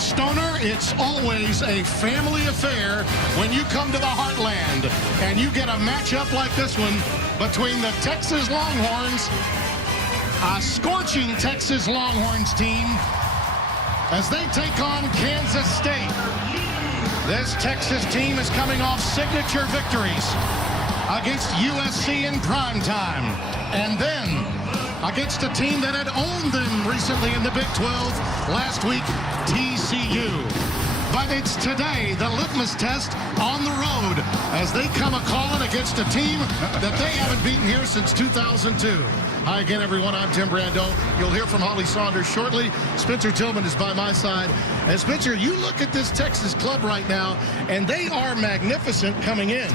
Stoner, it's always a family affair when you come to the Heartland and you get a matchup like this one between the Texas Longhorns, a scorching Texas Longhorns team, as they take on Kansas State. This Texas team is coming off signature victories against USC in primetime, and then against a team that had owned them recently in the Big 12 last week, TCU. But it's today, the litmus test on the road, as they come a-calling against a team that they haven't beaten here since 2002. Hi again, everyone. I'm Tim Brando. You'll hear from Holly Saunders shortly. Spencer Tillman is by my side. And Spencer, you look at this Texas club right now, and they are magnificent coming in.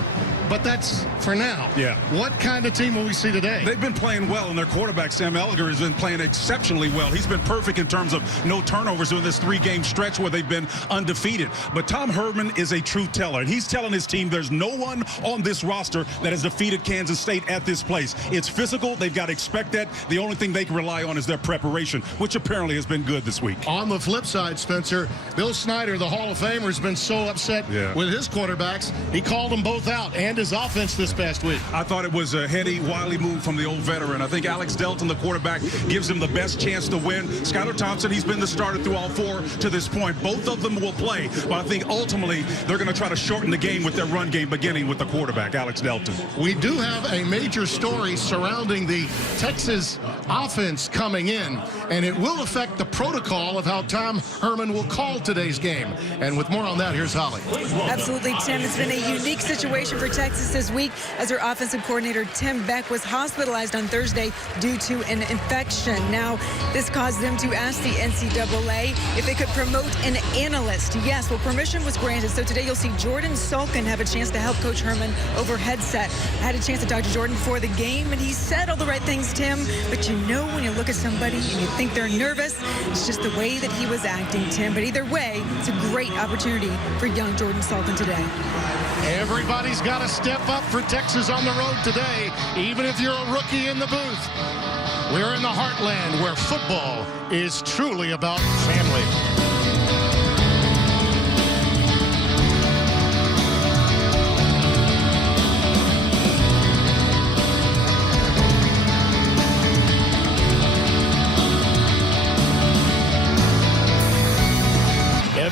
But that's for now. Yeah. What kind of team will we see today? They've been playing well, and their quarterback, Sam Ehlinger, has been playing exceptionally well. He's been perfect in terms of no turnovers during this three-game stretch where they've been undefeated. But Tom Herman is a truth teller, and he's telling his team there's no one on this roster that has defeated Kansas State at this place. It's physical. They've got to expect that. The only thing they can rely on is their preparation, which apparently has been good this week. On the flip side, Spencer, Bill Snyder, the Hall of Famer, has been so upset with his quarterbacks. He called them both out and his offense this past week. I thought it was a heady, wily move from the old veteran. I think Alex Delton, the quarterback, gives him the best chance to win. Skylar Thompson, he's been the starter through all four to this point. Both of them will play, but I think ultimately they're going to try to shorten the game with their run game, beginning with the quarterback, Alex Delton. We do have a major story surrounding the Texas offense coming in, and it will affect the protocol of how Tom Herman will call today's game. And with more on that, here's Holly. Absolutely, Tim. It's been a unique situation for Texas this week, as their offensive coordinator Tim Beck was hospitalized on Thursday due to an infection. Now, this caused them to ask the NCAA if they could promote an analyst. Yes, well, permission was granted. So today you'll see Jordan Salkin have a chance to help Coach Herman over headset. I had a chance to talk to Jordan before the game, and he said all the right things, Tim. But you know when you look at somebody and you think they're nervous, it's just the way that he was acting, Tim. But either way, it's a great opportunity for young Jordan Salkin today. Everybody's got to step up for Texas on the road today, even if you're a rookie in the booth. We're in the Heartland, where football is truly about family.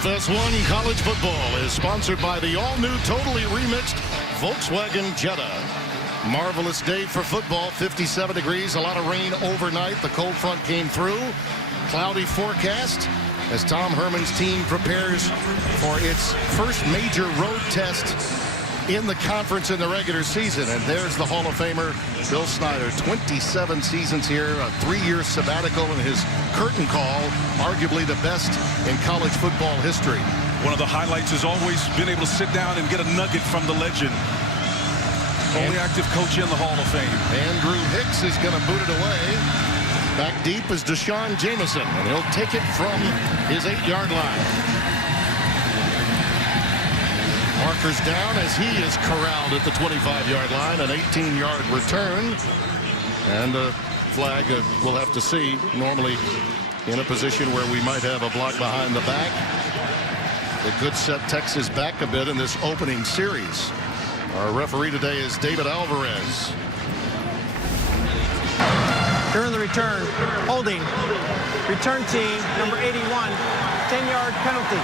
FS1 College Football is sponsored by the all-new, totally remixed Volkswagen Jetta. Marvelous day for football, 57 degrees, a lot of rain overnight. The cold front came through. Cloudy forecast as Tom Herman's team prepares for its first major road test in the conference in the regular season. And there's the Hall of Famer, Bill Snyder. 27 seasons here, a 3-year sabbatical, and his curtain call, arguably the best in college football history. One of the highlights has always been able to sit down and get a nugget from the legend. Only active coach in the Hall of Fame. Andrew Hicks is going to boot it away. Back deep is Deshaun Jameson, and he'll take it from his 8-yard line. Markers down as he is corralled at the 25-yard line, an 18-yard return. And a flag we'll have to see, normally in a position where we might have a block behind the back. It could set Texas back a bit in this opening series. Our referee today is David Alvarez. During the return, holding, return team, number 81, 10-yard penalty,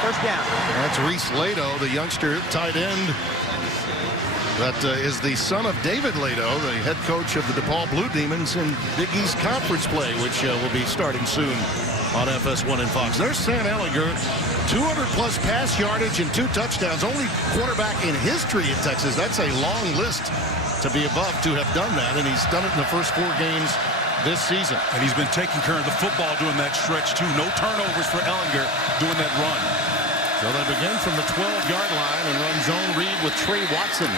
first down. That's Reese Lato, the youngster tight end that is the son of David Lato, the head coach of the DePaul Blue Demons in Big East Conference play, which will be starting soon on FS1 and Fox. There's Sam Ehlinger, 200-plus pass yardage and 2 touchdowns. Only quarterback in history at Texas. That's a long list to be above to have done that, and he's done it in the first 4 games this season. And he's been taking care of the football during that stretch, too. No turnovers for Ehlinger doing that run. So they begin from the 12-yard line and run zone read with Trey Watson.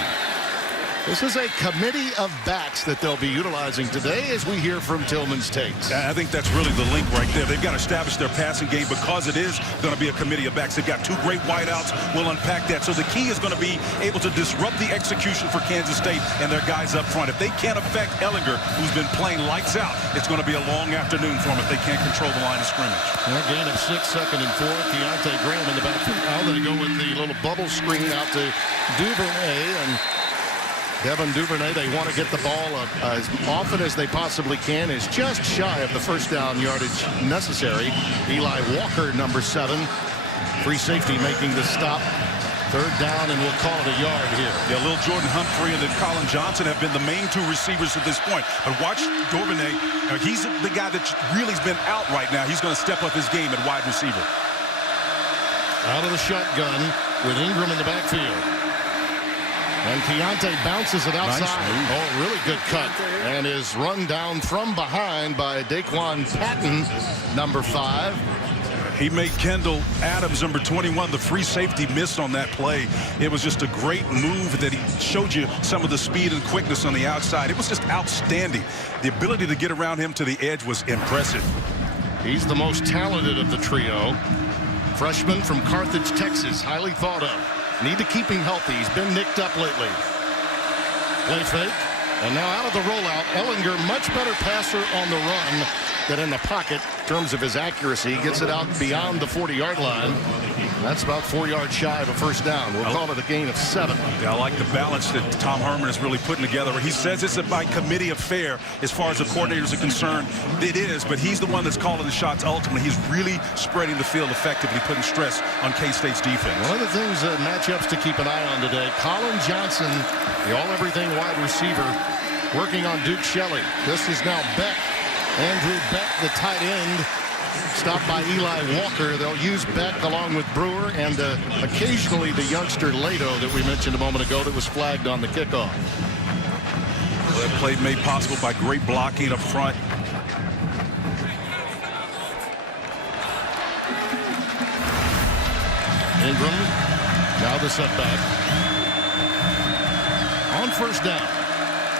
This is a committee of backs that they'll be utilizing today as we hear from Tillman's takes. I think that's really the link right there. They've got to establish their passing game because it is going to be a committee of backs. They've got two great wideouts. We'll unpack that. So the key is going to be able to disrupt the execution for Kansas State and their guys up front. If they can't affect Ehlinger, who's been playing lights out, it's going to be a long afternoon for them if they can't control the line of scrimmage. A gain of 6, 2nd and 4. Keontae Graham in the backfield. Now they go with the little bubble screen out to Duvernay, and Devin Duvernay, they want to get the ball as often as they possibly can, is just shy of the first down yardage necessary. Eli Walker, number 7, free safety, making the stop. 3rd down, and we'll call it a yard here. Yeah, little Jordan Humphrey and then Colin Johnson have been the main 2 receivers at this point. But watch Duvernay. He's the guy that really has been out right now. He's going to step up his game at wide receiver. Out of the shotgun with Ingram in the backfield. And Keontae bounces it outside. Nice. Oh, really good cut. And is run down from behind by Daquan Patton, number 5. He made Kendall Adams, number 21, the free safety, miss on that play. It was just a great move that he showed you some of the speed and quickness on the outside. It was just outstanding. The ability to get around him to the edge was impressive. He's the most talented of the trio. Freshman from Carthage, Texas, highly thought of. Need to keep him healthy. He's been nicked up lately. Play fake. And now out of the rollout, Ehlinger, much better passer on the run than in the pocket in terms of his accuracy. Gets it out beyond the 40-yard line. That's about 4 yards shy of a first down. We'll call it a gain of 7. Yeah, I like the balance that Tom Herman is really putting together. He says it's a by committee affair as far as the coordinators are concerned. It is, but he's the one that's calling the shots ultimately. He's really spreading the field effectively, putting stress on K-State's defense. One of the things, matchups to keep an eye on today, Colin Johnson, the all-everything wide receiver, working on Duke Shelley. This is now Beck. Andrew Beck, the tight end, stopped by Eli Walker. They'll use Beck along with Brewer and occasionally the youngster Lato that we mentioned a moment ago that was flagged on the kickoff. Well, that play made possible by great blocking up front. Ingram, now the setback. On first down.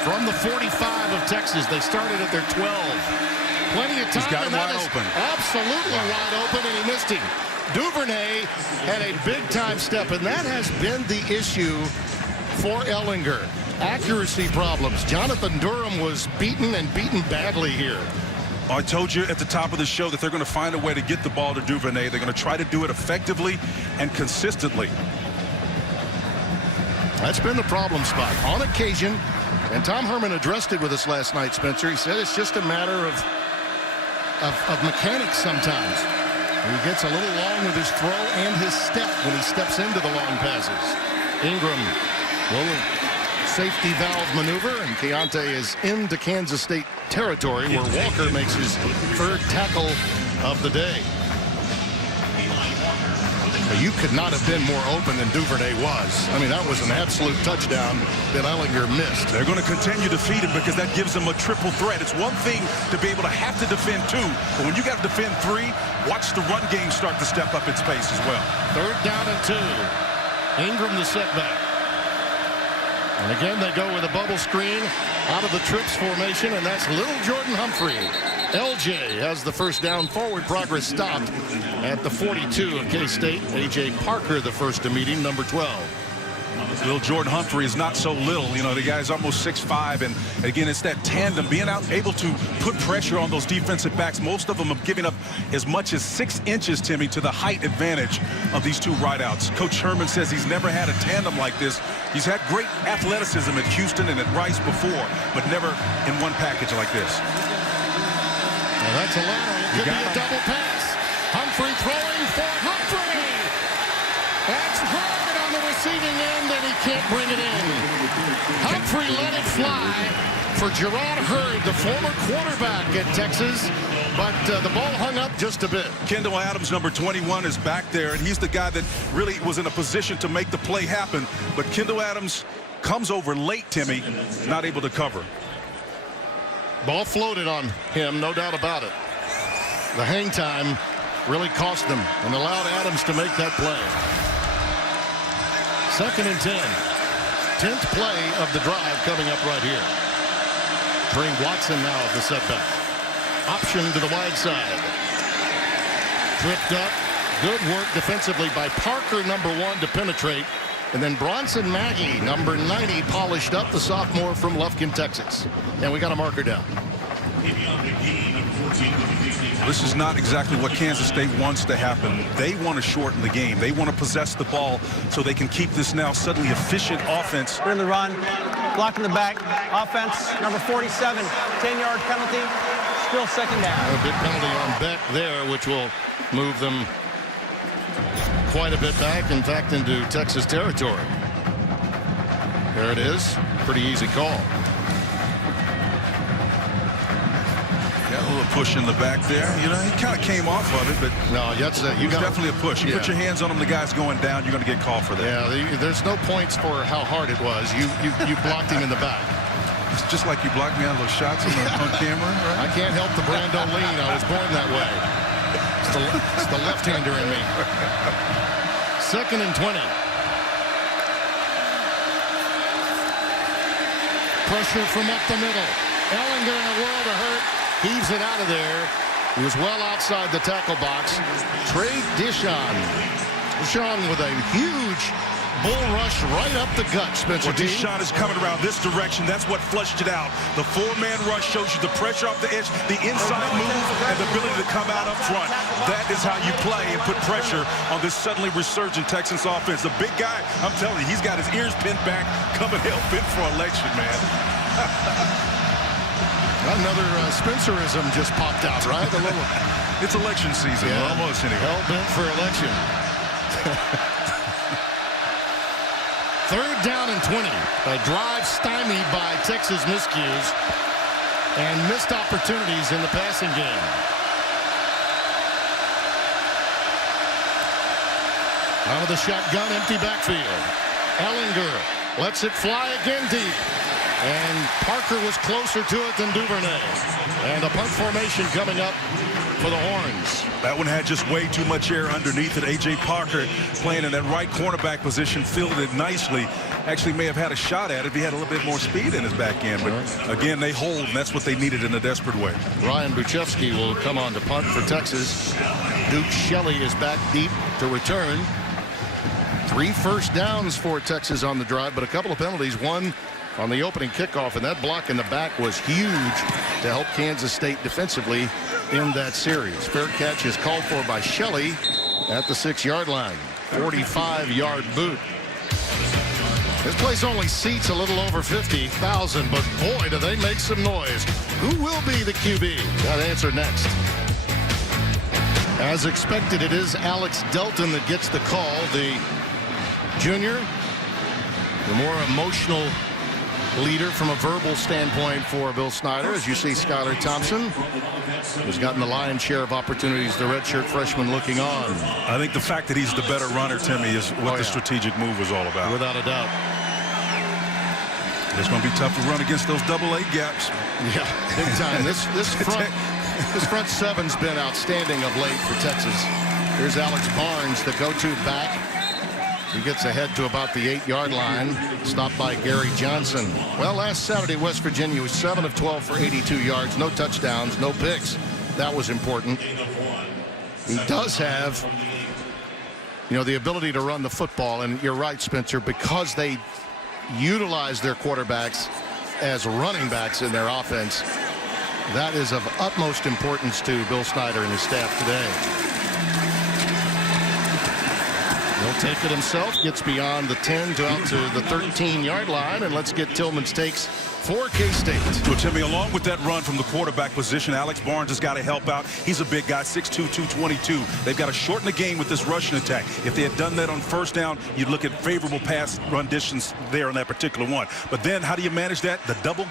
From the 45 of Texas, they started at their 12. Plenty of time. He's got him wide open. Absolutely wide open, and he missed him. Duvernay had a big-time step, and that has been the issue for Ehlinger. Accuracy problems. Jonathan Durham was beaten and beaten badly here. I told you at the top of the show that they're going to find a way to get the ball to Duvernay. They're going to try to do it effectively and consistently. That's been the problem spot. On occasion, and Tom Herman addressed it with us last night, Spencer. He said it's just a matter of mechanics sometimes. He gets a little long with his throw and his step when he steps into the long passes. Ingram, little safety valve maneuver, and Keontae is into Kansas State territory where Walker makes his 3rd tackle of the day. You could not have been more open than Duvernay was. I mean, that was an absolute touchdown that Ehlinger missed. They're going to continue to feed him because that gives them a triple threat. It's one thing to be able to have to defend 2, but when you got to defend 3, watch the run game start to step up its pace as well. 3rd down and 2. Ingram the setback. And again, they go with a bubble screen out of the trips formation, and that's little Jordan Humphrey. LJ has the first down. Forward progress stopped at the 42 of K-State. A.J. Parker, the first to meet him, number 12. Little Jordan Humphrey is not so little. You know, the guy's almost 6'5", and again, it's that tandem, being able to put pressure on those defensive backs. Most of them have given up as much as 6 inches, Timmy, to the height advantage of these 2 wideouts. Coach Herman says he's never had a tandem like this. He's had great athleticism at Houston and at Rice before, but never in one package like this. Well, that's a lateral. It could be a double pass. Humphrey throwing for Humphrey. That's hard on the receiving end, and he can't bring it in. Humphrey let it fly for Gerard Hurd, the former quarterback at Texas, but the ball hung up just a bit. Kendall Adams, number 21, is back there, and he's the guy that really was in a position to make the play happen. But Kendall Adams comes over late, Timmy, not able to cover. Ball floated on him, no doubt about it. The hang time really cost them and allowed Adams to make that play. 2nd and 10. 10th play of the drive coming up right here. Bring Watson now at the setback. Option to the wide side. Tripped up. Good work defensively by Parker, number 1, to penetrate. And then Bronson Maggie, number 90, polished up, the sophomore from Lufkin, Texas. And we got a marker down. This is not exactly what Kansas State wants to happen. They want to shorten the game. They want to possess the ball so they can keep this now suddenly efficient offense. In the run, block in the back, offense, number 47, 10-yard penalty, still second down. A big penalty on Beck there, which will move them quite a bit back, in fact, into Texas territory. There it is. Pretty easy call. Got a little push in the back there. You know, he kind of came off of it, but no, that's you got definitely a push. You put your hands on him, the guy's going down, you're going to get called for that. Yeah, there's no points for how hard it was. You blocked him in the back. It's just like you blocked me on those shots on camera, right? I can't help the Brando lean. I was born that way. It's the left-hander in me. 2nd and 20. Pressure from up the middle. Ellinger in a world of hurt. Heaves it out of there. He was well outside the tackle box. Trey Dishon. Dishon with a huge bull rush right up the gut, Spencer. Well, Dishon is coming around this direction. That's what flushed it out. The 4-man rush shows you the pressure off the edge, the inside move, and the ability to come out up front. That is how you play and put pressure on this suddenly resurgent Texans offense. The big guy, I'm telling you, he's got his ears pinned back, coming hell bent for election, man. Another Spencerism just popped out, right? A little. It's election season, yeah. Almost anyway. Hell bent for election. 3rd down and 20. A drive stymied by Texas miscues and missed opportunities in the passing game. Out of the shotgun, empty backfield. Ellinger lets it fly again deep. And Parker was closer to it than Duvernay. And a punt formation coming up for the Horns. That one had just way too much air underneath it. A.J. Parker playing in that right cornerback position, fielded it nicely. Actually may have had a shot at it if he had a little bit more speed in his back end. But again, they hold, and that's what they needed in a desperate way. Ryan Buchevsky will come on to punt for Texas. Duke Shelley is back deep to return. 3 first downs for Texas on the drive, but a couple of penalties. One on the opening kickoff, and that block in the back was huge to help Kansas State defensively in that series. Fair catch is called for by Shelley at the 6-yard line. 45-yard boot. This place only seats a little over 50,000, but boy, do they make some noise. Who will be the QB? That answer next. As expected, it is Alex Delton that gets the call. The junior, the more emotional leader from a verbal standpoint for Bill Snyder. As you see, Skylar Thompson has gotten the lion's share of opportunities. The redshirt freshman looking on. I think the fact that he's the better runner, Timmy, is what the strategic move was all about. Without a doubt. It's going to be tough to run against those double-A gaps. Yeah, big time. This front seven's been outstanding of late for Texas. Here's Alex Barnes, the go-to back. He gets ahead to about the 8-yard line. Stopped by Gary Johnson. Well, last Saturday, West Virginia was 7 of 12 for 82 yards. No touchdowns, no picks. That was important. He does have, the ability to run the football. And you're right, Spencer, because they utilize their quarterbacks as running backs in their offense. That is of utmost importance to Bill Snyder and his staff today. He'll take it himself, gets beyond the 10 to out to the 13-yard line, and let's get Tillman's takes for K-State. So, Timmy, along with that run from the quarterback position, Alex Barnes has got to help out. He's a big guy, 6'2", 222. They've got to shorten the game with this rushing attack. If they had done that on first down, you'd look at favorable pass run distance there on that particular one. But then how do you manage that? The double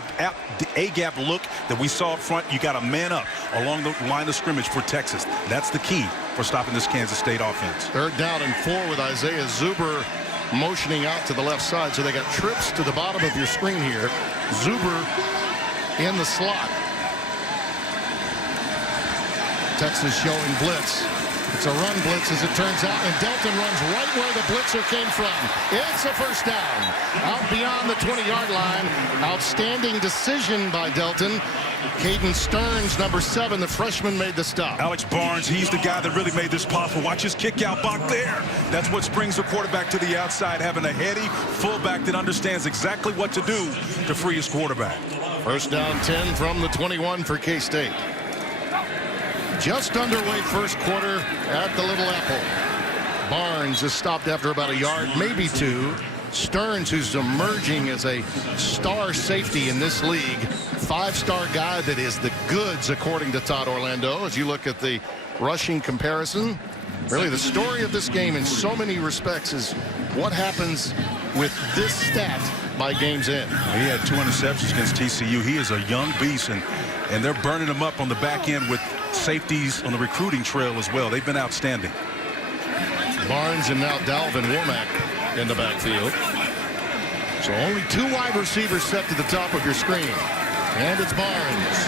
A-gap look that we saw up front, you got to man up along the line of scrimmage for Texas. That's the key for stopping this Kansas State offense. 3rd down and 4 with Isaiah Zuber motioning out to the left side. So they got trips to the bottom of your screen here. Zuber in the slot. Texas showing blitz. It's a run blitz, as it turns out, and Delton runs right where the blitzer came from. It's a first down. Out beyond the 20-yard line. Outstanding decision by Delton. Caden Stearns, number 7, the freshman, made the stop. Alex Barnes, he's the guy that really made this possible. Watch his kick out back there. That's what springs the quarterback to the outside, having a heady fullback that understands exactly what to do to free his quarterback. First down 10 from the 21 for K-State. Just underway first quarter at the Little Apple. Barnes is stopped after about a yard, maybe 2. Stearns, who's emerging as a star safety in this league, 5-star guy that is the goods, according to Todd Orlando. As you look at the rushing comparison, really the story of this game in so many respects is what happens with this stat by game's end. He had 2 interceptions against TCU. He is a young beast, and they're burning him up on the back end with safeties on the recruiting trail as well. They've been outstanding. Barnes and now Dalvin Womack in the backfield. So only 2 wide receivers set to the top of your screen. And it's Barnes.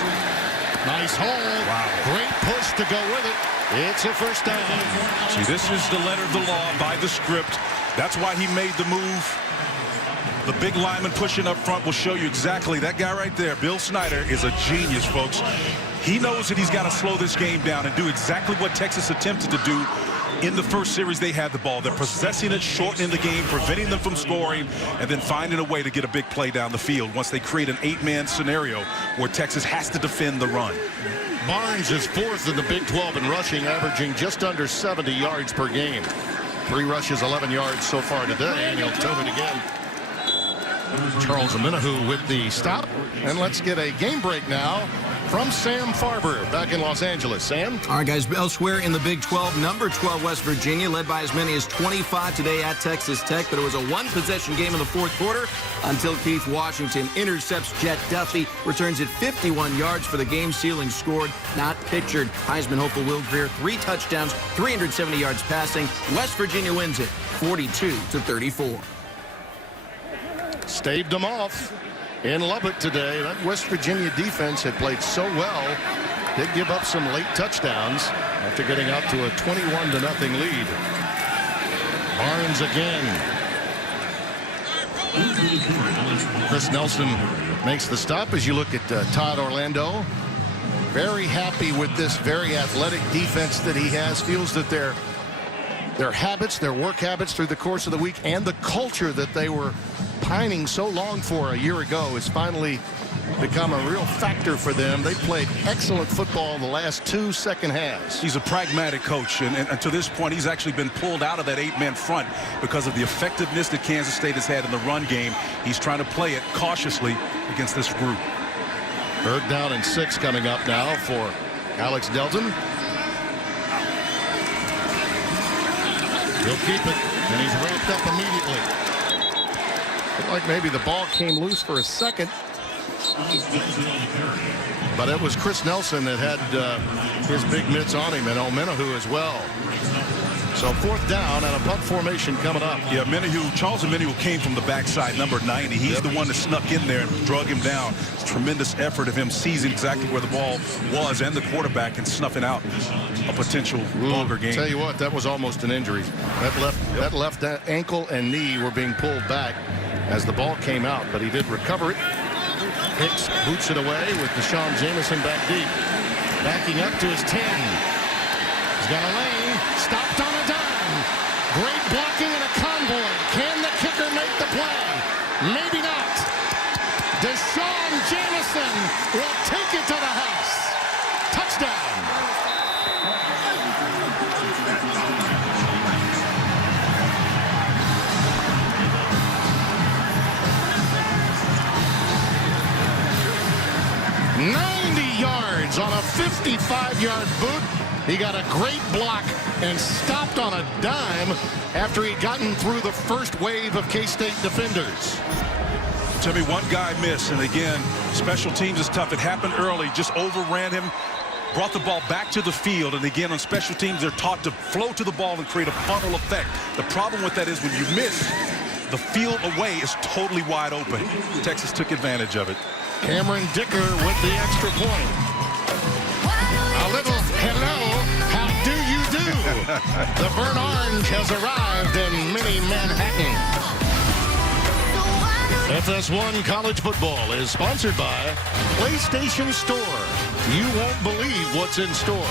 Nice hole. Wow. Great push to go with it. It's a first down. See, this is the letter of the law by the script. That's why he made the move. The big lineman pushing up front will show you exactly. That guy right there, Bill Snyder, is a genius, folks. He knows that he's got to slow this game down and do exactly what Texas attempted to do in the first series they had the ball. They're possessing it, shortening the game, preventing them from scoring, and then finding a way to get a big play down the field once they create an 8-man scenario where Texas has to defend the run. Barnes is 4th in the Big 12 in rushing, averaging just under 70 yards per game. 3 rushes, 11 yards so far today, and he'll tote it again. Charles Amenahu with the stop. And let's get a game break now from Sam Farber back in Los Angeles. Sam? All right, guys, elsewhere in the Big 12, number 12 West Virginia led by as many as 25 today at Texas Tech, but it was a 1-possession game in the 4th quarter until Keith Washington intercepts Jet Duffy, returns it 51 yards for the game-sealing score, not pictured. Heisman hopeful Will Greer, 3 touchdowns, 370 yards passing. West Virginia wins it 42-34. Staved them off in Lubbock today. That West Virginia defense had played so well. Did give up some late touchdowns after getting out to a 21-0 lead. Barnes again. Chris Nelson makes the stop. As you look at Todd Orlando, very happy with this very athletic defense that he has. Feels that their habits, their work habits through the course of the week, and the culture that they were pining so long for a year ago has finally become a real factor for them. They played excellent football in the last 2 second halves. He's a pragmatic coach, and to this point, he's actually been pulled out of that 8-man front because of the effectiveness that Kansas State has had in the run game. He's trying to play it cautiously against this group. 3rd down and 6 coming up now for Alex Delton. He'll keep it, and he's wrapped up immediately. Looked like maybe the ball came loose for a second. But it was Chris Nelson that had his big mitts on him, and Amenahu as well. So 4th down and a punt formation coming up. Yeah, Charles Amenahu came from the backside, number 90. He's the one that snuck in there and drug him down. It's a tremendous effort of him seizing exactly where the ball was and the quarterback and snuffing out a potential longer game. Tell you what, that was almost an injury. That left ankle and knee were being pulled back as the ball came out, but he did recover it. Hicks boots it away with Deshaun Jameson back deep. Backing up to his 10. He's got a lane. Stopped on a dime. Great blocking and a convoy. Can the kicker make the play? Maybe not. Deshaun Jameson will take it to the house. Touchdown. On a 55-yard boot. He got a great block and stopped on a dime after he'd gotten through the first wave of K-State defenders. Tell me, one guy missed, and again, special teams is tough. It happened early, just overran him, brought the ball back to the field, and again, on special teams, they're taught to flow to the ball and create a funnel effect. The problem with that is when you miss, the field away is totally wide open. Texas took advantage of it. Cameron Dicker with the extra point. A little hello, how do you do? The burnt orange has arrived in mini Manhattan. FS1 College Football is sponsored by PlayStation Store. You won't believe what's in store.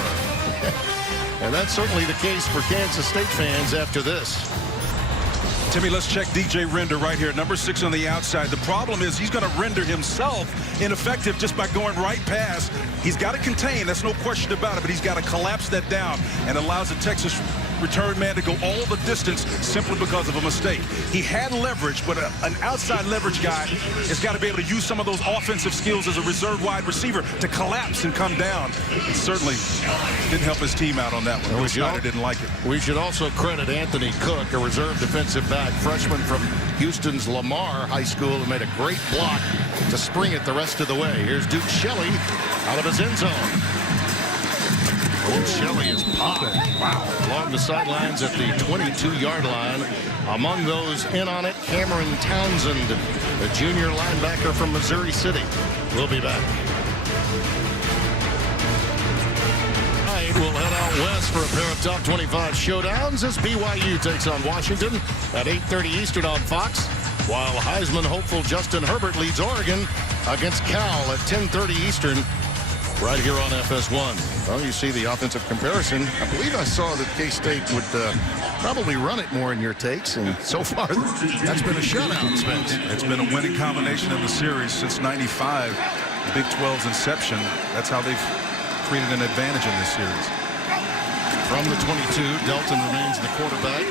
And that's certainly the case for Kansas State fans after this. Timmy, let's check DJ Render right here, number 6 on the outside. The problem is he's going to render himself ineffective just by going right past. He's got to contain, that's no question about it, but he's got to collapse that down and allows the Texas return man to go all the distance simply because of a mistake. He had leverage, but an outside leverage guy has got to be able to use some of those offensive skills as a reserve wide receiver to collapse and come down. It certainly didn't help his team out on that one. Snyder didn't like it. We should also credit Anthony Cook, a reserve defensive back, freshman from Houston's Lamar High School, who made a great block to spring it the rest of the way. Here's Duke Shelley out of his end zone. Oh, Shelley is popping. Wow. Along the sidelines at the 22-yard line. Among those in on it, Cameron Townsend, the junior linebacker from Missouri City. We'll be back. We'll head out west for a pair of top 25 showdowns as BYU takes on Washington at 8:30 Eastern on Fox, while Heisman hopeful Justin Herbert leads Oregon against Cal at 10:30 Eastern right here on FS1. Well, you see the offensive comparison. I believe I saw that K-State would probably run it more in your takes, and so far that's been a shutout, Spence. It's been a winning combination in the series since '95, the Big 12's inception. That's how they've created an advantage in this series. From the 22, Delton remains the quarterback,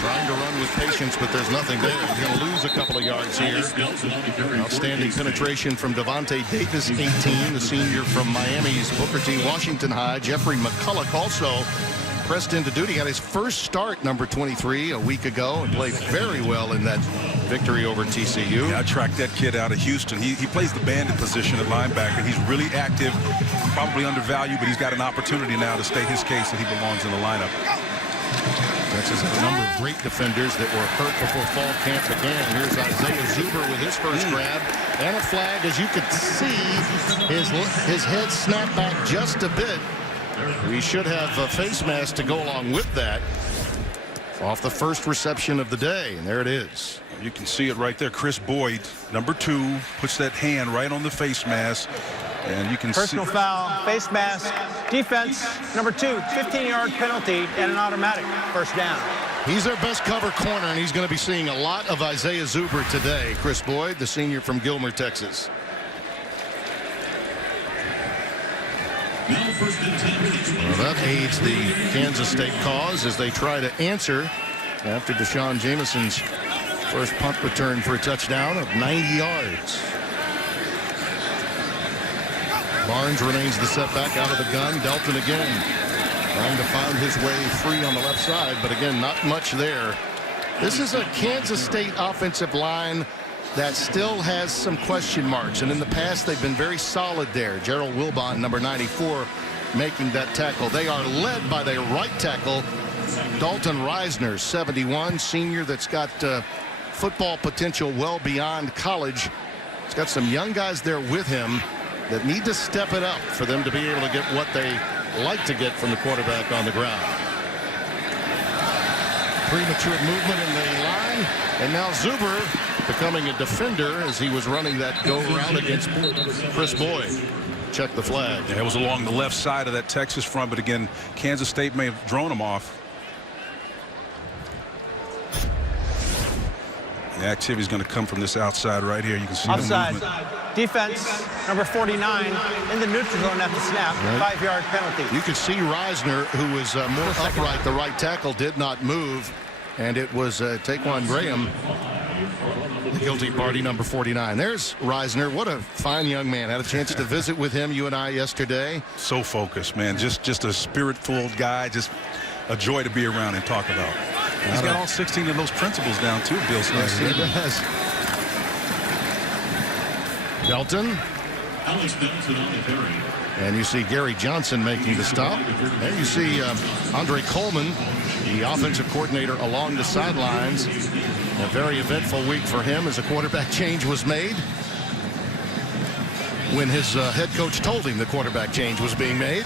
trying to run with patience, but there's nothing there. He's going to lose a couple of yards here. Outstanding penetration from Devontae Davis, 18, the senior from Miami's Booker T. Washington High. Jeffrey McCulloch also pressed into duty. Had his first start, number 23, a week ago, and played very well in that victory over TCU. Yeah, I tracked that kid out of Houston. He plays the bandit position at linebacker. He's really active, probably undervalued, but he's got an opportunity now to state his case that he belongs in the lineup. Texas has a number of great defenders that were hurt before fall camp began. Here's Isaiah Zuber with his first grab and a flag. As you could see, his head snapped back just a bit. We should have a face mask to go along with that. Off the first reception of the day, and there it is. You can see it right there. Chris Boyd, number 2, puts that hand right on the face mask, and you can Personal foul, face mask, defense, number 2, 15-yard penalty, and an automatic first down. He's their best cover corner, and he's going to be seeing a lot of Isaiah Zuber today. Chris Boyd, the senior from Gilmer, Texas. Well, that aids the Kansas State cause as they try to answer after Deshaun Jameson's first punt return for a touchdown of 90 yards. Barnes remains the setback out of the gun. Delton again trying to find his way free on the left side, but again, not much there. This is a Kansas State offensive line that still has some question marks, and in the past they've been very solid there. Gerald Wilbon, number 94, making that tackle. They are led by their right tackle, Dalton Reisner, 71, senior that's got football potential well beyond college. He's got some young guys there with him that need to step it up for them to be able to get what they like to get from the quarterback on the ground. Premature movement in the line, and now Zuber becoming a defender as he was running that go-around against Chris Boyd. Check the flag. Yeah, it was along the left side of that Texas front, but again, Kansas State may have drawn him off. The activity is going to come from this outside right here. You can see Offside. the movement. Defense, number 49, in the neutral zone at the snap. Right. 5-yard penalty. You can see Reisner, who was more upright, the right tackle, did not move. And it was Taquan Graham, the guilty party, number 49. There's Reisner. What a fine young man. Had a chance to visit with him, you and I, yesterday. So focused, man. Just a spirit-filled guy. Just a joy to be around and talk about. He's got all 16 of those principles down, too, Bill Snyder. Yes, he does. Delton. Alex Delton on the carry. And you see Gary Johnson making the stop. And you see Andre Coleman, the offensive coordinator, along the sidelines. A very eventful week for him as a quarterback change was made. when his head coach told him the quarterback change was being made.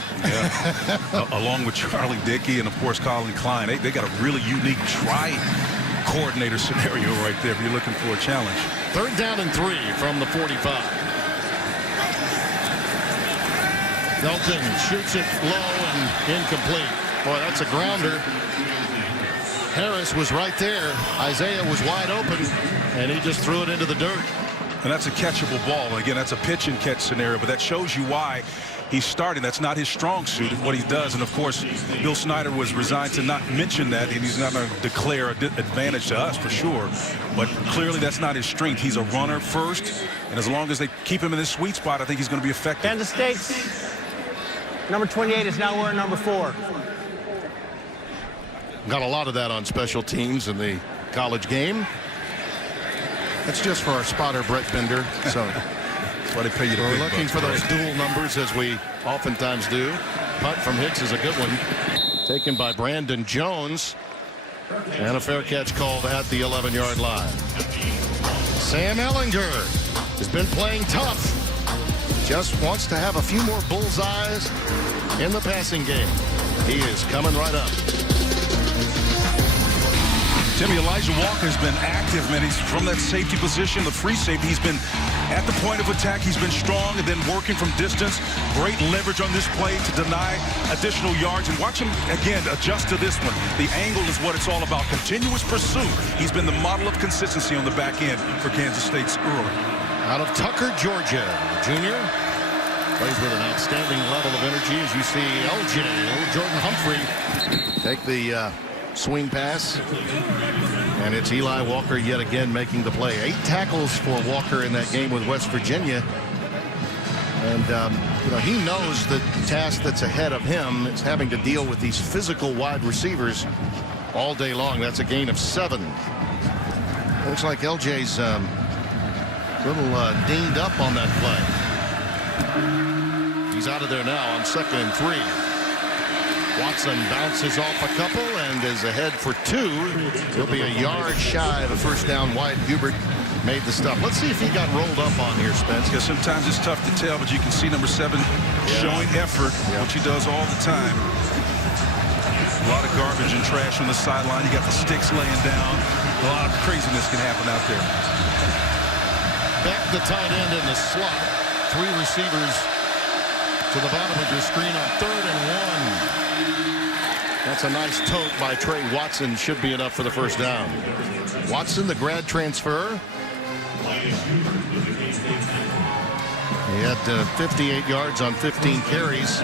Along with Charlie Dickey and, of course, Colin Klein. They got a really unique tri-coordinator scenario right there if you're looking for a challenge. 3rd down and 3 from the 45. Dalton shoots it low and incomplete. Boy, that's a grounder. Harris was right there. Isaiah was wide open, and he just threw it into the dirt. And that's a catchable ball. Again, that's a pitch and catch scenario, but that shows you why he's starting. That's not his strong suit, what he does. And, of course, Bill Snyder was resigned to not mention that, and he's not going to declare an advantage to us for sure. But clearly that's not his strength. He's a runner first, and as long as they keep him in this sweet spot, I think he's going to be effective. Kansas State's number 28 is now wearing number 4. Got a lot of that on special teams in the college game. That's just for our spotter, Brett Bender. So That's why they pay you the we're big looking bucks, for those right? dual numbers, as we oftentimes do. Punt from Hicks is a good one. Taken by Brandon Jones. And a fair catch called at the 11-yard line. Sam Ehlinger has been playing tough. Just wants to have a few more bullseyes in the passing game. He is coming right up. Timmy, Elijah Walker has been active, man. He's from that safety position, the free safety. He's been at the point of attack. He's been strong and then working from distance. Great leverage on this play to deny additional yards. And watch him, again, adjust to this one. The angle is what it's all about. Continuous pursuit. He's been the model of consistency on the back end for Kansas State's early. Out of Tucker, Georgia, junior. Plays with an outstanding level of energy, as you see LJ, Jordan Humphrey, take the swing pass. And it's Eli Walker yet again making the play. 8 tackles for Walker in that game with West Virginia. And, you know, he knows the task that's ahead of him is having to deal with these physical wide receivers all day long. That's a gain of 7. Looks like LJ's a little dinged up on that play. He's out of there now on 2nd and 3. Watson bounces off a couple and is ahead for 2. He'll be a yard shy of a first down. Wyatt Hubert made the stop. Let's see if he got rolled up on here, Spence. Yeah, sometimes it's tough to tell, but you can see number 7 showing effort, which he does all the time. A lot of garbage and trash on the sideline. You got the sticks laying down. A lot of craziness can happen out there. Beck, the tight end, in the slot. 3 receivers to the bottom of your screen on 3rd and 1. That's a nice tote by Trey Watson. Should be enough for the first down. Watson, the grad transfer. He had 58 yards on 15 carries.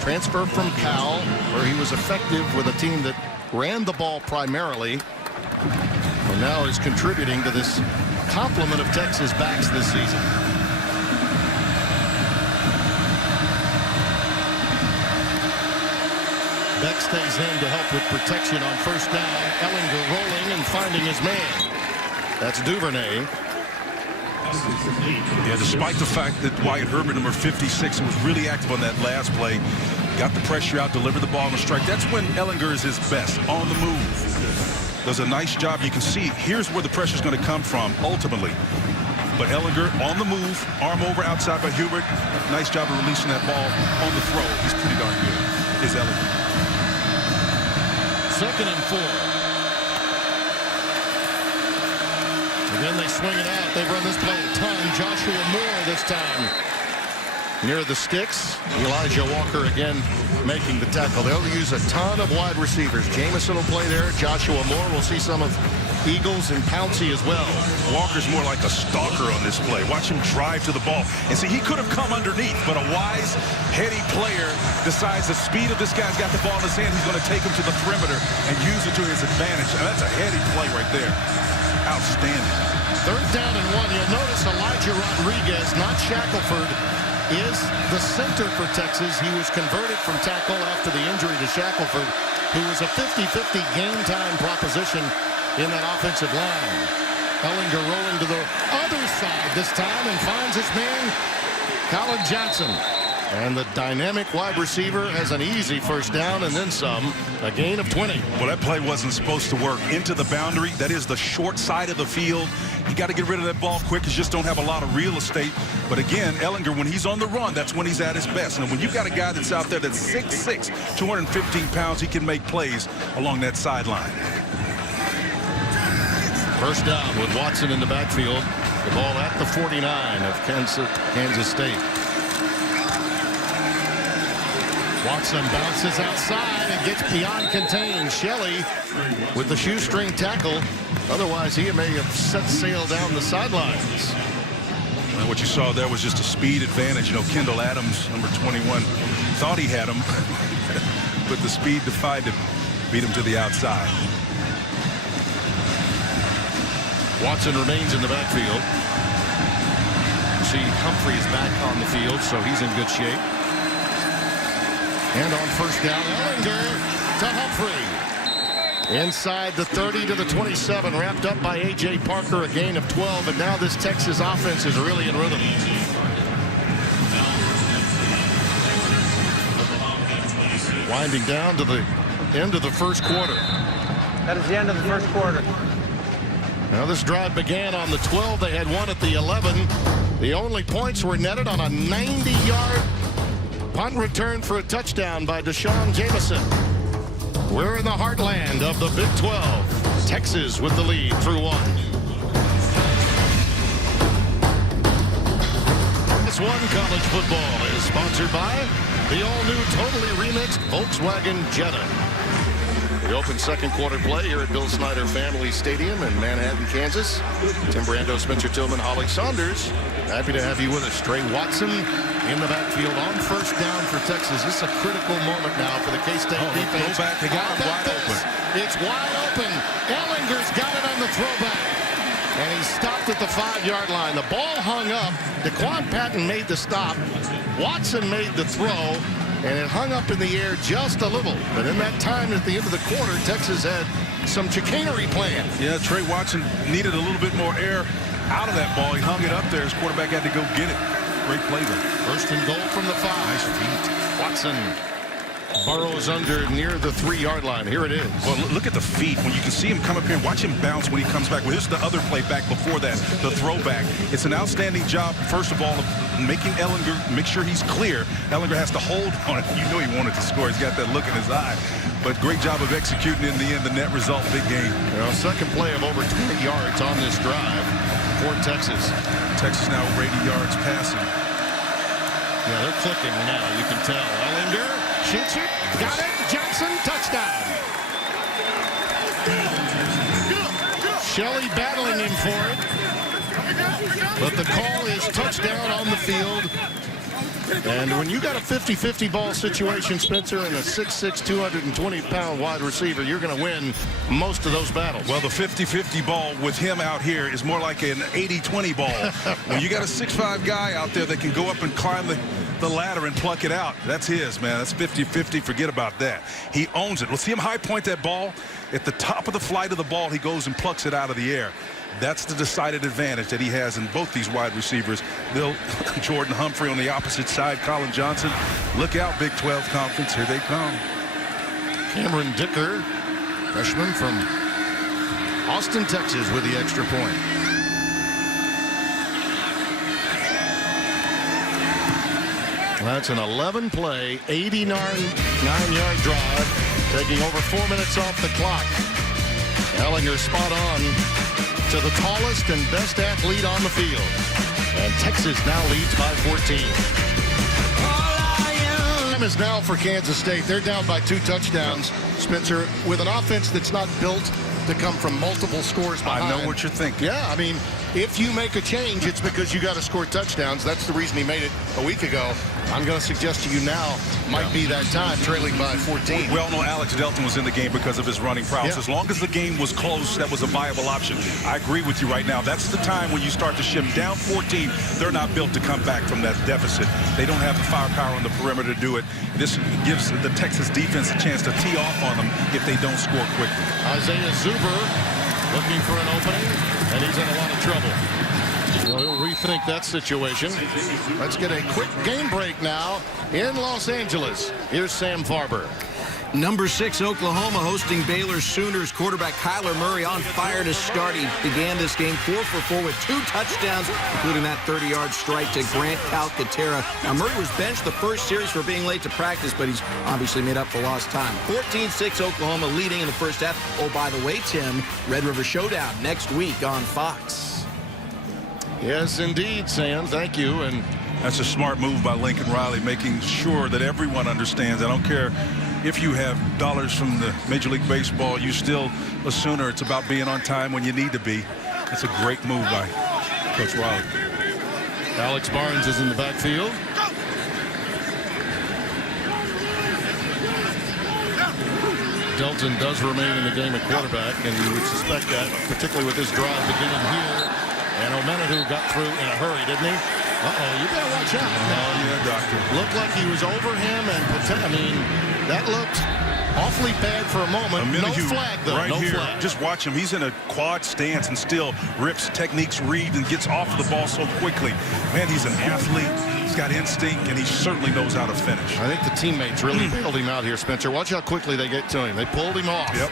Transfer from Cal, where he was effective with a team that ran the ball primarily. And now is contributing to this complement of Texas backs this season. Beck stays in to help with protection on first down. Ehlinger rolling and finding his man. That's Duvernay. Yeah, despite the fact that Wyatt Herbert, number 56, was really active on that last play, got the pressure out, delivered the ball on the strike. That's when Ehlinger is his best, on the move. Does a nice job. You can see here's where the pressure is going to come from ultimately. But Ehlinger on the move, arm over outside by Hubert. Nice job of releasing that ball on the throw. He's pretty darn good, is Ehlinger. 2nd and 4. Again, they swing it out. They run this play a ton. Joshua Moore this time near the sticks. Elijah Walker again making the tackle. They'll use a ton of wide receivers. Jamison will play there. Joshua Moore. We'll see some of Eagles and Pouncey as well. Walker's more like a stalker on this play. Watch him drive to the ball. And see, he could have come underneath, but a wise, heady player decides the speed of this guy's got the ball in his hand. He's going to take him to the perimeter and use it to his advantage. And that's a heady play right there. Outstanding. 3rd down and 1. You'll notice Elijah Rodriguez, not Shackelford, is the center for Texas. He was converted from tackle after the injury to Shackelford, who was a 50-50 game-time proposition in that offensive line. Ehlinger rolling to the other side this time and finds his man, Colin Johnson. And the dynamic wide receiver has an easy first down and then some. A gain of 20. Well, that play wasn't supposed to work. Into the boundary. That is the short side of the field. You got to get rid of that ball quick. You just don't have a lot of real estate. But again, Ehlinger, when he's on the run, that's when he's at his best. And when you've got a guy that's out there that's 6'6", 215 pounds, he can make plays along that sideline. First down with Watson in the backfield. The ball at the 49 of Kansas State. Watson bounces outside and gets beyond contain. Shelley with the shoestring tackle. Otherwise, he may have set sail down the sidelines. And what you saw there was just a speed advantage. You know, Kendall Adams, number 21, thought he had him, but the speed defied him, beat him to the outside. Watson remains in the backfield. You see Humphrey is back on the field, so he's in good shape. And on first down, Ehlinger to Humphrey. Inside the 30 to the 27, wrapped up by A.J. Parker, a gain of 12. And now this Texas offense is really in rhythm. Winding down to the end of the first quarter. That is the end of the first quarter. Now this drive began on the 12. They had one at the 11. The only points were netted on a 90-yard punt return for a touchdown by Deshaun Jameson. We're in the heartland of the Big 12. Texas with the lead through one. This one college football is sponsored by the all-new totally remixed Volkswagen Jetta. We open second quarter play here at Bill Snyder Family Stadium in Manhattan, Kansas. Tim Brando, Spencer Tillman, Holly Saunders. Happy to have you with us. Trey Watson in the backfield on first down for Texas. This is a critical moment now for the K-State defense. Throwback, they got him wide open. It's wide open. Ehlinger's got it on the throwback. And he stopped at the 5-yard line. The ball hung up. DeQuan Patton made the stop. Watson made the throw. And it hung up in the air just a little. But in that time at the end of the quarter, Texas had some chicanery planned. Yeah, Trey Watson needed a little bit more air out of that ball. He hung it up there. His quarterback had to go get it. Great play there. First and goal from the 5. Nice feet. Watson burrows under near the 3-yard line. Here it is. Well, look at the feet. When you can see him come up here and watch him bounce when he comes back. Well, here's the other play back before that, the throwback. It's an outstanding job, first of all, of making Ehlinger make sure he's clear. Ehlinger has to hold on it. You know he wanted to score. He's got that look in his eye. But great job of executing in the end. The net result, big game. Well, second play of over 20 yards on this drive for Texas. Texas now over 80 yards passing. Yeah, they're clicking now. You can tell. Ehlinger shoots it. Got it. Jackson, touchdown. Shelley battling him for it. But the call is touchdown on the field. And when you got a 50-50 ball situation, Spencer, and a 6'6", 220-pound wide receiver, you're going to win most of those battles. Well, the 50-50 ball with him out here is more like an 80-20 ball. When you got a 6'5" guy out there that can go up and climb the ladder and pluck it out, that's his, man. That's 50-50. Forget about that. He owns it. Let's see him high point that ball. At the top of the flight of the ball, he goes and plucks it out of the air. That's the decided advantage that he has in both these wide receivers. Jordan Humphrey on the opposite side. Colin Johnson. Look out, Big 12 Conference. Here they come. Cameron Dicker, freshman from Austin, Texas, with the extra point. That's an 11-play, 89-yard drive, taking over 4 minutes off the clock. Ehlinger spot on to the tallest and best athlete on the field. And Texas now leads by 14. Time is now for Kansas State. They're down by 2 touchdowns, Spencer, with an offense that's not built to come from multiple scores behind. I know what you're thinking. Yeah, I mean, if you make a change, it's because you got to score touchdowns. That's the reason he made it a week ago. I'm going to suggest to you now might be that time, trailing by 14. We all know Alex Delton was in the game because of his running prowess. As long as the game was close, that was a viable option. I agree with you right now. That's the time when you start to shift down 14. They're not built to come back from that deficit. They don't have the firepower on the perimeter to do it. This gives the Texas defense a chance to tee off on them if they don't score quickly. Isaiah Zuber looking for an opening, and he's in a lot of trouble. Well, he'll rethink that situation. Let's get a quick game break now in Los Angeles. Here's Sam Farber. Number 6, Oklahoma hosting Baylor Sooners. Quarterback Kyler Murray on fire to start. He began this game 4 for 4 with 2 touchdowns, including that 30-yard strike to Grant Calcaterra. Now, Murray was benched the first series for being late to practice, but he's obviously made up for lost time. 14-6 Oklahoma leading in the first half. Oh, by the way, Tim, Red River Shootout next week on Fox. Yes, indeed, Sam. Thank you. And that's a smart move by Lincoln Riley, making sure that everyone understands. I don't care if you have dollars from the Major League Baseball, you still a Sooner. It's about being on time when you need to be. That's a great move by Coach Riley. Alex Barnes is in the backfield. Delton does remain in the game at quarterback, and you would suspect that, particularly with this drive beginning here. And Omenahue got through in a hurry, didn't he? Uh-oh, you gotta watch out. Oh, yeah, doctor. Looked like he was over him, and I mean, that looked awfully bad for a moment. No flag, though. Right no here, flag. just watch him. He's in a quad stance and still rips techniques read and gets off the ball so quickly. Man, he's an athlete. He's got instinct, and he certainly knows how to finish. I think the teammates really bailed him out here, Spencer. Watch how quickly they get to him. They pulled him off. Yep.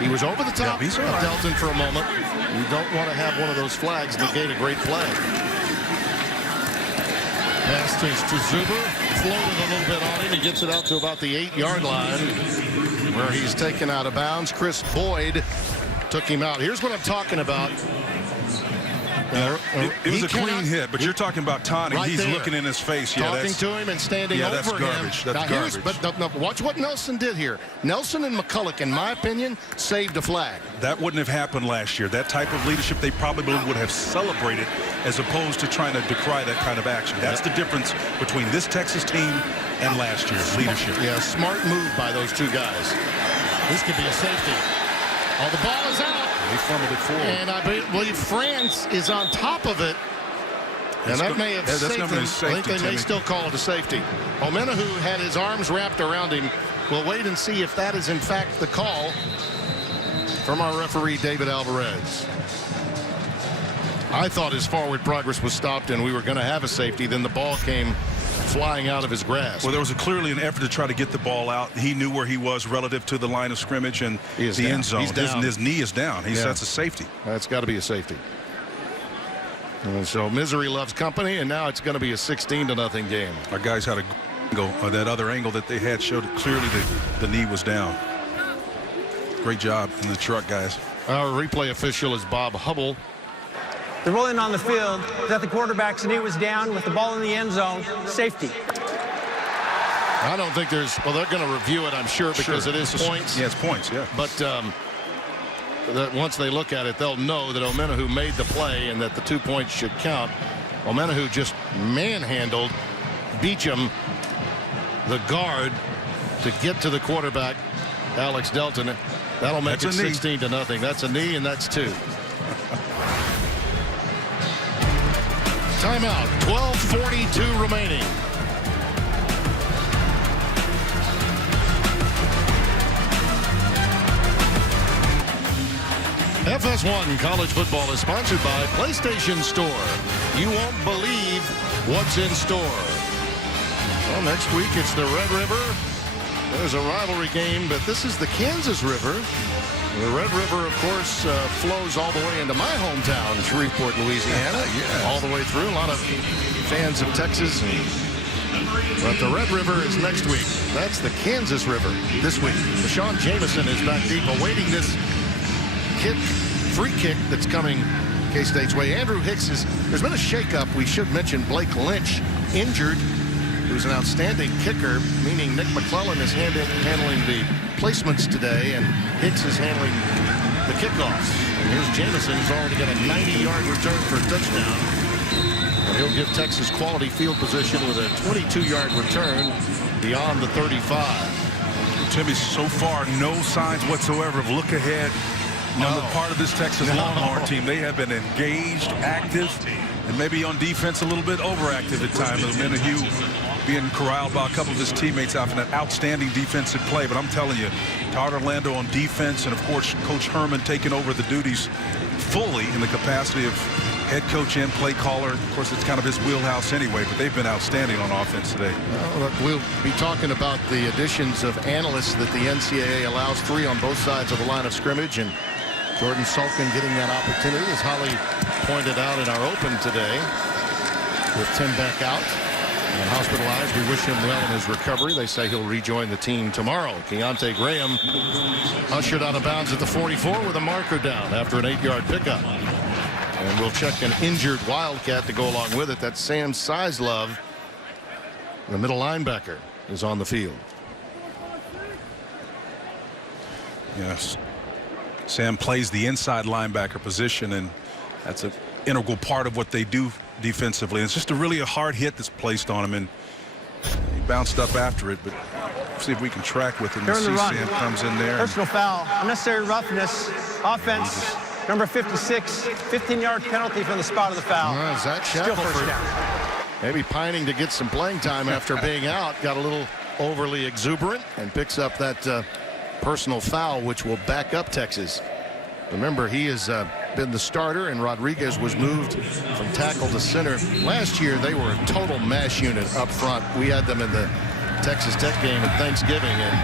He was over the top He's of Delton for a moment. You don't want to have one of those flags negate a great play. Pass to Zuber. Floated a little bit on him. He gets it out to about the 8-yard line where he's taken out of bounds. Chris Boyd took him out. Here's what I'm talking about. It was a clean hit, but you're talking about taunting. Right He's there. Looking in his face. Yeah, Talking to him and standing over that's him. garbage. That's garbage. But no, watch what Nelson did here. Nelson and McCulloch, in my opinion, saved a flag. That wouldn't have happened last year. That type of leadership they probably would have celebrated as opposed to trying to decry that kind of action. That's the difference between this Texas team and last year's leadership. Yeah, smart move by those two guys. This could be a safety. Oh, the ball is out. They fumbled it forward. And I believe France is on top of it. And that may have saved them. I think they may still call it a safety. Omenahue had his arms wrapped around him. We'll wait and see if that is in fact the call from our referee, David Alvarez. I thought his forward progress was stopped and we were going to have a safety. Then the ball came flying out of his grasp. Well, there was clearly an effort to try to get the ball out. He knew where he was relative to the line of scrimmage and the end zone. His knee is down. That's a safety. That's got to be a safety. And so misery loves company, and now it's going to be a 16-0 game. Our guys had a go. That other angle that they had showed clearly the knee was down. Great job in the truck, guys. Our replay official is Bob Hubble. The ruling on the field that the quarterback's knee was down with the ball in the end zone. Safety. I don't think there's, well, they're going to review it, I'm sure, because it is points. Yeah, it's points, yeah. But that once they look at it, they'll know that Omenahue made the play and that the 2 points should count. Omenahue just manhandled Beecham, the guard, to get to the quarterback, Alex Delton. That'll make it 16-0. That's a knee, and that's 2. Timeout. 12:42 remaining. FS1 College Football is sponsored by PlayStation Store. You won't believe what's in store. Well, next week it's the Red River. There's a rivalry game, but this is the Kansas River. The Red River, of course, flows all the way into my hometown, Shreveport, Louisiana. All the way through. A lot of fans of Texas. But the Red River is next week. That's the Kansas River this week. Deshaun Jameson is back deep, awaiting this free kick that's coming K-State's way. Andrew Hicks there's been a shakeup. We should mention Blake Lynch, injured, who's an outstanding kicker, meaning Nick McClellan is handling the placements today, and Hicks is handling the kickoffs. And here's Jameson, who's already got a 90-yard return for a touchdown. And he'll give Texas quality field position with a 22-yard return beyond the 35. Timmy, so far, no signs whatsoever of look ahead on the part of this Texas Longhorn team. They have been engaged, active. And maybe on defense a little bit overactive at times. Hugh being corralled by a couple of his teammates after that outstanding defensive play. But I'm telling you, Todd Orlando on defense, and of course Coach Herman taking over the duties fully in the capacity of head coach and play caller. Of course, it's kind of his wheelhouse anyway, but they've been outstanding on offense today. Well, look, we'll be talking about the additions of analysts that the NCAA allows, 3 on both sides of the line of scrimmage, and Jordan Sulkin getting that opportunity, as Holly pointed out in our open today, with Tim Beck out and hospitalized. We wish him well in his recovery. They say he'll rejoin the team tomorrow. Keontae Graham ushered out of bounds at the 44 with a marker down after an 8-yard pickup. And we'll check an injured Wildcat to go along with it. That's Sam Sizlove, the middle linebacker, is on the field. Yes. Sam plays the inside linebacker position, and that's an integral part of what they do defensively. And it's just a hard hit that's placed on him, and he bounced up after it. But see if we can track with him. See Sam comes in there. Personal foul, unnecessary roughness, offense. Number 56, 15-yard penalty from the spot of the foul. Zach Still first Shackelford, down. maybe pining to get some playing time after being out, got a little overly exuberant and picks up that personal foul, which will back up Texas. Remember, he has been the starter, and Rodriguez was moved from tackle to center. Last year, they were a total mash unit up front. We had them in the Texas Tech game at Thanksgiving, and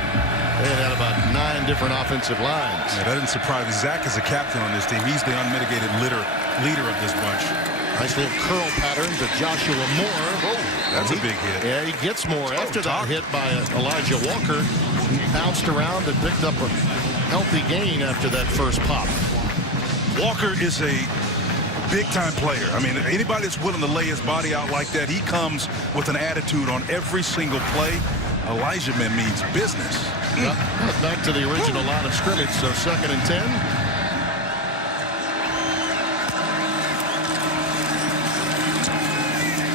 they had about 9 different offensive lines. Yeah, that didn't surprise me. Zach is a captain on this team. He's the unmitigated leader of this bunch. Nice little curl pattern to Joshua Moore. Whoa, that's a big hit. Yeah, he gets more after that hit by Elijah Walker. He bounced around and picked up a healthy gain after that first pop. Walker is a big-time player. I mean, anybody that's willing to lay his body out like that, he comes with an attitude on every single play. Elijah, man, means business. Yep. Back to the original line of scrimmage, so 2nd and 10.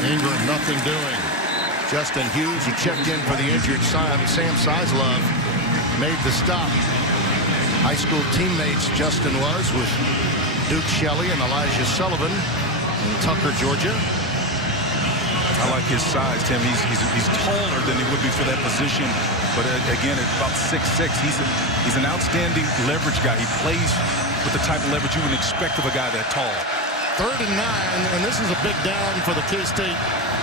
Ingram, nothing doing. Justin Hughes, who checked in for the injured Sam Sizlove, made the stop. High school teammates Justin was with Duke Shelley and Elijah Sullivan in Tucker, Georgia. I like his size, Tim. He's taller than he would be for that position, but again, at about 6'6", he's an outstanding leverage guy. He plays with the type of leverage you would expect of a guy that tall. 3rd and 9, and this is a big down for the K-State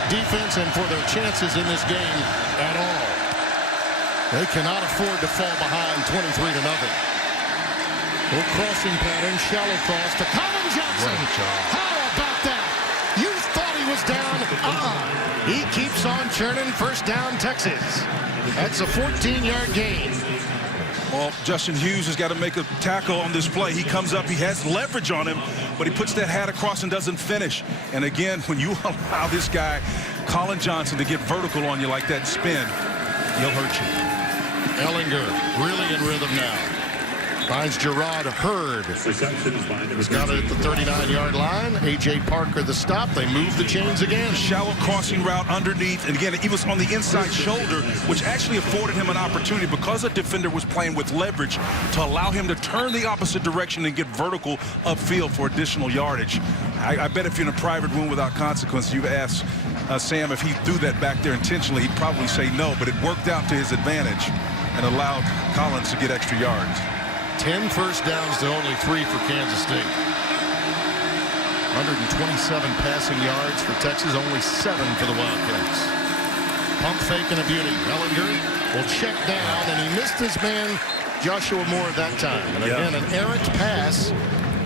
defense and for their chances in this game at all. They cannot afford to fall behind 23-0. Little crossing pattern, shallow cross to Colin Johnson. How about that? You thought he was down. He keeps on churning. First down, Texas. That's a 14-yard gain. Well, Justin Hughes has got to make a tackle on this play. He comes up, he has leverage on him, but he puts that hat across and doesn't finish. And again, when you allow this guy, Colin Johnson, to get vertical on you like that spin, he'll hurt you. Ellinger really in rhythm now. Finds Gerard Hurd. He's got it at the 39-yard line. A.J. Parker the stop. They move the chains again. Shallow crossing route underneath. And again, he was on the inside shoulder, which actually afforded him an opportunity because a defender was playing with leverage to allow him to turn the opposite direction and get vertical upfield for additional yardage. I bet if you're in a private room without consequence, you ask Sam if he threw that back there intentionally, he'd probably say no, but it worked out to his advantage and allowed Collins to get extra yards. 10 first downs to only 3 for Kansas State. 127 passing yards for Texas, only 7 for the Wildcats. Pump fake and a beauty. Ellinger will check down, and he missed his man Joshua Moore that time. And again, an errant pass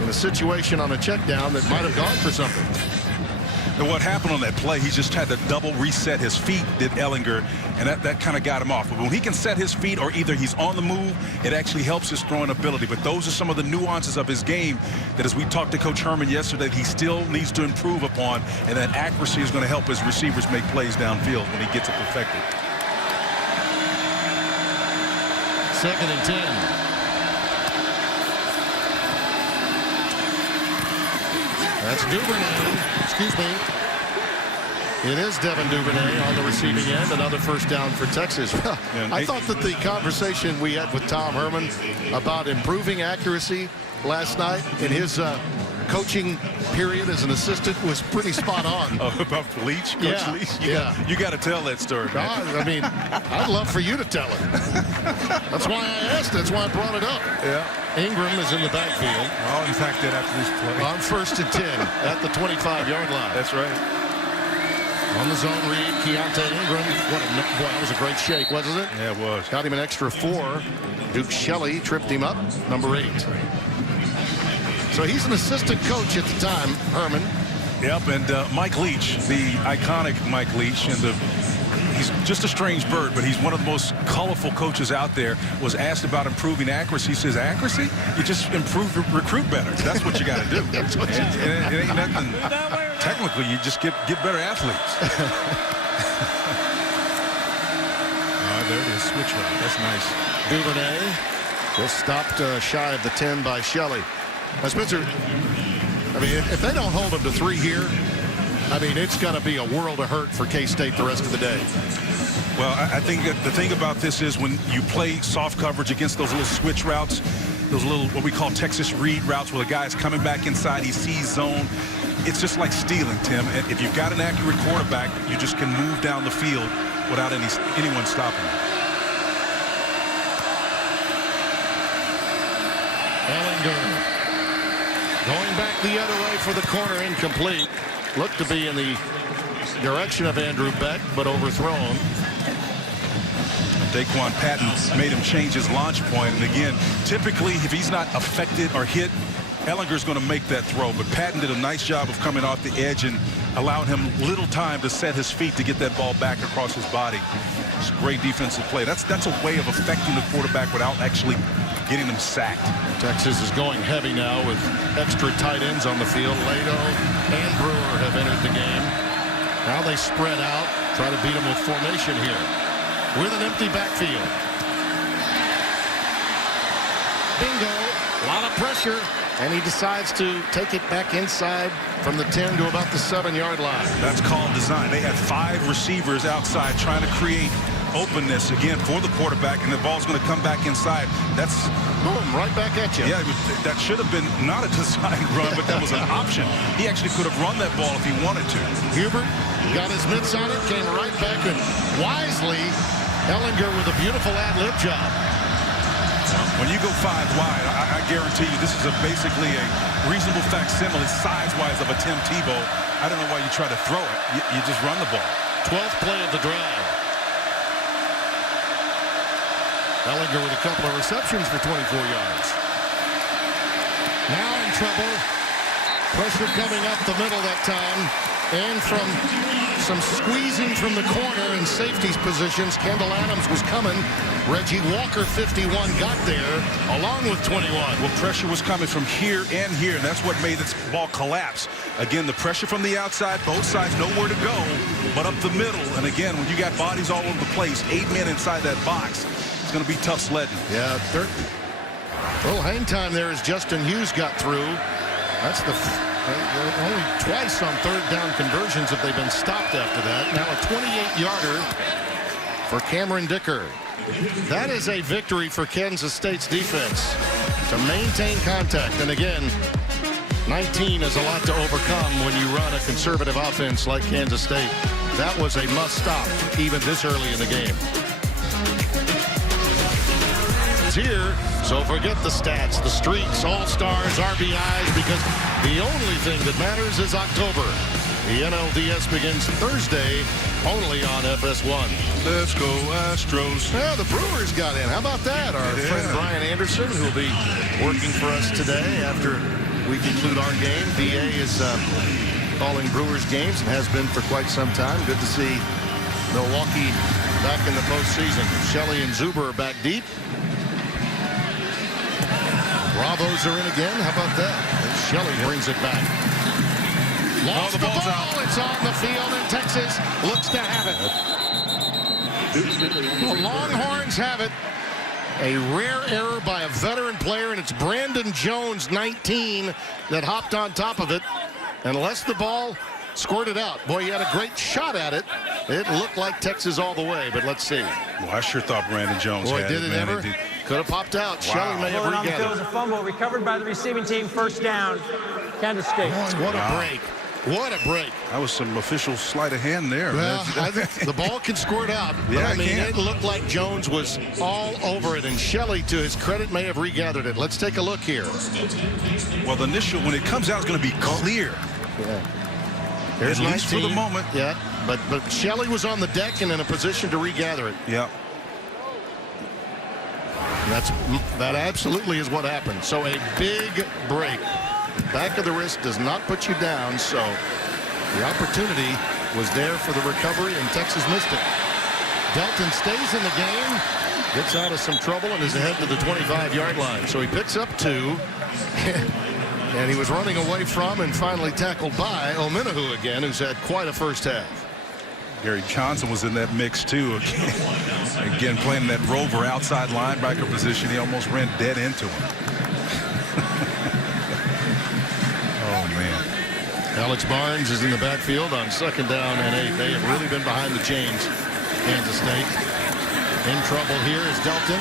in a situation on a check down that might have gone for something. And what happened on that play, he just had to double reset his feet, did Ellinger, and that kind of got him off. But when he can set his feet, or either he's on the move, it actually helps his throwing ability. But those are some of the nuances of his game that, as we talked to Coach Herman yesterday, he still needs to improve upon, and that accuracy is going to help his receivers make plays downfield when he gets it perfected. 2nd and 10. That's Duvernay. Excuse me. It is Devin Duvernay on the receiving end. Another first down for Texas. I thought that the conversation we had with Tom Herman about improving accuracy last night in his coaching period as an assistant was pretty spot on. Oh, about Leach? Coach Leach? You got to tell that story, man. I mean, I'd love for you to tell it. That's why I asked. That's why I brought it up. Yeah. Ingram is in the backfield. I'll unpack that after this play. On 1st and 10 at the 25-yard line. That's right. On the zone read, Keontae Ingram. Boy, that was a great shake, wasn't it? Yeah, it was. Got him an extra 4. Duke Shelley tripped him up, number 8. So he's an assistant coach at the time, Herman. Yep, and Mike Leach, the iconic Mike Leach, and he's just a strange bird, but he's one of the most colorful coaches out there, was asked about improving accuracy. He says, accuracy? You just improve, recruit better. That's what you got to do. That's what it ain't nothing. Technically, you just get better athletes. There it is, switch route. That's nice. Duvernay just stopped shy of the 10 by Shelley. Spencer, I mean, if they don't hold him to 3 here, I mean, it's got to be a world of hurt for K-State the rest of the day. Well, I think that the thing about this is when you play soft coverage against those little switch routes, those little what we call Texas read routes where the guy's coming back inside, he sees zone. It's just like stealing, Tim. And if you've got an accurate quarterback, you just can move down the field without anyone stopping you. Ellinger going back the other way for the corner, incomplete. Looked to be in the direction of Andrew Beck, but overthrown. Daquan Patton made him change his launch point. And again, typically, if he's not affected or hit, Ellinger's going to make that throw. But Patton did a nice job of coming off the edge and allowing him little time to set his feet to get that ball back across his body. It's a great defensive play. That's a way of affecting the quarterback without actually getting him sacked. Texas is going heavy now with extra tight ends on the field. Lado and Brewer have entered the game. Now they spread out, try to beat them with formation here. With an empty backfield. Bingo. A lot of pressure. And he decides to take it back inside from the 10 to about the 7-yard line. That's called design. They had 5 receivers outside trying to create openness again for the quarterback, and the ball's going to come back inside. That's boom, right back at you. Yeah, that should have been not a design run, but that was an option. He actually could have run that ball if he wanted to. Hubert got his mitts on it, came right back, and wisely, Ellinger with a beautiful ad-lib job. When you go 5 wide, I guarantee you this is basically a reasonable facsimile size-wise of a Tim Tebow. I don't know why you try to throw it. You just run the ball. 12th play of the drive. Ellinger with a couple of receptions for 24 yards. Now in trouble. Pressure coming up the middle that time. And from some squeezing from the corner in safety's positions, Kendall Adams was coming. Reggie Walker, 51, got there, along with 21. Well, pressure was coming from here and here, and that's what made this ball collapse. Again, the pressure from the outside, both sides nowhere to go, but up the middle. And again, when you got bodies all over the place, 8 men inside that box, it's going to be tough sledding. Yeah, little hang time there as Justin Hughes got through. That's the only twice on 3rd down conversions have they been stopped after that. Now a 28-yarder for Cameron Dicker. That is a victory for Kansas State's defense to maintain contact. And again, 19 is a lot to overcome when you run a conservative offense like Kansas State. That was a must stop even this early in the game. Here, so forget the stats, the streaks, all-stars, RBIs, because the only thing that matters is October. The NLDS begins Thursday only on FS1. Let's go Astros. Yeah, the Brewers got in. How about that? Our friend Brian Anderson, who will be working for us today after we conclude our game. BA is calling Brewers games and has been for quite some time. Good to see Milwaukee back in the postseason. Shelley and Zuber are back deep. Bravos are in again. How about that? And Shelley brings it back. Lost the ball. It's on the field, and Texas looks to have it. The Longhorns have it. A rare error by a veteran player, and it's Brandon Jones, 19, that hopped on top of it. Unless the ball squirted out. Boy, he had a great shot at it. It looked like Texas all the way, but let's see. Well, I sure thought Brandon Jones Boy, had did it ever? Could have popped out. Wow. Shelley may have On the field regathered. is a fumble recovered by the receiving team. 1st down. Kansas State. What a break. What a break. That was some official sleight of hand there. Well, I think the ball can squirt out. But Yeah, I mean, it it looked like Jones was all over it, and Shelley, to his credit, may have regathered it. Let's take a look here. Well, the initial, when it comes out, it's going to be clear. Yeah. There's At least 19. for the moment. Yeah, but Shelley was on the deck and in a position to regather it. Yeah. That absolutely is what happened. So a big break. Back of the wrist does not put you down, so the opportunity was there for the recovery, and Texas missed it. Delton stays in the game, gets out of some trouble, and is ahead to the 25-yard line. So he picks up 2, and he was running away from and finally tackled by Ominahu again, who's had quite a first half. Gary Johnson was in that mix, too. Again, playing that rover outside linebacker position. He almost ran dead into him. Oh, man. Alex Barnes is in the backfield on 2nd down and 8. They have really been behind the chains. Kansas State in trouble here is Delton.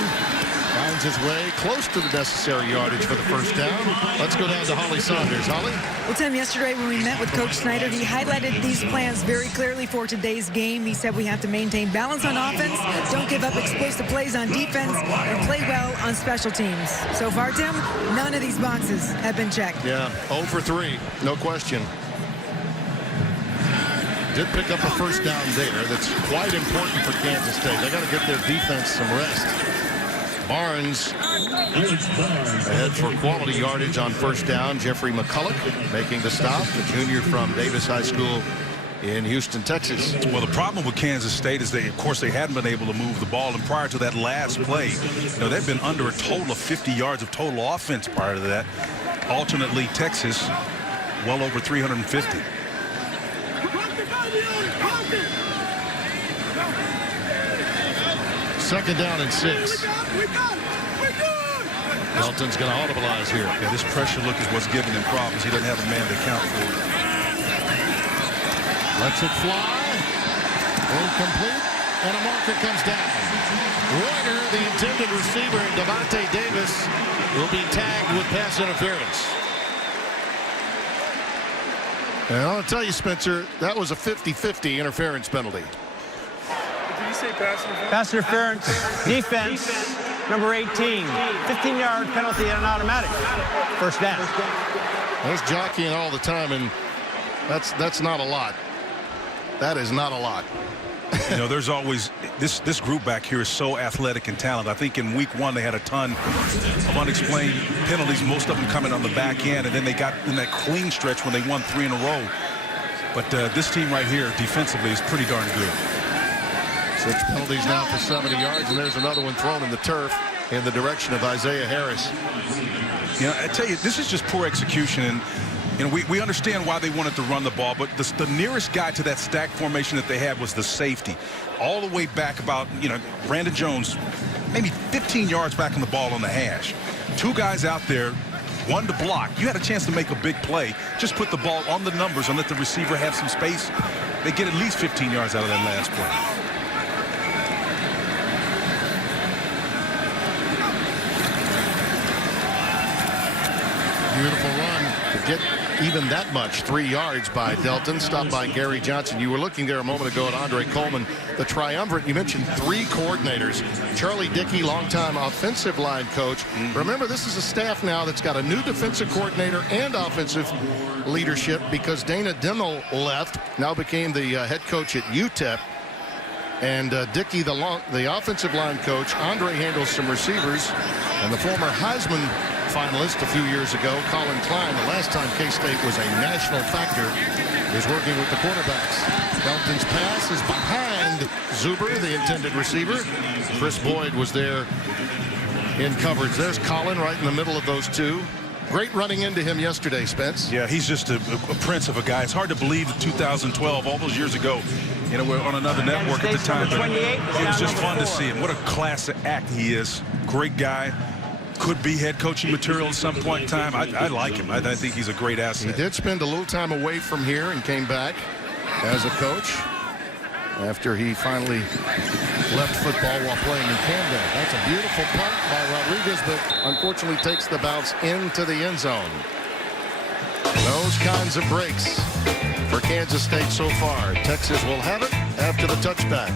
Finds his way close to the necessary yardage for the first down. Let's go down to Holly Saunders. Holly? Well, Tim, yesterday when we met with Coach Snyder, he highlighted these plans very clearly for today's game. He said we have to maintain balance on offense, don't give up explosive plays on defense, and play well on special teams. So far, Tim, none of these boxes have been checked. Yeah, 0 for 3, no question. Did pick up a first down there. That's quite important for Kansas State. They got to get their defense some rest. Barnes ahead for quality yardage on first down. Jeffrey McCulloch making the stop, the junior from Davis High School in Houston, Texas. Well, the problem with Kansas State is they hadn't been able to move the ball, and prior to that last play, they've been under a total of 50 yards of total offense prior to that. Alternately, Texas well over 350. Second down and 6. Delton's going to audibilize here. Yeah, this pressure look is what's giving him problems. He doesn't have a man to count for. Lets it fly. Incomplete. And a marker comes down. Reuter, the intended receiver, and Devontae Davis will be tagged with pass interference. And I'll tell you, Spencer, that was a 50-50 interference penalty. Did you say pass interference? Pass interference, defense, number 18. 15-yard penalty and an automatic. First down. There's jockeying all the time, and that's not a lot. That is not a lot. There's always this group back here is so athletic and talented. I think in week 1 they had a ton of unexplained penalties, most of them coming on the back end, and then they got in that clean stretch when they won 3 in a row. But this team right here defensively is pretty darn good. 6 penalties now for 70 yards, and there's another one thrown in the turf in the direction of Isaiah Harris. I tell you, this is just poor execution, and we understand why they wanted to run the ball, but the nearest guy to that stack formation that they had was the safety. All the way back about, Brandon Jones, maybe 15 yards back on the ball on the hash. 2 guys out there, 1 to block. You had a chance to make a big play. Just put the ball on the numbers and let the receiver have some space. They get at least 15 yards out of that last play. Beautiful run to get even that much. 3 yards by Delton, stopped by Gary Johnson. You were looking there a moment ago at Andre Coleman, the triumvirate. You mentioned 3 coordinators. Charlie Dickey, longtime offensive line coach. Remember, this is a staff now that's got a new defensive coordinator and offensive leadership because Dana Dimmel left, now became the head coach at UTEP. And Dickey, the offensive line coach. Andre handles some receivers. And the former Heisman finalist a few years ago, Colin Klein, the last time K-State was a national factor, is working with the quarterbacks. Delton's pass is behind Zuber, the intended receiver. Chris Boyd was there in coverage. There's Colin right in the middle of those 2. Great running into him yesterday, Spence. Yeah, he's just a prince of a guy. It's hard to believe that 2012, all those years ago, we're on another network at the time. But it was just fun to see him. What a class act he is. Great guy. Could be head coaching material at some point in time. I like him. I think he's a great asset. He did spend a little time away from here and came back as a coach after he finally left football while playing in Canada. That's a beautiful punt by Rodriguez, but unfortunately takes the bounce into the end zone. Those kinds of breaks for Kansas State so far. Texas will have it after the touchback.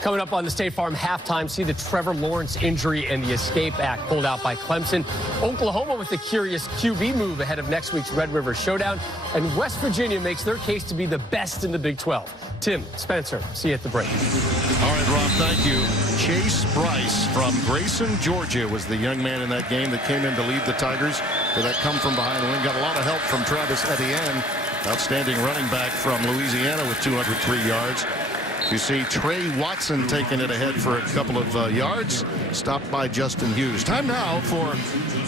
Coming up on the State Farm halftime, see the Trevor Lawrence injury and the Escape Act pulled out by Clemson. Oklahoma with the curious QB move ahead of next week's Red River Showdown. And West Virginia makes their case to be the best in the Big 12. Tim, Spencer, see you at the break. All right, Rob, thank you. Chase Bryce from Grayson, Georgia, was the young man in that game that came in to lead the Tigers to that come from behind win. Got a lot of help from Travis Etienne, outstanding running back from Louisiana with 203 yards. You see Trey Watson taking it ahead for a couple of yards, stopped by Justin Hughes. Time now for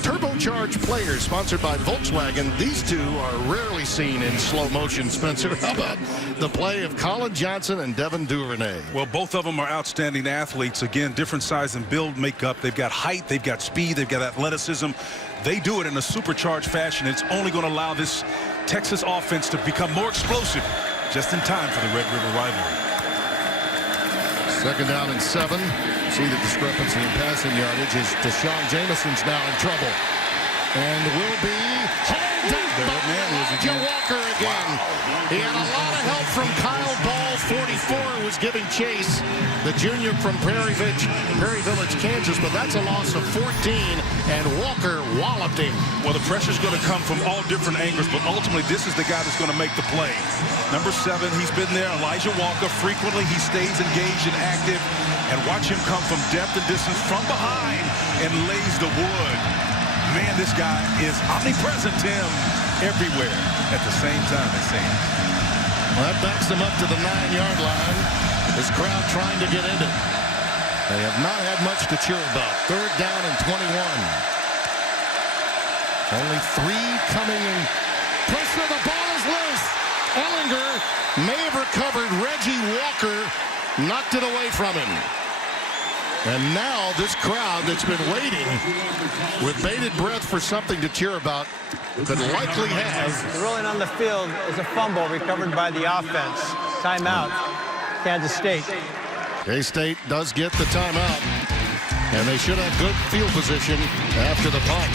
turbocharged players, sponsored by Volkswagen. These two are rarely seen in slow motion, Spencer. How about the play of Colin Johnson and Devin Duvernay? Well, both of them are outstanding athletes. Again, different size and build makeup. They've got height, they've got speed, they've got athleticism. They do it in a supercharged fashion. It's only going to allow this Texas offense to become more explosive just in time for the Red River rivalry. 2nd down and 7. See the discrepancy in passing yardage as Deshaun Jameson's now in trouble. And will be hauled down by Elijah Walker again. Wow. He had a lot of help from Kyle Ball. 44 was giving chase, the junior from Prairie Village, Kansas. But that's a loss of 14, and Walker walloped him. Well, the pressure's going to come from all different angles, but ultimately this is the guy that's going to make the play. Number 7, he's been there. Elijah Walker, frequently he stays engaged and active. And watch him come from depth and distance from behind and lays the wood. Man, this guy is omnipresent, Tim, everywhere at the same time, it seems. Well, that backs them up to the 9-yard line. This crowd trying to get in it. They have not had much to cheer about. 3rd down and 21. Only 3 coming in. Pressure, the ball is loose. Ellinger may have recovered. Reggie Walker knocked it away from him. And now this crowd that's been waiting with bated breath for something to cheer about could likely have. The ruling on the field is a fumble recovered by the offense. Timeout, Kansas State. K-State does get the timeout. And they should have good field position after the punt.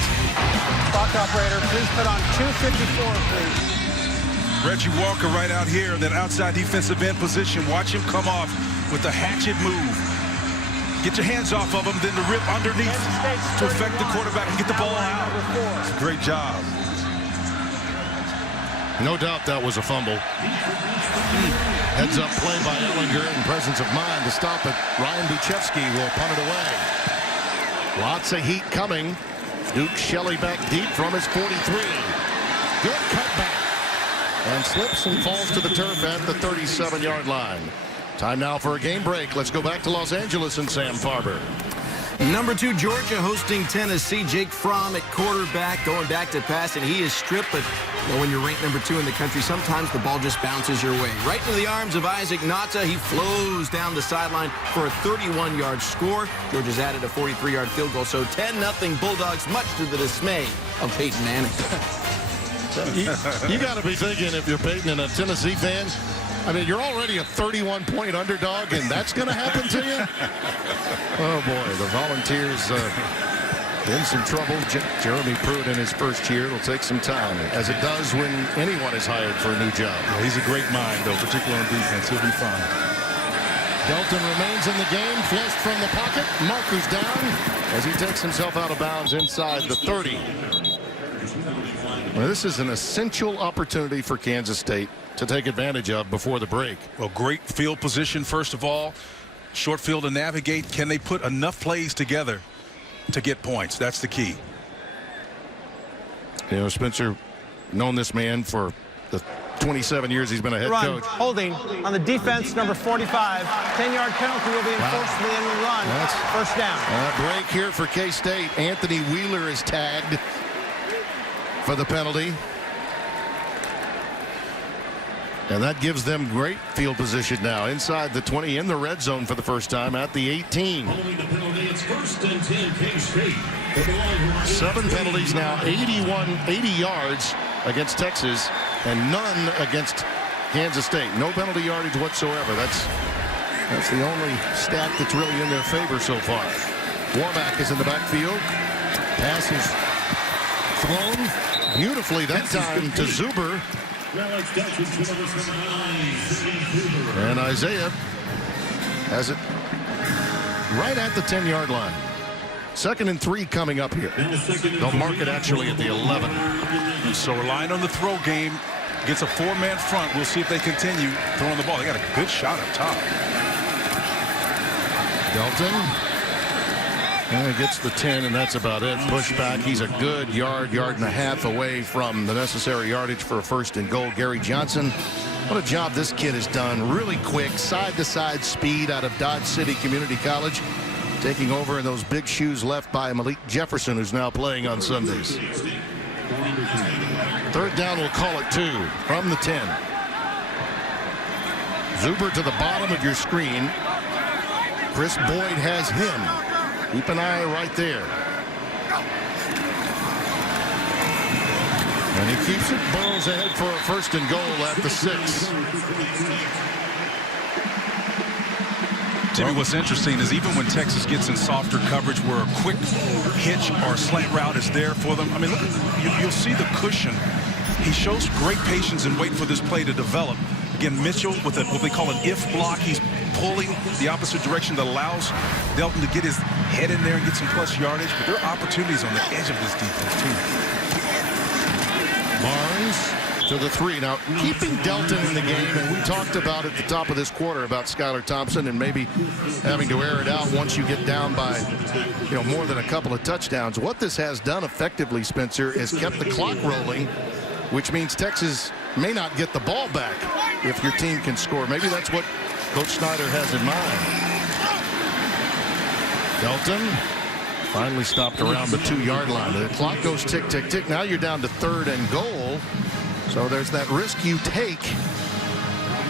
Clock operator, please put on 2:54, please. Reggie Walker right out here, that outside defensive end position. Watch him come off with the hatchet move. Get your hands off of him, then the rip underneath to affect the quarterback and get the ball out. It's a great job. No doubt that was a fumble. Heads up play by Ellinger in presence of mind to stop it. Ryan Buchevsky will punt it away. Lots of heat coming. Duke Shelley back deep from his 43. Good cutback. And slips and falls to the turf at the 37-yard line. Time now for a game break. Let's go back to Los Angeles and Sam Farber. Number 2, Georgia hosting Tennessee. Jake Fromm at quarterback, going back to pass, and he is stripped. But you know, when you're ranked number 2 in the country, sometimes the ball just bounces your way. Right into the arms of Isaac Nata. He flows down the sideline for a 31-yard score. Georgia's added a 43-yard field goal, so 10-0 Bulldogs, much to the dismay of Peyton Manning. You got to be thinking, if you're Peyton and a Tennessee fan, I mean, you're already a 31-point underdog, and that's going to happen to you? Oh, boy, the Volunteers in some trouble. Jeremy Pruitt in his first year. It'll take some time, as it does when anyone is hired for a new job. Yeah, he's a great mind, though, particularly on defense. He'll be fine. Dalton remains in the game, flushed from the pocket. Marcus down as he takes himself out of bounds inside the 30. Well, this is an essential opportunity for Kansas State to take advantage of before the break. Well, great field position, first of all. Short field to navigate. Can they put enough plays together to get points? That's the key. You know, Spencer, known this man for the 27 years he's been a head coach. Holding on the defense, number 45. 10-yard penalty will be enforced for the end of the run. That's first down. A break here for K-State. Anthony Wheeler is tagged for the penalty. And that gives them great field position now inside the 20 in the red zone for the first time at the 18. Following the penalty, it's 1st and 10 K-State. 7 penalties now, 80 yards against Texas and none against Kansas State. No penalty yardage whatsoever. That's the only stat that's really in their favor so far. Warmack is in the backfield. Pass is thrown beautifully that time to Zuber. And Isaiah has it right at the 10-yard line. 2nd and 3 coming up here. They'll mark it actually at the 11. So relying on the throw game. Gets a 4-man front. We'll see if they continue throwing the ball. They got a good shot up top. Delton. And gets the 10, and that's about it. Push back. He's a good yard and a half away from the necessary yardage for a 1st and goal. Gary Johnson, what a job this kid has done. Really quick, side-to-side speed out of Dodge City Community College. Taking over in those big shoes left by Malik Jefferson, who's now playing on Sundays. 3rd down, we'll call it 2 from the 10. Zuber to the bottom of your screen. Chris Boyd has him. Keep an eye right there. And he keeps it. Burrows ahead for a 1st and goal at the 6. Timmy, what's interesting is even when Texas gets in softer coverage where a quick hitch or slant route is there for them, I mean, look, you'll see the cushion. He shows great patience and wait for this play to develop. Again, Mitchell with what they call an if block. He's pulling the opposite direction that allows Delton to get his head in there and get some plus yardage. But there are opportunities on the edge of this defense, too. Barnes to the 3. Now, keeping Delton in the game, and we talked about at the top of this quarter about Skylar Thompson and maybe having to air it out once you get down by, more than a couple of touchdowns. What this has done effectively, Spencer, is kept the clock rolling, which means Texas may not get the ball back if your team can score. Maybe that's what Coach Snyder has in mind. Delton finally stopped around the 2-yard line. The clock goes tick, tick, tick. Now you're down to 3rd and goal. So there's that risk you take.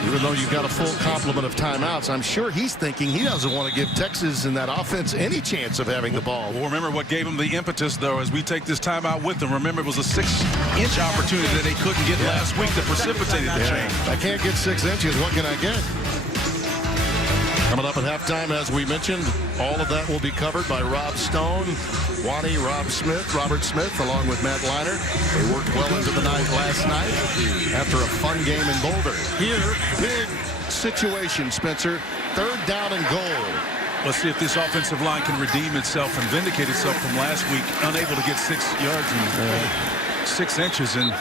Even though you've got a full complement of timeouts, I'm sure he's thinking he doesn't want to give Texas and that offense any chance of having the ball. Well, remember what gave him the impetus, though, as we take this timeout with them. Remember, it was a 6-inch opportunity that they couldn't get last week that precipitated the change. I can't get 6 inches. What can I get? Coming up at halftime, as we mentioned, all of that will be covered by Rob Stone, Wani, Robert Smith, along with Matt Leiner. They worked well into the night last night after a fun game in Boulder. Here, big situation, Spencer. 3rd down and goal. Let's see if this offensive line can redeem itself and vindicate itself from last week. Unable to get 6 yards and 6 inches, and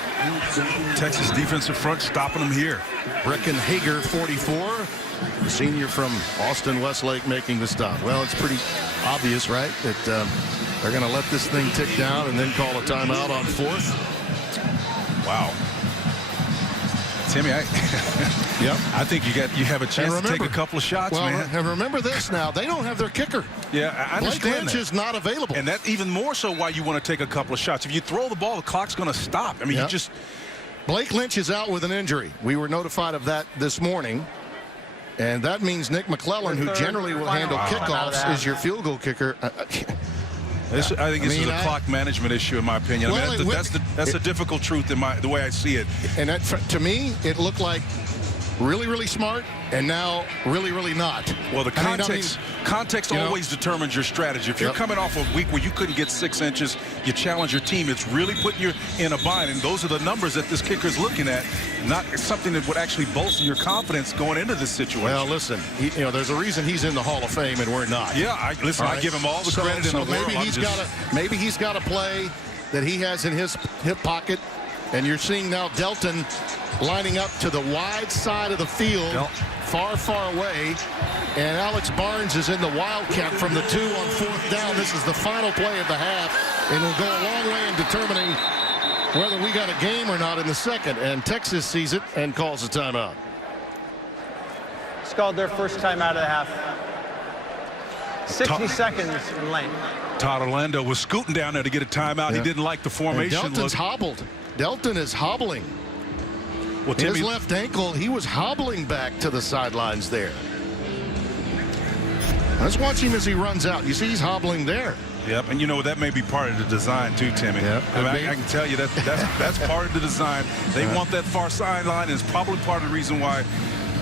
Texas defensive front stopping them here. Brecken Hager, 44. The senior from Austin Westlake making the stop. Well, it's pretty obvious, right, that they're going to let this thing tick down and then call a timeout on 4th. Wow. Timmy, I think you have a chance to take a couple of shots, man. And remember this now. They don't have their kicker. Yeah, I understand Blake Lynch is not available. And that even more so why you want to take a couple of shots. If you throw the ball, the clock's going to stop. I mean, you just... Blake Lynch is out with an injury. We were notified of that this morning. And that means Nick McClellan, who generally will handle kickoffs, is your field goal kicker. I think this is a clock management issue, in my opinion. Well, I mean, that's the difficult truth in the way I see it. And that, to me, it looked like really, really smart, and now really, really not. Well, the context always determines your strategy. If you're coming off a week where you couldn't get 6 inches, you challenge your team, it's really putting you in a bind. And those are the numbers that this kicker is looking at, not something that would actually bolster your confidence going into this situation. Well, listen, there's a reason he's in the Hall of Fame and we're not. Yeah, I give him all the credit in the world. Maybe he's got a play that he has in his hip pocket, and you're seeing now Delton lining up to the wide side of the field, far, far away. And Alex Barnes is in the Wildcat from the 2 on 4th down. This is the final play of the half, and will go a long way in determining whether we got a game or not in the 2nd. And Texas sees it and calls a timeout. It's called their first timeout of the half. 60 seconds in length. Todd Orlando was scooting down there to get a timeout. He didn't like the formation. And Delton's hobbled. Delton is hobbling. Well, his left ankle, he was hobbling back to the sidelines there. Let's watch him as he runs out. You see he's hobbling there. Yep, and that may be part of the design too, Timmy. Yep. I can tell you that's part of the design. They want that far sideline, and it's probably part of the reason why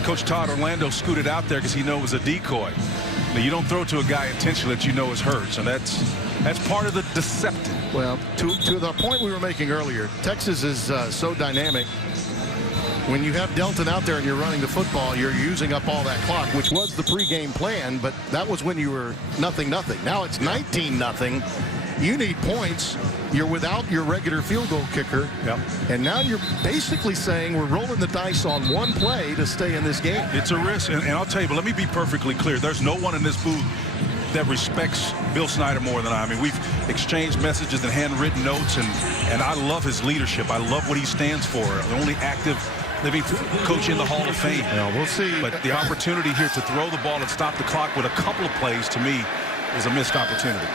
Coach Todd Orlando scooted out there, because he knows it was a decoy. You don't throw to a guy intentionally that you know is hurt, so that's part of the deceptive. Well, to the point we were making earlier, Texas is so dynamic. When you have Delton out there and you're running the football, you're using up all that clock, which was the pregame plan, but that was when you were 0-0. Now it's 19-0. You need points. You're without your regular field goal kicker. Yep. And now you're basically saying we're rolling the dice on one play to stay in this game. It's a risk, and I'll tell you, but let me be perfectly clear. There's no one in this booth that respects Bill Snyder more than I. I mean, we've exchanged messages and handwritten notes, and I love his leadership. I love what he stands for. The only active living coach in the Hall of Fame. Yeah, we'll see. But the opportunity here to throw the ball and stop the clock with a couple of plays, to me, is a missed opportunity.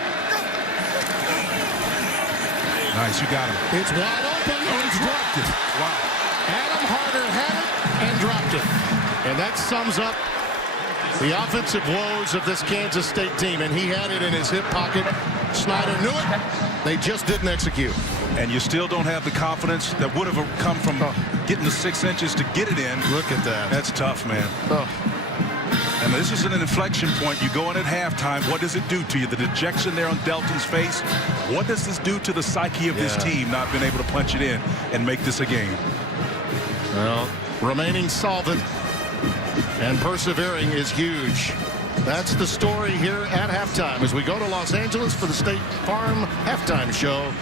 Nice, you got him. It's wide open, and he's dropped it. Wow. Adam Harder had it and dropped it. And that sums up the offensive woes of this Kansas State team. And he had it in his hip pocket. Snyder knew it. They just didn't execute. And you still don't have the confidence that would have come from getting the 6 inches to get it in. Look at that. That's tough, man. Oh. And this is an inflection point. You go in at halftime. What does it do to you? The dejection there on Delton's face. What does this do to the psyche of this team not being able to punch it in and make this a game? Well, remaining solvent and persevering is huge. That's the story here at halftime as we go to Los Angeles for the State Farm halftime show.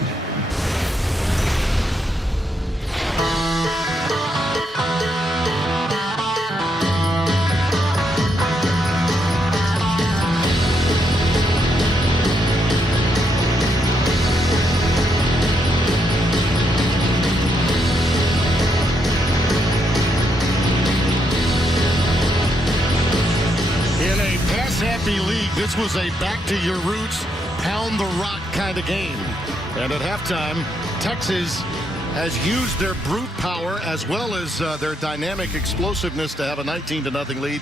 League, this was a back to your roots, pound the rock kind of game. And at halftime, Texas has used their brute power as well as their dynamic explosiveness to have a 19-0 lead.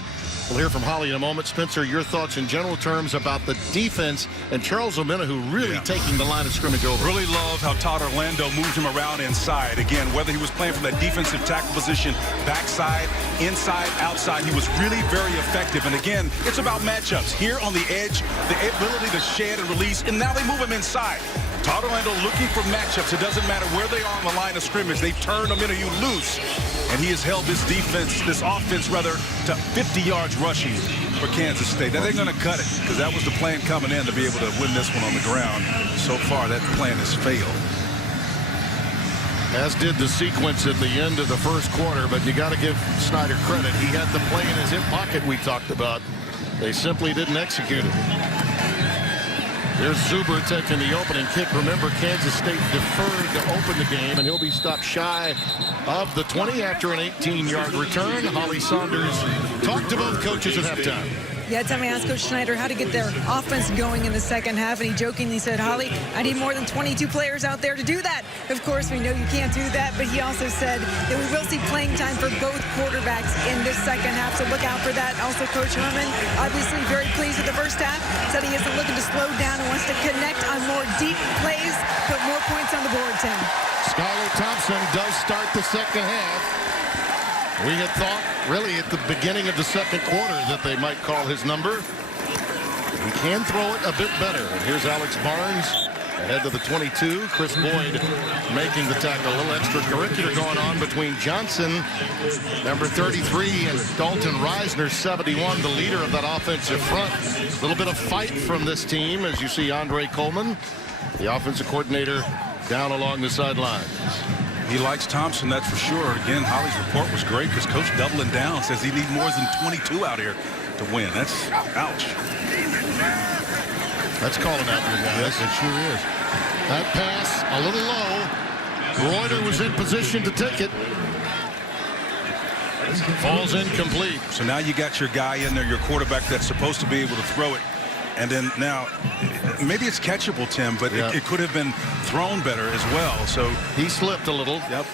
We'll hear from Holly in a moment. Spencer, your thoughts in general terms about the defense and Charles Omenihu really taking the line of scrimmage over. Really love how Todd Orlando moved him around inside. Again, whether he was playing from that defensive tackle position, backside, inside, outside, he was really very effective. And again, it's about matchups. Here on the edge, the ability to shed and release, and now they move him inside. Todd Orlando looking for matchups. It doesn't matter where they are on the line of scrimmage. They've turned Omenihu loose, and he has held this offense rather, to 50 yards rushing for Kansas State. Now they're going to cut it because that was the plan coming in to be able to win this one on the ground. So far, that plan has failed. As did the sequence at the end of the first quarter, but you got to give Snyder credit. He had the play in his hip pocket we talked about. They simply didn't execute it. There's Zuber taking the opening kick. Remember, Kansas State deferred to open the game, and he'll be stopped shy of the 20 after an 18-yard return. Holly Saunders talked to both coaches at halftime. Yeah, time I asked Coach Snyder how to get their offense going in the second half, and he jokingly said, Holly, I need more than 22 players out there to do that. Of course, we know you can't do that, but he also said that we will see playing time for both quarterbacks in this second half, so look out for that. Also, Coach Herman, obviously very pleased with the first half, said he isn't looking to slow down and wants to connect on more deep plays, put more points on the board, Tim. Skylar Thompson does start the second half. We had thought, really, at the beginning of the second quarter that they might call his number. He can throw it a bit better. And here's Alex Barnes ahead to the 22. Chris Boyd making the tackle. A little extracurricular going on between Johnson, number 33, and Dalton Reisner, 71, the leader of that offensive front. A little bit of fight from this team as you see Andre Coleman, the offensive coordinator, down along the sideline. He likes Thompson, that's for sure. Again, Holly's report was great because Coach doubling down says he needs more than 22 out here to win. That's ouch. That's calling out your guys. Yes, it sure is. That pass a little low. Reuter was in position to take it. Falls incomplete. So now you got your guy in there, your quarterback that's supposed to be able to throw it. And then now, maybe it's catchable, Tim, but it could have been thrown better as well. So he slipped a little. Yep.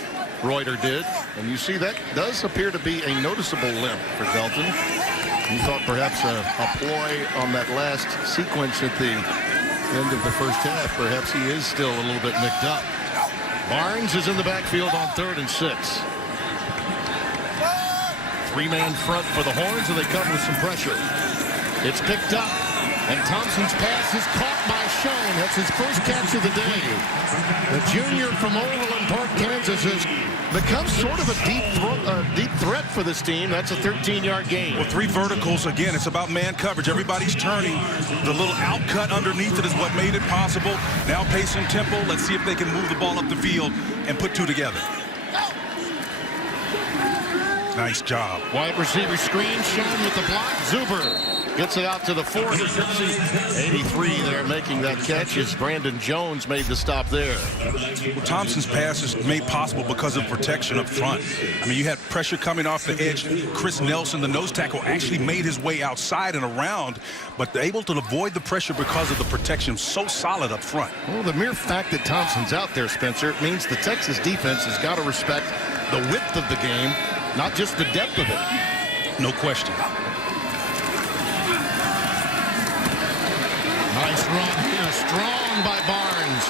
Reuter did. And you see that does appear to be a noticeable limp for Dalton. You thought perhaps a ploy on that last sequence at the end of the first half. Perhaps he is still a little bit nicked up. Barnes is in the backfield on 3rd and 6. Three-man front for the Horns, and they come with some pressure. It's picked up, and Thompson's pass is caught by Schoen. That's his first catch of the day. The junior from Overland Park, Kansas, has become sort of a deep threat for this team. That's a 13-yard gain. Well, 3 verticals. Again, it's about man coverage. Everybody's turning. The little out cut underneath it is what made it possible. Now pace and tempo. Let's see if they can move the ball up the field and put 2 together. Nice job. Wide receiver screen, Schoen with the block. Zuber gets it out to the 40. 83 there making that catch as Brandon Jones made the stop there. Well, Thompson's pass is made possible because of protection up front. I mean, you had pressure coming off the edge. Chris Nelson, the nose tackle, actually made his way outside and around, but able to avoid the pressure because of the protection so solid up front. Well, the mere fact that Thompson's out there, Spencer, means the Texas defense has got to respect the width of the game, not just the depth of it. No question. Nice run here, strong by Barnes.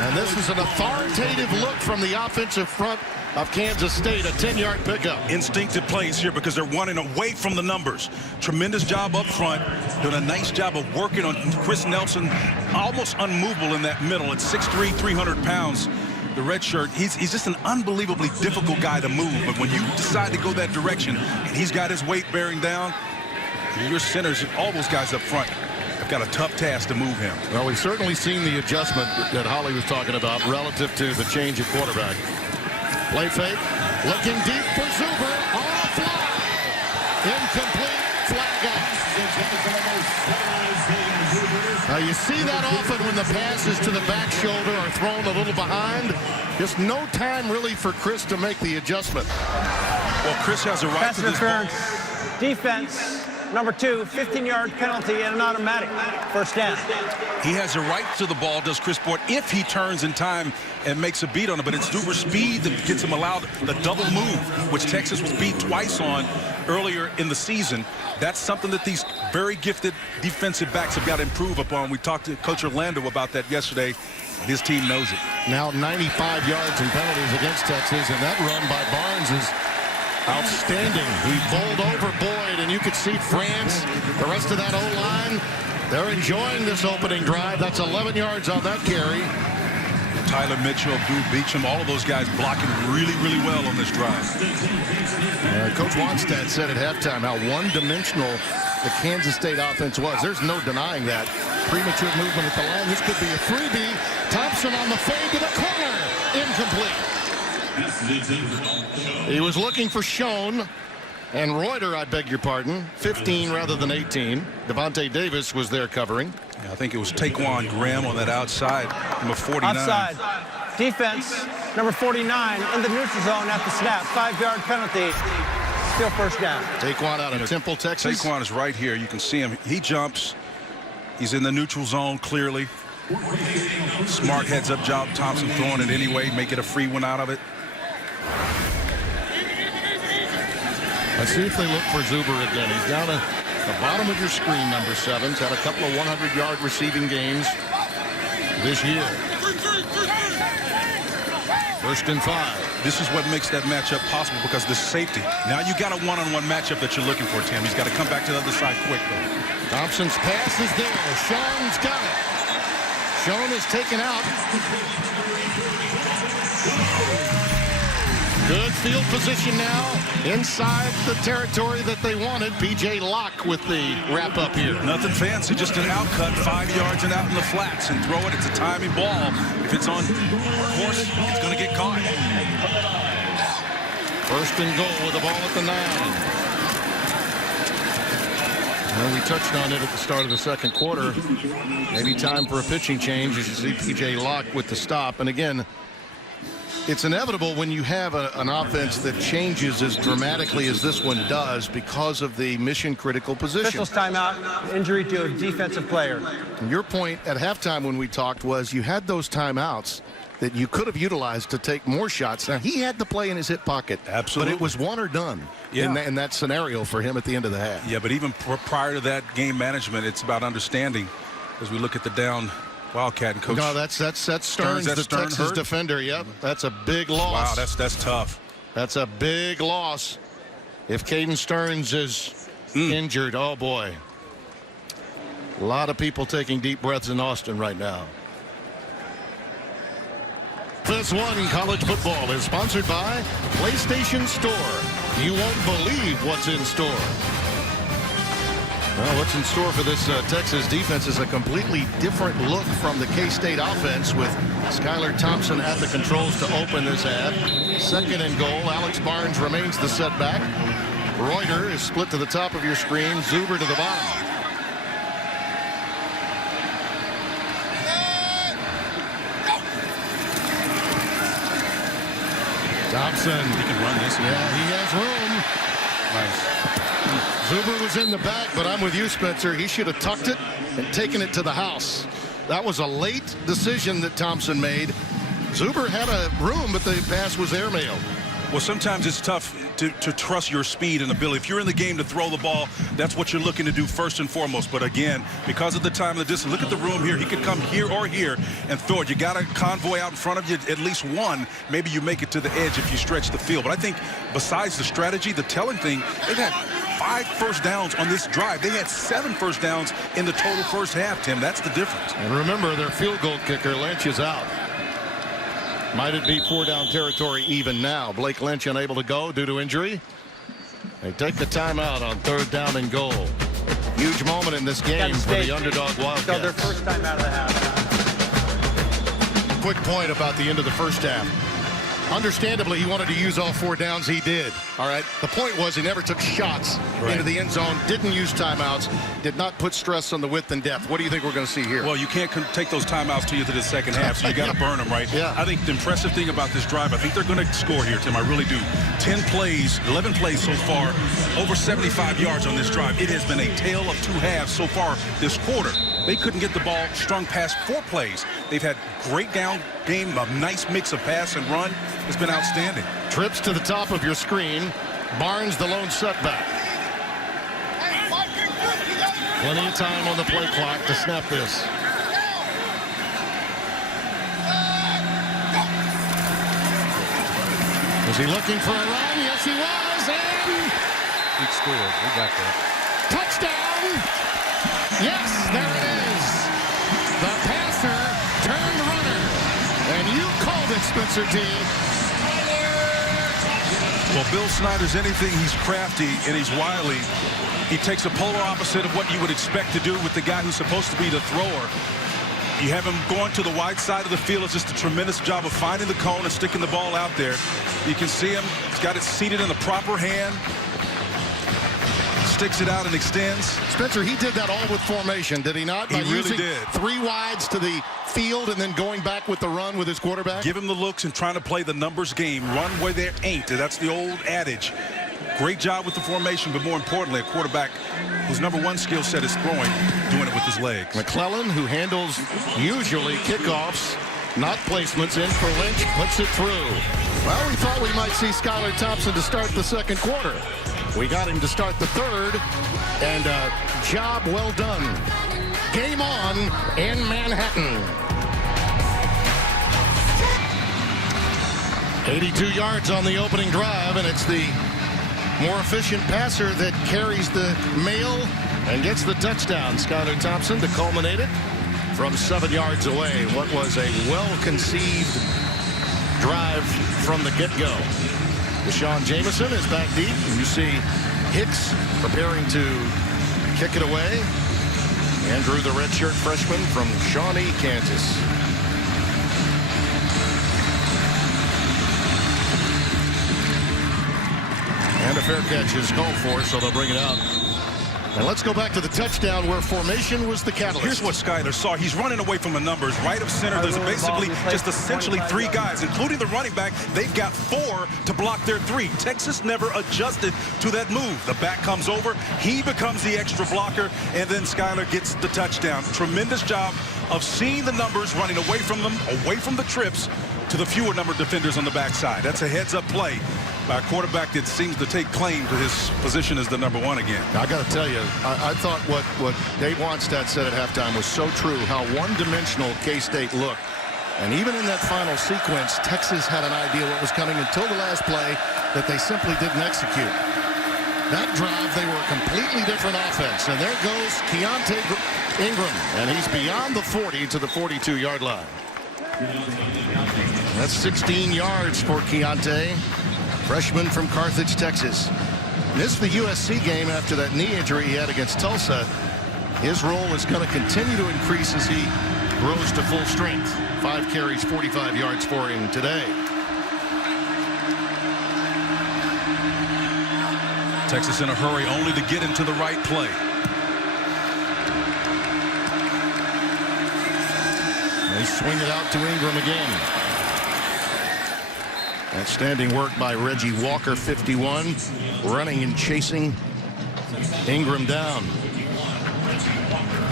And this is an authoritative look from the offensive front of Kansas State, a 10-yard pickup. Instinctive plays here because they're running away from the numbers. Tremendous job up front. Doing a nice job of working on Chris Nelson, almost unmovable in that middle. At 6'3", 300 pounds. The red shirt, he's just an unbelievably difficult guy to move. But when you decide to go that direction, and he's got his weight bearing down, your centers, all those guys up front, have got a tough task to move him. Well, we've certainly seen the adjustment that Holly was talking about relative to the change at quarterback. Play fake, looking deep for Zuber, on a fly. Incomplete, flag off. Now you see that often when the pass is to the back shoulder or thrown a little behind. Just no time really for Chris to make the adjustment. Well, Chris has a right Pass to this ball. interference. Defense. Number 2, 15-yard penalty and an automatic. First down. He has a right to the ball, does Chris Board, if he turns in time and makes a beat on it. But it's Zuber's speed that gets him allowed the double move, which Texas was beat twice on earlier in the season. That's something that these very gifted defensive backs have got to improve upon. We talked to Coach Orlando about that yesterday, and his team knows it. Now 95 yards in penalties against Texas, and that run by Barnes is outstanding. He bowled over Boyd, and you could see France, the rest of that O-line, they're enjoying this opening drive. That's 11 yards on that carry. Tyler Mitchell, Drew Beecham, all of those guys blocking really, really well on this drive. Coach Wanstad said at halftime how one-dimensional the Kansas State offense was. There's no denying that. Premature movement at the line. This could be a freebie. Thompson on the fade to the corner. Incomplete. He was looking for Schoen and Reuter, I beg your pardon, 15 rather than 18. Devontae Davis was there covering. Yeah, I think it was Taquan Graham on that outside, number 49. Offside. Defense, number 49, in the neutral zone at the snap. 5-yard penalty. Still first down. Taquan out of Temple, Texas. Taquan is right here. You can see him. He jumps. He's in the neutral zone clearly. Smart heads-up job. Thompson throwing it anyway. Make it a free one out of it. Let's see if they look for Zuber again. He's down at the bottom of your screen, number 7. He's had a couple of 100-yard receiving games this year. 1st and 5. This is what makes that matchup possible because the safety. Now you got a one-on-one matchup that you're looking for, Tim. He's got to come back to the other side quick, though. Thompson's pass is there. Schoen's got it. Schoen is taken out. Good field position now inside the territory that they wanted. P.J. Locke with the wrap-up here. Nothing fancy, just an outcut, 5 yards and out in the flats and throw it. It's a timing ball. If it's on course, it's going to get caught. 1st and goal with the ball at the 9. Well, we touched on it at the start of the second quarter. Maybe time for a pitching change as you see P.J. Locke with the stop. And again, it's inevitable when you have an offense that changes as dramatically as this one does because of the mission-critical position. Officials timeout, injury to a defensive player. And your point at halftime when we talked was you had those timeouts that you could have utilized to take more shots. Now, he had the play in his hip pocket. Absolutely. But it was one or done in that scenario for him at the end of the half. Yeah, but even prior to that game management, it's about understanding as we look at the down Wildcat and Coach. No, that's Stearns, the Texas hurt? defender. Yep, that's a big loss. Wow, that's tough. That's a big loss. If Caden Stearns is injured, oh boy. A lot of people taking deep breaths in Austin right now. This one, college football, is sponsored by PlayStation Store. You won't believe what's in store. Well, what's in store for this Texas defense is a completely different look from the K-State offense, with Skylar Thompson at the controls to open this half. 2nd and goal. Alex Barnes remains the setback. Reuter is split to the top of your screen. Zuber to the bottom. Thompson. He can run this. Yeah, he has room. Nice. Zuber was in the back, but I'm with you, Spencer. He should have tucked it and taken it to the house. That was a late decision that Thompson made. Zuber had a room, but the pass was airmailed. Well, sometimes it's tough to trust your speed and ability. If you're in the game to throw the ball, that's what you're looking to do first and foremost. But again, because of the time and the distance, look at the room here. He could come here or here and throw it. You got a convoy out in front of you, at least one. Maybe you make it to the edge if you stretch the field. But I think besides the strategy, the telling thing, they've had 5 first downs on this drive. They had 7 first downs in the total first half, Tim. That's the difference. And remember, their field goal kicker, Lynch, is out. Might it be 4-down territory even now? Blake Lynch unable to go due to injury. They take the timeout on 3rd down and goal. Huge moment in this game for the underdog Wildcats. Their first time out of the half. Quick point about the end of the first half. Understandably, he wanted to use all 4 downs. He did. All right. The point was he never took shots into the end zone, didn't use timeouts, did not put stress on the width and depth. What do you think we're going to see here? Well, you can't take those timeouts till you to the second half, so you got to burn them, right? Yeah. I think the impressive thing about this drive, I think they're going to score here, Tim. I really do. 10 plays, 11 plays so far, over 75 yards on this drive. It has been a tale of 2 halves so far this quarter. They couldn't get the ball strung past 4 plays. They've had great down game, a nice mix of pass and run. It's been outstanding. Trips to the top of your screen. Barnes, the lone setback. Plenty of time on the play clock to snap this. Was he looking for a run? Yes, he was. And He scored. We got that. touchdown. Yes, there it is. The passer turned runner. And you called it, Spencer T. Well, Bill Snyder's anything. He's crafty and he's wily. He takes a polar opposite of what you would expect to do with the guy who's supposed to be the thrower. You have him going to the wide side of the field. It's just a tremendous job of finding the cone and sticking the ball out there. You can see him. He's got it seated in the proper hand. Sticks it out and extends. Spencer, he did that all with formation, did he not? He really using did. 3 wides to the field and then going back with the run with his quarterback? Give him the looks and trying to play the numbers game. Run where there ain't. That's the old adage. Great job with the formation, but more importantly, a quarterback whose #1 skill set is throwing, doing it with his legs. McClellan, who handles usually kickoffs, not placements, in for Lynch, puts it through. Well, we thought we might see Skylar Thompson to start the 2nd quarter. We got him to start the 3rd, and job well done. Game on in Manhattan. 82 yards on the opening drive, and it's the more efficient passer that carries the mail and gets the touchdown. Skylar Thompson to culminate it from 7 yards away. What was a well-conceived drive from the get-go. Deshaun Jameson is back deep. You see Hicks preparing to kick it away. Andrew, the redshirt freshman from Shawnee, Kansas. And a fair catch is called for, so they'll bring it out. And let's go back to the touchdown where formation was the catalyst. Here's what Skyler saw. He's running away from the numbers. Right of center, there's basically just essentially 3 guys, including the running back. They've got 4 to block their 3. Texas never adjusted to that move. The back comes over. He becomes the extra blocker, and then Skyler gets the touchdown. Tremendous job of seeing the numbers, running away from them, away from the trips, to the fewer number of defenders on the backside. That's a heads-up play by a quarterback that seems to take claim to his position as the #1 again. I got to tell you, I thought what Dave Wanstadt said at halftime was so true, how one-dimensional K-State looked. And even in that final sequence, Texas had an idea what was coming until the last play that they simply didn't execute. That drive, they were a completely different offense. And there goes Keontae Ingram. And he's beyond the 40 to the 42-yard line. That's 16 yards for Keontae, freshman from Carthage, Texas. Missed the USC game after that knee injury he had against Tulsa. His role is going to continue to increase as he grows to full strength. 5 carries, 45 yards for him today. Texas in a hurry only to get into the right play. They swing it out to Ingram again. Outstanding work by Reggie Walker, 51, running and chasing Ingram down.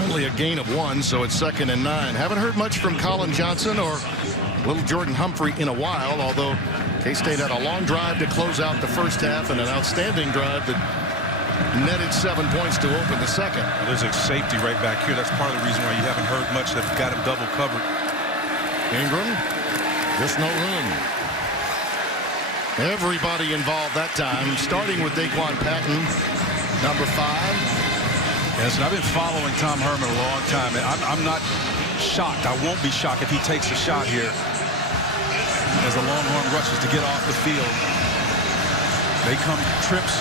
Only a gain of 1, so it's 2nd and 9. Haven't heard much from Colin Johnson or little Jordan Humphrey in a while, although K-State had a long drive to close out the first half and an outstanding drive that netted 7 points to open the second. There's a safety right back here. That's part of the reason why you haven't heard much. They've got him double covered. Ingram, just no room. Everybody involved that time, starting with Daquan Patton, number 5. Yes, and I've been following Tom Herman a long time, and I'm not shocked. I won't be shocked if he takes a shot here as the Longhorn rushes to get off the field. They come trips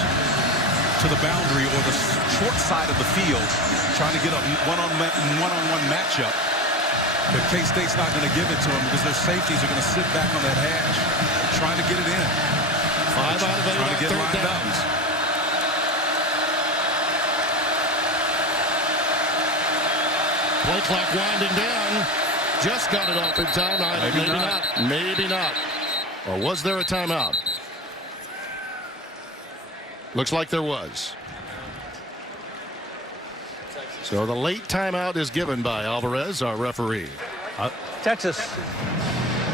to the boundary or the short side of the field, trying to get a one-on-one matchup. But K-State's not going to give it to them because their safeties are going to sit back on that hash, trying to get it in. 5 out of 8 trying to get lined up. Play clock winding down. Just got it off in time. Maybe not. Maybe not. Or was there a timeout? Looks like there was. So the late timeout is given by Alvarez, our referee. Texas.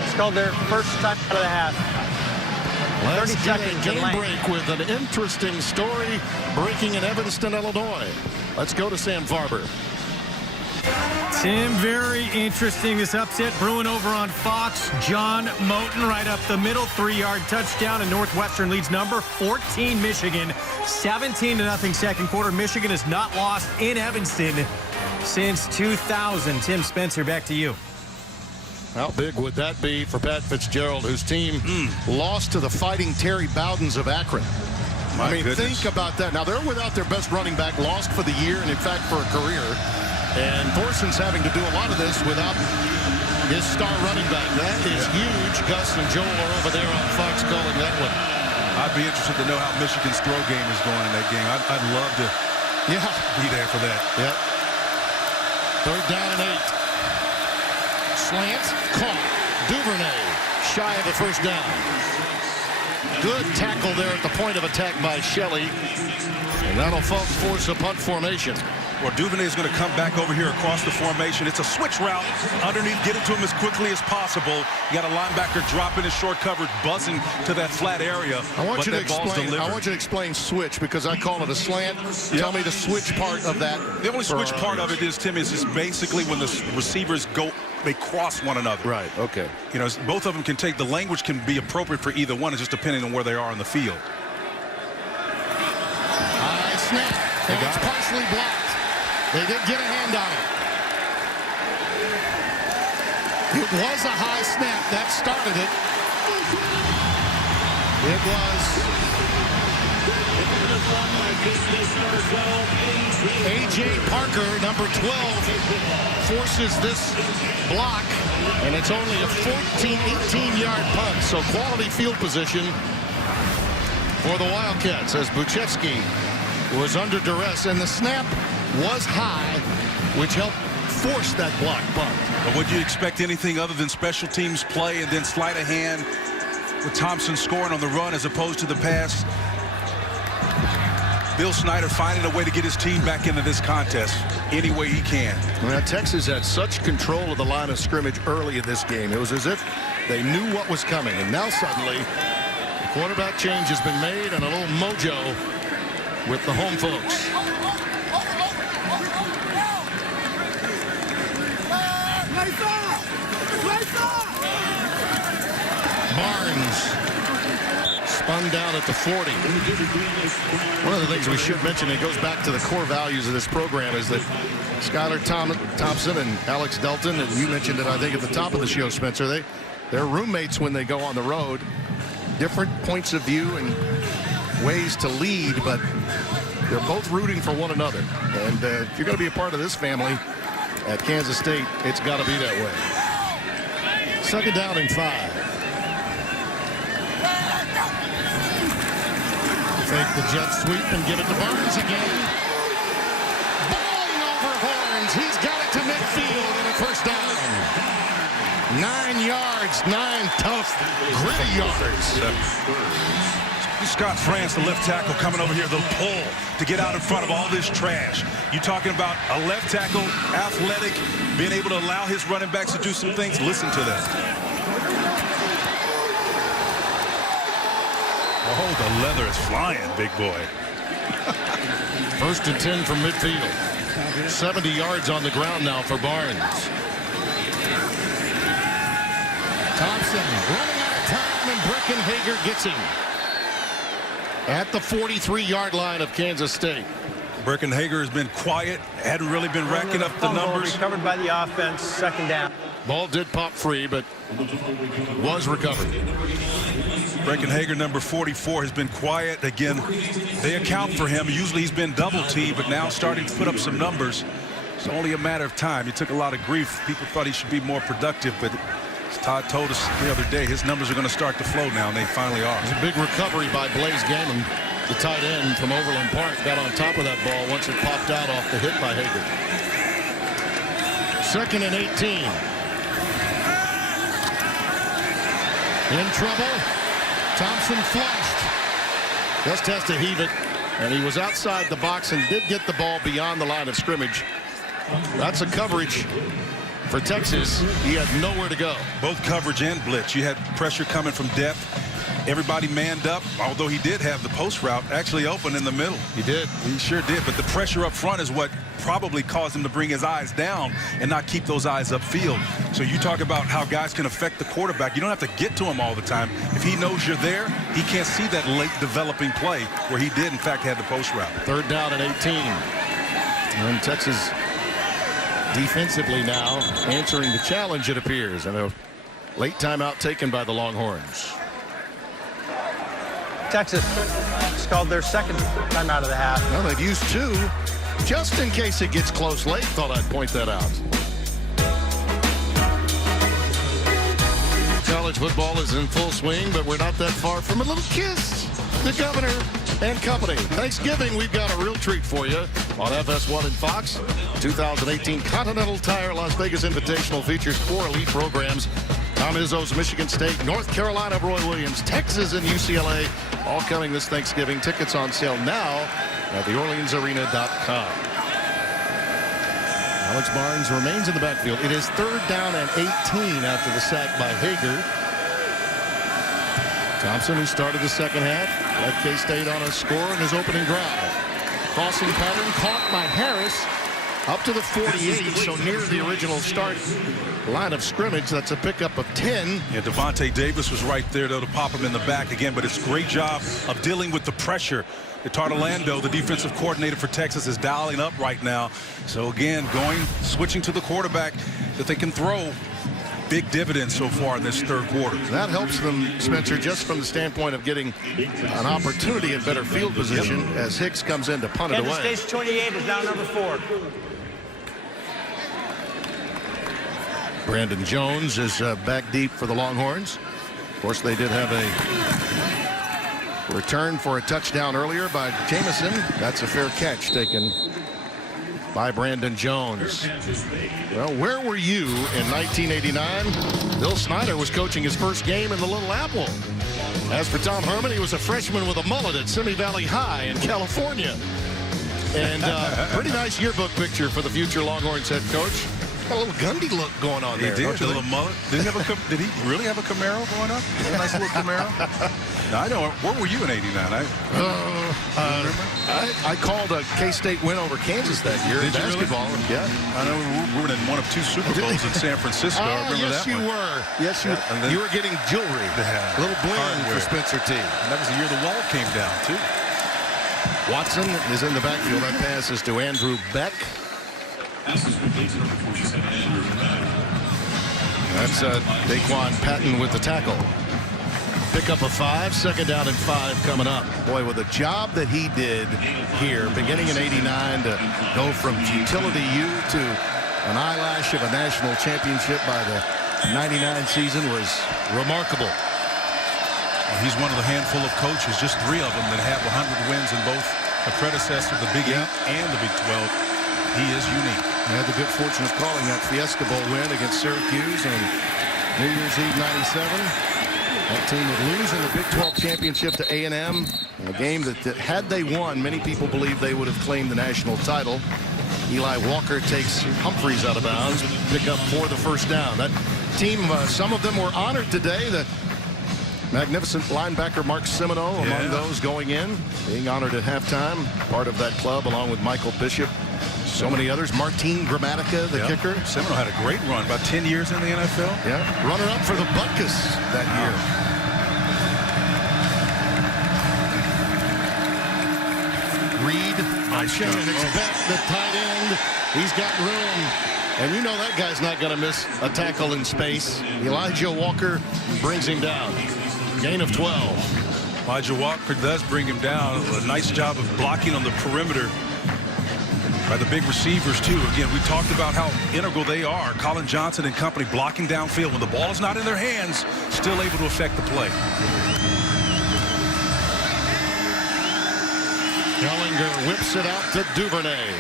It's called their first time out of the half. Let's 30 get seconds a in game length. break with an interesting story breaking in Evanston, Illinois. Let's go to Sam Farber. Tim, very interesting. This upset brewing over on Fox. John Moten right up the middle, 3-yard touchdown, and Northwestern leads number 14 Michigan, 17-0 second quarter. Michigan has not lost in Evanston since 2000. Tim Spencer, back to you. How big would that be for Pat Fitzgerald, whose team lost to the Fighting Terry Bowdens of Akron? My I mean, goodness. think about that. Now, they're without their best running back, lost for the year, and in fact for a career. And Thorson's having to do a lot of this without his star running back. That is huge. Gus and Joel are over there on Fox calling that one. I'd be interested to know how Michigan's throw game is going in that game. I'd love to be there for that. Yep. 3rd down and 8. Slant, caught. Duvernay, shy of the first down. Good tackle there at the point of attack by Shelley. And that'll force a punt formation. Well, Duvernay is going to come back over here across the formation. It's a switch route underneath. Get it to him as quickly as possible. You got a linebacker dropping his short coverage, buzzing to that flat area. I want you to explain switch because I call it a slant. Yep. Tell me the switch part of that. The only switch part of it is, Tim, is basically when the receivers go, they cross one another. Right, okay. You know, both of them can take, the language can be appropriate for either one. It's just depending on where they are on the field. High snap. And it's partially blocked. They did get a hand on it. It was a high snap. That started it. It was A.J. Parker, number 12, forces this block, and it's only a 18-yard punt. So quality field position for the Wildcats as Buchevsky was under duress, and the snap was high, which helped force that block punt. But would you expect anything other than special teams play and then sleight of hand with Thompson scoring on the run as opposed to the pass? Bill Snyder finding a way to get his team back into this contest any way he can. Well, Texas had such control of the line of scrimmage early in this game. It was as if they knew what was coming, and now suddenly the quarterback change has been made and a little mojo with the home folks. Barnes spun down at the 40. One of the things we should mention, it goes back to the core values of this program, is that Skylar Thompson and Alex Delton, and you mentioned it, I think, at the top of the show, Spencer, they're roommates when they go on the road. Different points of view and ways to lead, but they're both rooting for one another. And if you're going to be a part of this family at Kansas State, it's got to be that way. 2nd down and 5. Fake the jet sweep and give it to Barnes again. Bowling over Horns. He's got it to midfield and a 1st down. 9 yards, 9 tough, gritty yards. Scott France, the left tackle, coming over here, the pull to get out in front of all this trash. You're talking about a left tackle, athletic, being able to allow his running backs to do some things. Listen to that. Oh, the leather is flying, big boy. 1st and 10 from midfield. 70 yards on the ground now for Barnes. Thompson running out of time, and Breckenhager gets him at the 43-yard line of Kansas State. Breckenhager has been quiet, hadn't really been racking up the numbers. Recovered by the offense, 2nd down. Ball did pop free, but was recovered. Breckenhager, number 44, has been quiet. Again, they account for him. Usually he's been double-teamed, but now starting to put up some numbers. It's only a matter of time. He took a lot of grief. People thought he should be more productive, but as Todd told us the other day, his numbers are going to start to flow now, and they finally are. It was a big recovery by Blaze Gammon, the tight end from Overland Park. Got on top of that ball once it popped out off the hit by Hager. 2nd and 18. In trouble. Thompson flushed. Just has to heave it. And he was outside the box and did get the ball beyond the line of scrimmage. That's a coverage for Texas. He had nowhere to go. Both coverage and blitz. You had pressure coming from depth. Everybody manned up, although he did have the post route actually open in the middle. He did. He sure did. But the pressure up front is what probably caused him to bring his eyes down and not keep those eyes upfield. So you talk about how guys can affect the quarterback. You don't have to get to him all the time. If he knows you're there, he can't see that late developing play where he did, in fact, have the post route. 3rd down and 18. And Texas defensively now answering the challenge, it appears. And a late timeout taken by the Longhorns. Texas has called their 2nd timeout of the half. Well, they've used 2 just in case it gets close late. Thought I'd point that out. College football is in full swing, but we're not that far from a little kiss to Governor and company. Thanksgiving, we've got a real treat for you on FS1 and Fox. 2018 Continental Tire Las Vegas Invitational features 4 elite programs. Tom Izzo's Michigan State, North Carolina, Roy Williams, Texas, and UCLA, all coming this Thanksgiving. Tickets on sale now at theorleansarena.com. Alex Barnes remains in the backfield. It is 3rd down and 18 after the sack by Hager. Thompson, who started the 2nd half, led K-State on a score in his opening drive. Crossing pattern caught by Harris. Up to the 48, so near the original start line of scrimmage. That's a pickup of 10. Yeah, Devontae Davis was right there, though, to pop him in the back again, but it's a great job of dealing with the pressure. Tartolando, the defensive coordinator for Texas, is dialing up right now. So, again, switching to the quarterback that they can throw. Big dividends so far in this 3rd quarter. That helps them, Spencer, just from the standpoint of getting an opportunity in better field position as Hicks comes in to punt it away. Kansas State's 28 is now number 4. Brandon Jones is back deep for the Longhorns. Of course, they did have a return for a touchdown earlier by Jamison. That's a fair catch taken by Brandon Jones. Well, where were you in 1989? Bill Snyder was coaching his first game in the Little Apple. As for Tom Herman, he was a freshman with a mullet at Simi Valley High in California. And pretty nice yearbook picture for the future Longhorns head coach. Got a little Gundy look going on there. He did. Don't you A little mullet. Did he really have a Camaro going up? A nice little Camaro? No, I know. Where were you in '89? I called a K-State win over Kansas that year in basketball. Really? Yeah. I know we were in one of 2 Super Bowls in San Francisco. I remember yes, that you one. were. Yes, you were. You were getting jewelry. A little bling for Spencer T. And that was the year the wall came down, too. Watson is in the backfield. That pass is to Andrew Beck. Passes complete to number 47, Andrew Beck. That's Daquan Patton with the tackle. Pick up a 5, second down and 5 coming up. Boy, with the job that he did here, beginning in '89, to go from futility U to an eyelash of a national championship by the '99 season was remarkable. Well, he's one of the handful of coaches, just 3 of them, that have 100 wins in both the predecessor, the Big 8 and the Big 12. He is unique. I had the good fortune of calling that Fiesta Bowl win against Syracuse on New Year's Eve '97. That team would lose in the Big 12 championship to A&M. A game that had they won, many people believe they would have claimed the national title. Eli Walker takes Humphreys out of bounds, pick up for the first down. That team, some of them were honored today. The magnificent linebacker Mark Semino among those going in, being honored at halftime. Part of that club along with Michael Bishop. So many others. Martin Gramatica, the kicker. Semino had a great run, about 10 years in the NFL. Yeah, runner-up for the Butkus that year. Reed, option, and expect the tight end. He's got room. And you know that guy's not going to miss a tackle in space. Elijah Walker brings him down. Gain of 12. Elijah Walker does bring him down. A nice job of blocking on the perimeter by the big receivers, too. Again, we talked about how integral they are. Colin Johnson and company blocking downfield. When the ball is not in their hands, still able to affect the play. Ellinger whips it out to Duvernay.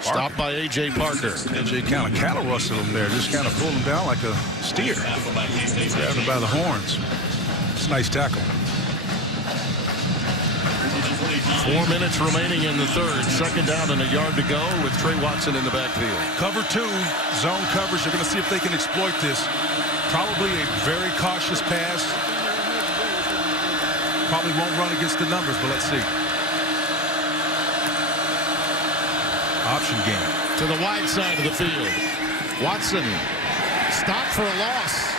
Stopped by A.J. Parker. A.J. kind of cattle rustled him there. Just kind of pulled him down like a steer. Grabbed him by the horns. It's a nice tackle. 4 minutes remaining in the third. Second down and a yard to go with Trey Watson in the backfield. Cover 2, zone coverage. They're going to see if they can exploit this. Probably a very cautious pass. Probably won't run against the numbers, but let's see. Option game. To the wide side of the field. Watson stopped for a loss.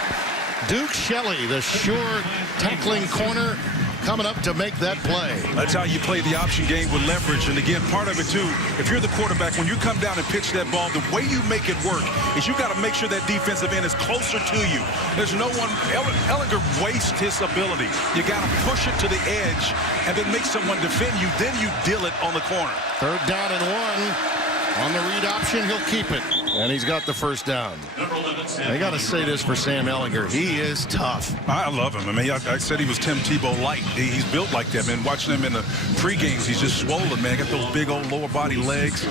Duke Shelley, the sure tackling corner, coming up to make that play. That's how you play the option game with leverage. And again, part of it too, if you're the quarterback, when you come down and pitch that ball, the way you make it work is you got to make sure that defensive end is closer to you. There's no one. Ellinger wastes his ability. You got to push it to the edge and then make someone defend you. Then you deal it on the corner. Third down and 1. On the read option, he'll keep it. And he's got the first down. I got to say this for Sam Ellinger. He is tough. I love him. I mean, I said he was Tim Tebow light. He's built like that, man. Watching him in the pre-games, he's just swollen, man. Got those big old lower body legs.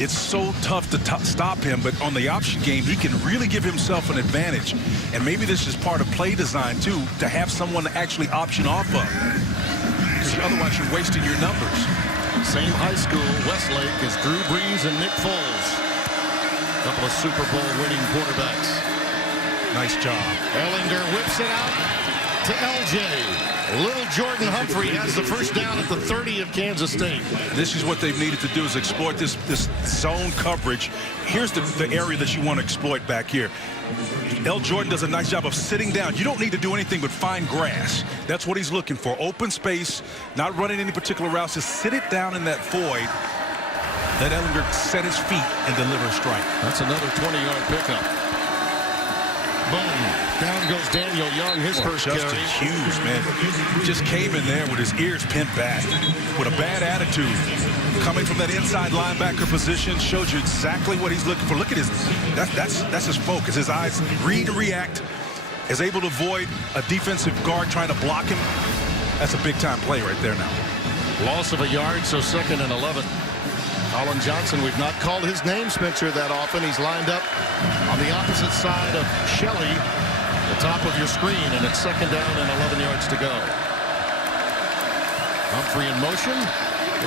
It's so tough to stop him, but on the option game, he can really give himself an advantage. And maybe this is part of play design, too, to have someone to actually option off of. Because otherwise, you're wasting your numbers. Same high school, Westlake, as Drew Brees and Nick Foles. Couple of Super Bowl winning quarterbacks. Nice job. Ellinger whips it out to LJ. Little Jordan Humphrey has the first down at the 30 of Kansas State. This is what they've needed to do, is exploit this zone coverage. Here's the area that you want to exploit back here. L. Jordan does a nice job of sitting down. You don't need to do anything but find grass. That's what he's looking for. Open space, not running any particular routes. Just sit it down in that void. Let Ellinger set his feet and deliver a strike. That's another 20-yard pickup. Boom. Down goes Daniel Young, his first carry. Justin Hughes, man. He just came in there with his ears pinned back, with a bad attitude. Coming from that inside linebacker position, shows you exactly what he's looking for. Look at his, that's his focus. His eyes read and react, is able to avoid a defensive guard trying to block him. That's a big-time play right there now. Loss of a yard, so second and 11. Colin Johnson, we've not called his name, Spencer, that often. He's lined up on the opposite side of Shelley, the top of your screen, and it's second down and 11 yards to go. Humphrey in motion.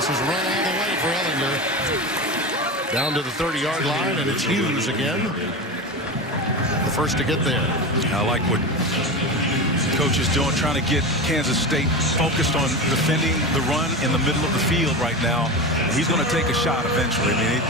This is run all the way for Ellinger. down to the 30-yard line, and it's Hughes again. The first to get there. I like what coach is doing, trying to get Kansas State focused on defending the run in the middle of the field right now. He's going to take a shot eventually. I mean,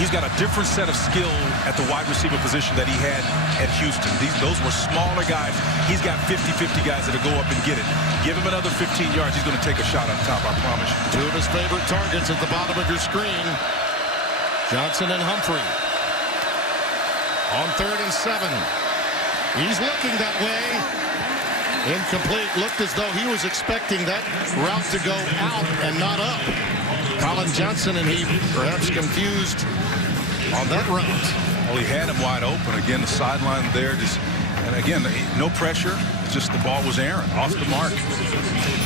he's got a different set of skill at the wide receiver position that he had at Houston. Those were smaller guys. He's got 50-50 guys that'll go up and get it. Give him another 15 yards. He's going to take a shot on top, I promise you. Two of his favorite targets at the bottom of your screen. Johnson and Humphrey. On 3rd and 7. He's looking that way. Incomplete. Looked as though he was expecting that route to go out and not up. Colin Johnson and he perhaps confused on that route. Well, he had him wide open. Again, the sideline there. And again, no pressure. Just the ball was errant, off the mark.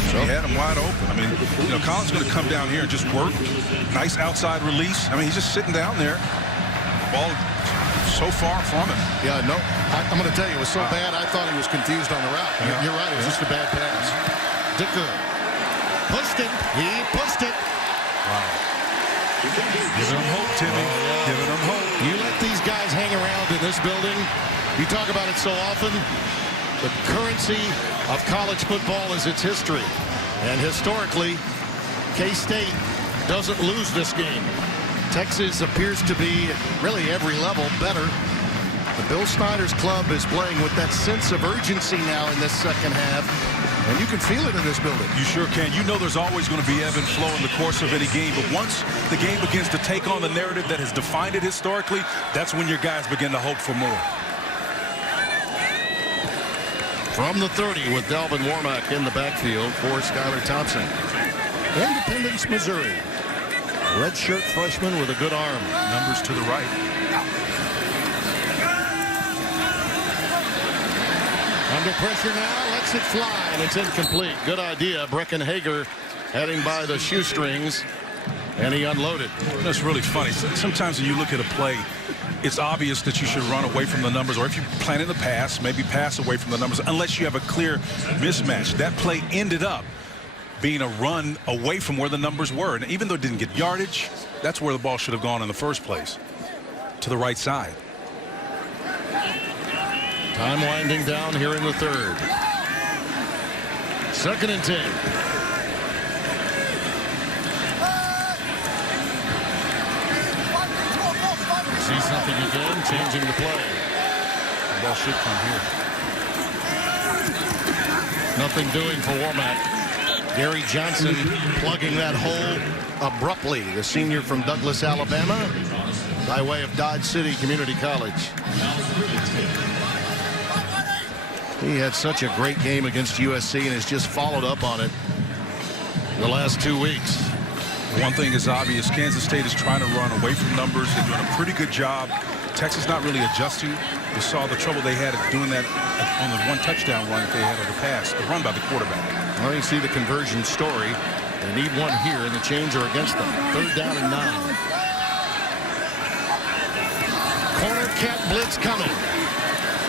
So he had him wide open. I mean, you know, Colin's going to come down here and just work. Nice outside release. I mean, he's just sitting down there. Ball so far from him. Yeah, no, I'm going to tell you, it was so bad I thought he was confused on the route. Yeah. You're right, it was just a bad pass. Dicker pushed it. He pushed it. Wow. Giving him hope, Timmy. Giving him hope. You let these guys hang around in this building. You talk about it so often. The currency of college football is its history. And historically, K-State doesn't lose this game. Texas appears to be really every level better. The Bill Snyder's club is playing with that sense of urgency now in this second half. And you can feel it in this building. You sure can. You know there's always going to be ebb and flow in the course of any game. But once the game begins to take on the narrative that has defined it historically, that's when your guys begin to hope for more. From the 30 with Delvin Warmack in the backfield for Skylar Thompson. Independence, Missouri. Redshirt freshman with a good arm. Numbers to the right. Under pressure now, lets it fly, and it's incomplete. Good idea. Brecken Hager heading by the shoestrings, and he unloaded. That's really funny. Sometimes when you look at a play, it's obvious that you should run away from the numbers, or if you plan in the pass, maybe pass away from the numbers, unless you have a clear mismatch. That play ended up being a run away from where the numbers were. And even though it didn't get yardage, that's where the ball should have gone in the first place, to the right side. Time winding down here in the 3rd. 2nd and 10. See something again, changing the play. The ball should come here. Nothing doing for Warmack. Gary Johnson plugging that hole abruptly. The senior from Douglas, Alabama, by way of Dodge City Community College. He had such a great game against USC and has just followed up on it the last 2 weeks. One thing is obvious. Kansas State is trying to run away from numbers. They're doing a pretty good job. Texas not really adjusting. You saw the trouble they had at doing that on the one touchdown run they had on the pass, the run by the quarterback. Well, you see the conversion story. They need one here, and the chains are against them. 3rd down and 9. Corner cat blitz coming.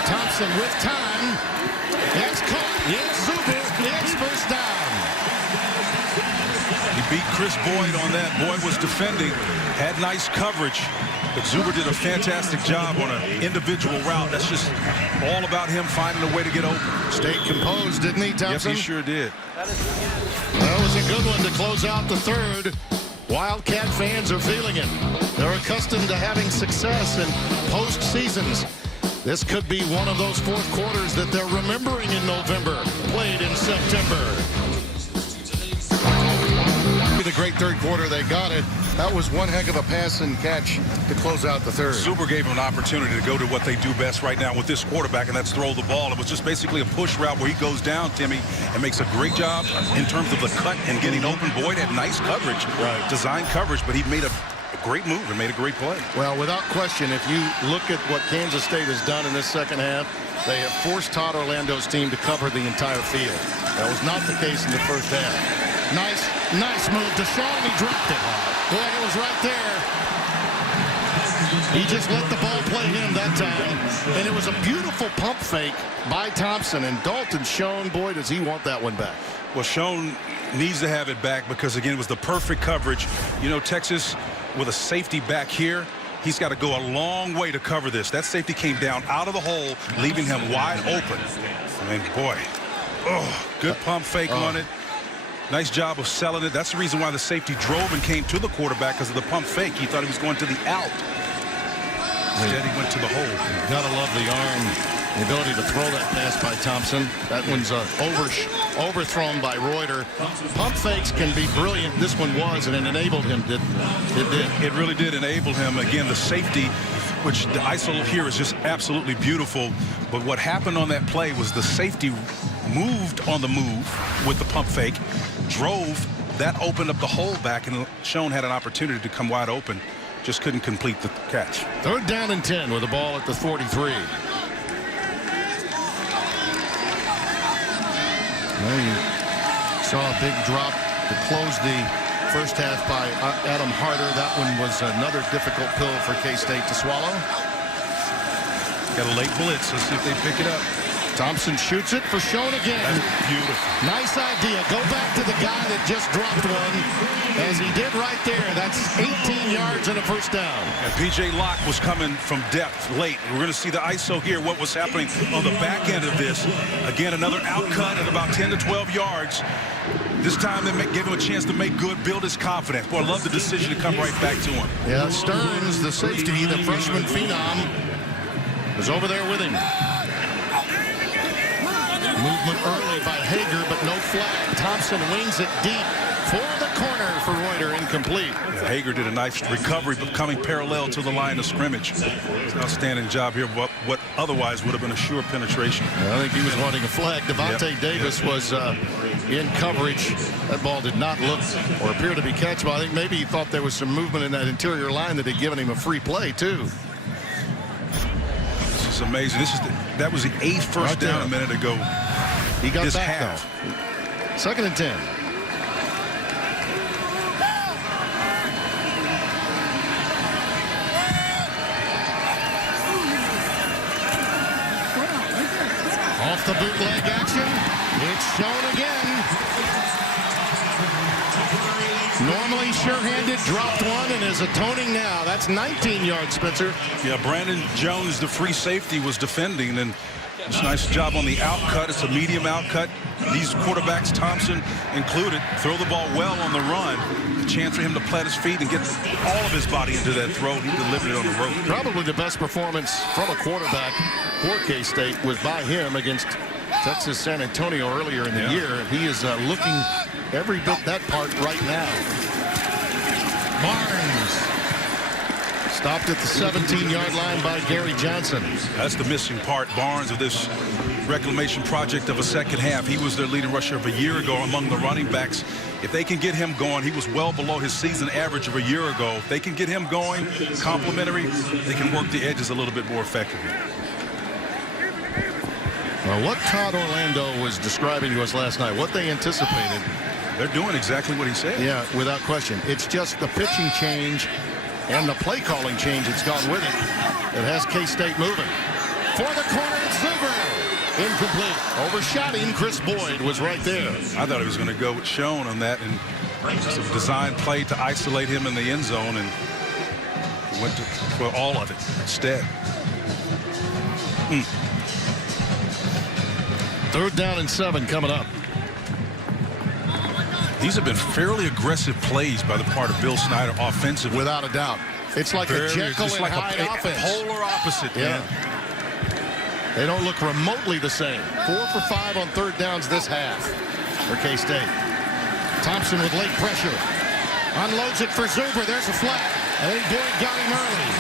Thompson with time. It's caught. It's Zuber. It's first down. He beat Chris Boyd on that. Boyd was defending, had nice coverage, but Zuber did a fantastic job on an individual route. That's just all about him finding a way to get open. Stayed composed, didn't he, Thompson? Yes, he sure did. That was a good one to close out the 3rd. Wildcat fans are feeling it. They're accustomed to having success in postseasons. This could be one of those 4th quarters that they're remembering in November, played in September. The great 3rd quarter, they got it. That was one heck of a pass and catch to close out the 3rd. Zuber gave him an opportunity to go to what they do best right now with this quarterback, and that's throw the ball. It was just basically a push route where he goes down, Timmy, and makes a great job in terms of the cut and getting open. Boyd had nice coverage, design coverage, but he made a great move and made a great play. Well, without question, if you look at what Kansas State has done in this second half, they have forced Todd Orlando's team to cover the entire field. That was not the case in the first half. Nice move to Sean. He dropped it. Boy, it was right there. He just let the ball play him that time. And it was a beautiful pump fake by Thompson. And Dalton Schoen, boy, does he want that one back. Well, Schoen needs to have it back because, again, it was the perfect coverage. You know, Texas with a safety back here, he's got to go a long way to cover this. That safety came down out of the hole, leaving him wide open. I mean, boy, good pump fake on it. Nice job of selling it. That's the reason why the safety drove and came to the quarterback, because of the pump fake. He thought he was going to the out. Instead, he went to the hole. Gotta love the arm, the ability to throw that pass by Thompson. That one's overthrown by Reuter. Pump fakes can be brilliant. This one was, and it enabled him. It did. It really did enable him. Again, the safety, which the ISO here is just absolutely beautiful. But what happened on that play was the safety moved on the move with the pump fake, drove, that opened up the hole back, and Schoen had an opportunity to come wide open. Just couldn't complete the catch. 3rd down and 10 with the ball at the 43. Well, you saw a big drop to close the first half by Adam Harder. That one was another difficult pill for K-State to swallow. Got a late blitz. Let's see if they pick it up. Thompson shoots it for Schoen again. That's beautiful. Nice idea. Go back to the guy that just dropped one, as he did right there. That's 18 yards and a first down. And P.J. Locke was coming from depth late. We're going to see the ISO here, what was happening on the back end of this. Again, another outcut at about 10 to 12 yards. This time they give him a chance to make good, build his confidence. Boy, I love the decision to come right back to him. Yeah, Stearns, the safety, the freshman phenom, was over there with him. Movement early by Hager, but no flag. Thompson wings it deep for the corner for Reuter, incomplete. Yeah, Hager did a nice recovery, but coming parallel to the line of scrimmage. Outstanding job here, what otherwise would have been a sure penetration. I think he was wanting a flag. Devontae Davis was in coverage. That ball did not look or appear to be catchable. I think maybe he thought there was some movement in that interior line that had given him a free play, too. This is amazing. That was the 8th first down a minute ago. He got this back, half. Though. 2nd and 10. Off the bootleg action. It's Schoen again. Normally sure-handed, dropped one, and is atoning now. That's 19 yards, Spencer. Yeah, Brandon Jones, the free safety, was defending, and it's a nice job on the outcut. It's a medium outcut. These quarterbacks, Thompson included, throw the ball well on the run. A chance for him to plant his feet and get all of his body into that throw. He delivered it on the road. Probably the best performance from a quarterback for K-State was by him against Texas San Antonio earlier in the year. He is looking every bit that part right now. Barnes stopped at the 17-yard line by Gary Johnson. That's the missing part, Barnes, of this reclamation project of a second half. He was their leading rusher of a year ago among the running backs. If they can get him going, he was well below his season average of a year ago. If they can get him going, complimentary, they can work the edges a little bit more effectively. Well, what Todd Orlando was describing to us last night, what they anticipated. They're doing exactly what he said. Yeah, without question. It's just the pitching change and the play calling change that's gone with it that has K-State moving. For the corner, it's Zuber. Incomplete. Overshot him. Chris Boyd was right there. I thought he was going to go with Schoen on that, and just a design play to isolate him in the end zone, and went for all of it instead. 3rd down and 7 coming up. These have been fairly aggressive plays by the part of Bill Snyder offensively. Without a doubt. It's like a Jekyll and Hyde offense. Polar opposite, man. They don't look remotely the same. 4 for 5 on 3rd downs this half for K-State. Thompson with late pressure. Unloads it for Zuber. There's a flag. I think Boyd got him early.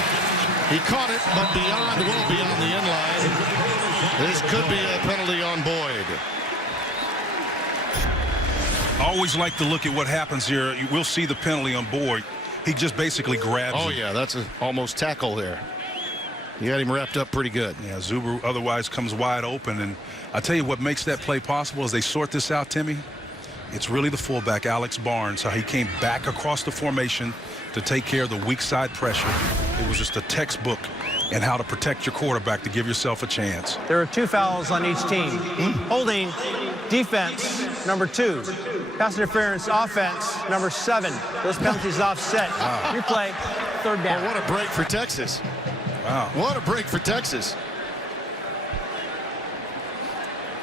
He caught it, but well beyond the end line. This could be a penalty on Boyd. Always like to look at what happens here. We'll see the penalty on Boyd. He just basically grabs him. Oh, yeah, that's an almost tackle there. He had him wrapped up pretty good. Yeah, Zuber otherwise comes wide open. And I tell you what makes that play possible as they sort this out, Timmy. It's really the fullback, Alex Barnes, how he came back across the formation to take care of the weak side pressure. It was just a textbook in how to protect your quarterback to give yourself a chance. There are 2 fouls on each team. Holding Defense, number 2. Pass interference, offense, number 7. Those penalties offset. Replay, third down. Oh, what a break for Texas. Wow. What a break for Texas.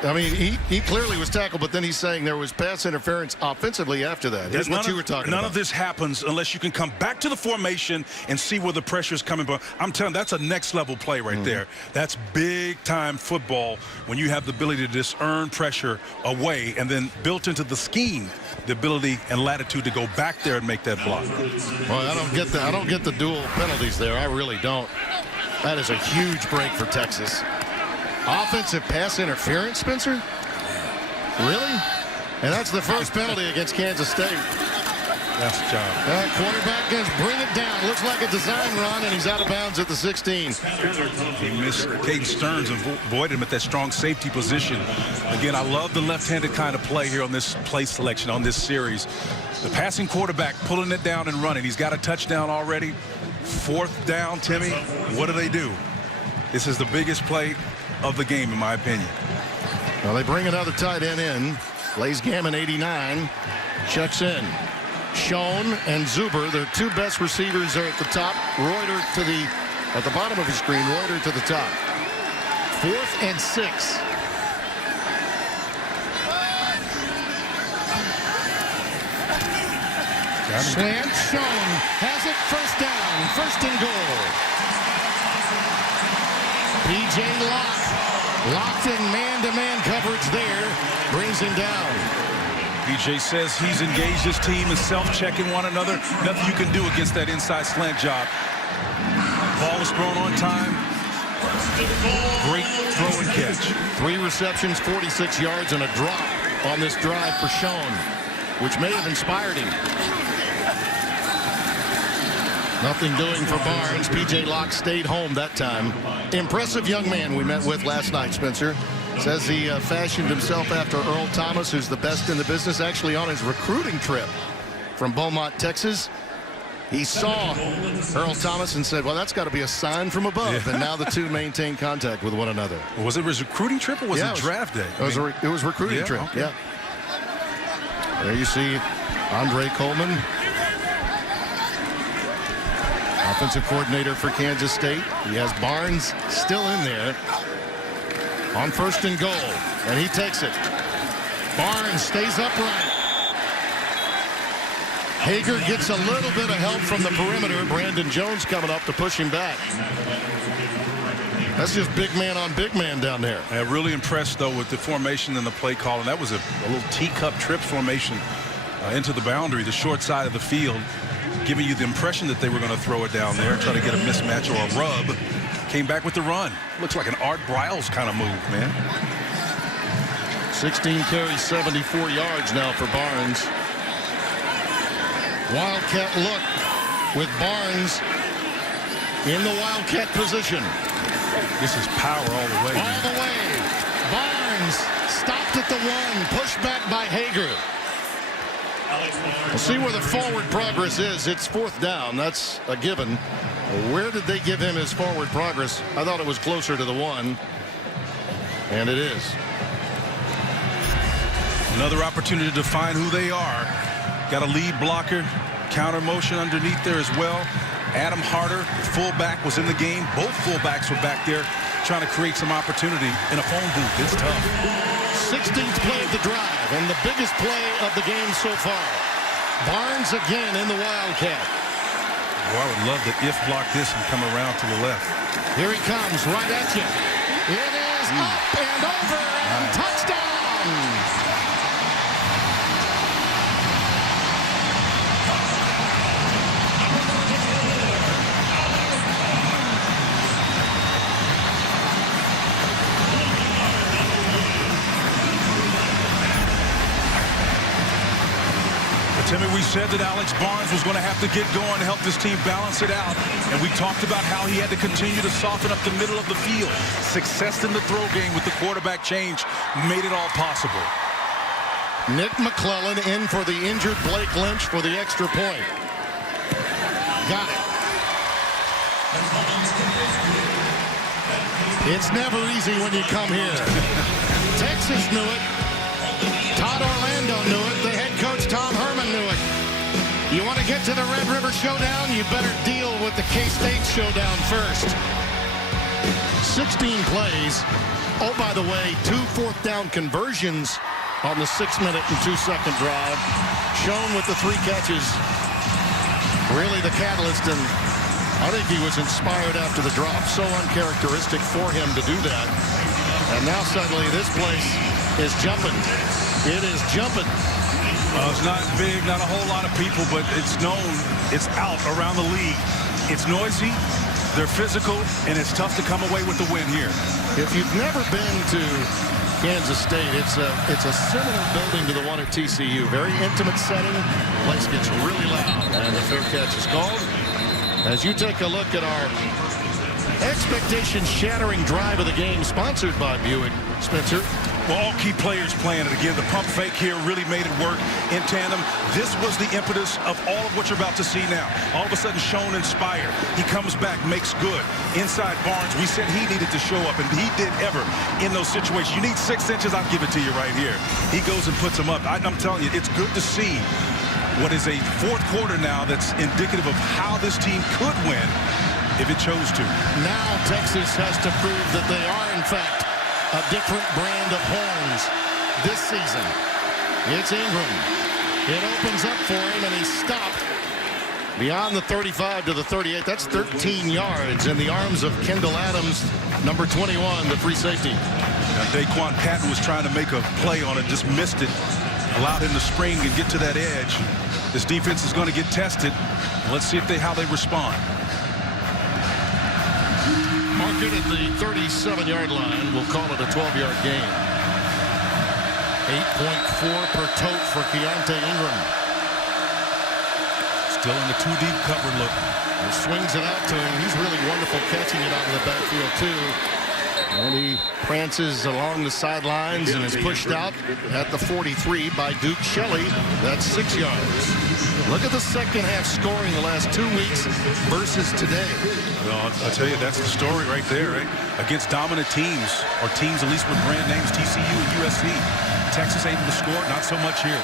I mean, he clearly was tackled, but then he's saying there was pass interference offensively after that. Here's what you were talking about. None of this happens unless you can come back to the formation and see where the pressure is coming from. I'm telling you, that's a next-level play right there. That's big-time football when you have the ability to just earn pressure away and then built into the scheme, the ability and latitude to go back there and make that block. Well, I don't get the dual penalties there. I really don't. That is a huge break for Texas. Offensive pass interference, Spencer? Really? And that's the first penalty against Kansas State. That's the job. Quarterback goes bring it down. Looks like a design run, and he's out of bounds at the 16. He missed Caden Stearns and avoided him at that strong safety position. Again, I love the left-handed kind of play here on this play selection on this series. The passing quarterback pulling it down and running. He's got a touchdown already. 4th down, Timmy. What do? This is the biggest play of the game, in my opinion. Well, they bring another tight end in. Lays Gammon 89. Checks in. Schoen and Zuber, their 2 best receivers, are at the top. Reuter at the bottom of the screen. Reuter to the top. 4th and 6. Slant. Schoen has it. 1st down. 1st and goal. P.J. Locke. Locked in man-to-man coverage there. Brings him down. P.J. says he's engaged his team in self-checking one another. Nothing you can do against that inside slant job. Ball was thrown on time. Great throw and catch. 3 receptions, 46 yards, and a drop on this drive for Schoen, which may have inspired him. Nothing doing for Barnes. P.J. Locke stayed home that time. Impressive young man we met with last night, Spencer. Says he fashioned himself after Earl Thomas, who's the best in the business, actually on his recruiting trip from Beaumont, Texas. He saw Earl Thomas and said, well, that's got to be a sign from above. Yeah. And now the two maintain contact with one another. Was it his recruiting trip or was it draft day? It was recruiting trip, okay. Yeah. There you see Andre Coleman, offensive coordinator for Kansas State. He has Barnes still in there on 1st and goal, and he takes it. Barnes stays upright. Hager gets a little bit of help from the perimeter. Brandon Jones coming up to push him back. That's just big man on big man down there. I'm really impressed, though, with the formation and the play call. And that was a little teacup trip formation into the boundary, the short side of the field, giving you the impression that they were going to throw it down there, try to get a mismatch or a rub. Came back with the run. Looks like an Art Briles kind of move, man. 16 carries, 74 yards now for Barnes. Wildcat look with Barnes in the Wildcat position. This is power all the way. All the way. Barnes stopped at the 1, pushed back by Hager. We'll see where the forward progress is. It's 4th down. That's a given. Where did they give him his forward progress? I thought it was closer to the 1. And it is. Another opportunity to define who they are. Got a lead blocker. Counter motion underneath there as well. Adam Harder, the fullback, was in the game. Both fullbacks were back there trying to create some opportunity in a phone booth. It's tough. 16th play of the drive and the biggest play of the game so far. Barnes again in the Wildcat. Well, I would love to if block this and come around to the left. Here he comes right at you. It is up and over and touchdown. Timmy, we said that Alex Barnes was going to have to get going to help this team balance it out. And we talked about how he had to continue to soften up the middle of the field. Success in the throw game with the quarterback change made it all possible. Nick McClellan in for the injured Blake Lynch for the extra point. Got it. It's never easy when you come here. Texas knew it. Orlando knew it. The head coach, Tom Herman, knew it. You want to get to the Red River Showdown, you better deal with the K-State Showdown first. 16 plays. Oh, by the way, 2 fourth-down conversions on the 6-minute and 2-second drive. Shown with the 3 catches. Really the catalyst, and I think he was inspired after the drop. So uncharacteristic for him to do that. And now suddenly this place is jumping. It is jumping. It's not big, not a whole lot of people, but it's known. It's out around the league. It's noisy, they're physical, and it's tough to come away with the win here. If you've never been to Kansas State, it's a similar building to the one at TCU. Very intimate setting. Place gets really loud, and the fair catch is called. As you take a look at our expectation-shattering drive of the game, sponsored by Buick, Spencer. Well, all key players playing it again. The pump fake here really made it work in tandem. This was the impetus of all of what you're about to see now. All of a sudden, Schoen inspired. He comes back, makes good. Inside Barnes, we said he needed to show up, and he did ever in those situations. You need 6 inches, I'll give it to you right here. He goes and puts them up. I'm telling you, it's good to see what is a fourth quarter now that's indicative of how this team could win if it chose to. Now Texas has to prove that they are, in fact, a different brand of horns this season. It's Ingram. It opens up for him, and he's stopped beyond the 35 to the 38. That's 13 yards in the arms of Kendall Adams, number 21, the free safety. Now, Daquan Patton was trying to make a play on it, just missed it. Allowed him to spring and get to that edge. This defense is going to get tested. Let's see how they respond. Mark it at the 37-yard line. We'll call it a 12-yard gain. 8.4 per tote for Keontae Ingram. Still in the 2-deep cover look. He swings it out to him. He's really wonderful catching it out of the backfield, too. And he prances along the sidelines and is pushed out at the 43 by Duke Shelley. That's 6 yards. Look at the second half scoring the last 2 weeks versus today. Well, I'll tell you, that's the story right there, right? Against dominant teams, or teams at least with brand names, TCU and USC. Texas able to score, not so much here.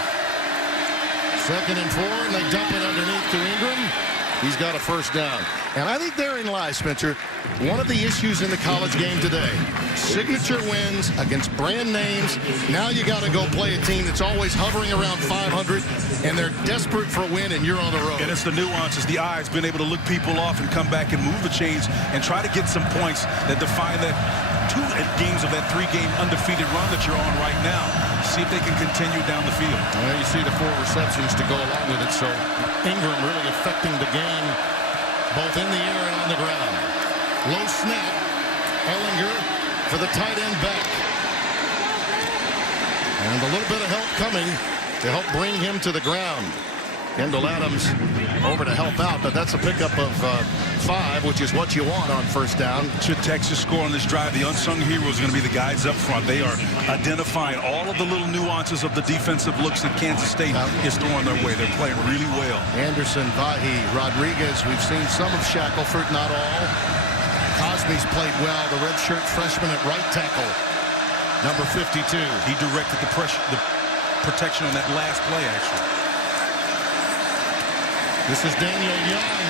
2nd and 4, and they dump it underneath to Ingram. He's got a first down. And I think therein lies, Spencer, one of the issues in the college game today. Signature wins against brand names. Now you got to go play a team that's always hovering around 500, and they're desperate for a win, and you're on the road. And it's the nuances, the eyes, being able to look people off and come back and move the chains and try to get some points that define that 2 games of that 3-game undefeated run that you're on right now. See if they can continue down the field. Well, you see the 4 receptions to go along with it, so Ingram really affecting the game both in the air and on the ground. Low snap. Ellinger for the tight end back. And a little bit of help coming to help bring him to the ground. Kendall Adams over to help out, but that's a pickup of 5, which is what you want on first down. Should Texas score on this drive, the unsung heroes are going to be the guys up front. They are identifying all of the little nuances of the defensive looks that Kansas State is throwing their way. They're playing really well. Anderson, Vahi, Rodriguez. We've seen some of Shackelford, not all. Cosby's played well, the redshirt freshman at right tackle, number 52. He directed the protection on that last play, actually. This is Daniel Young.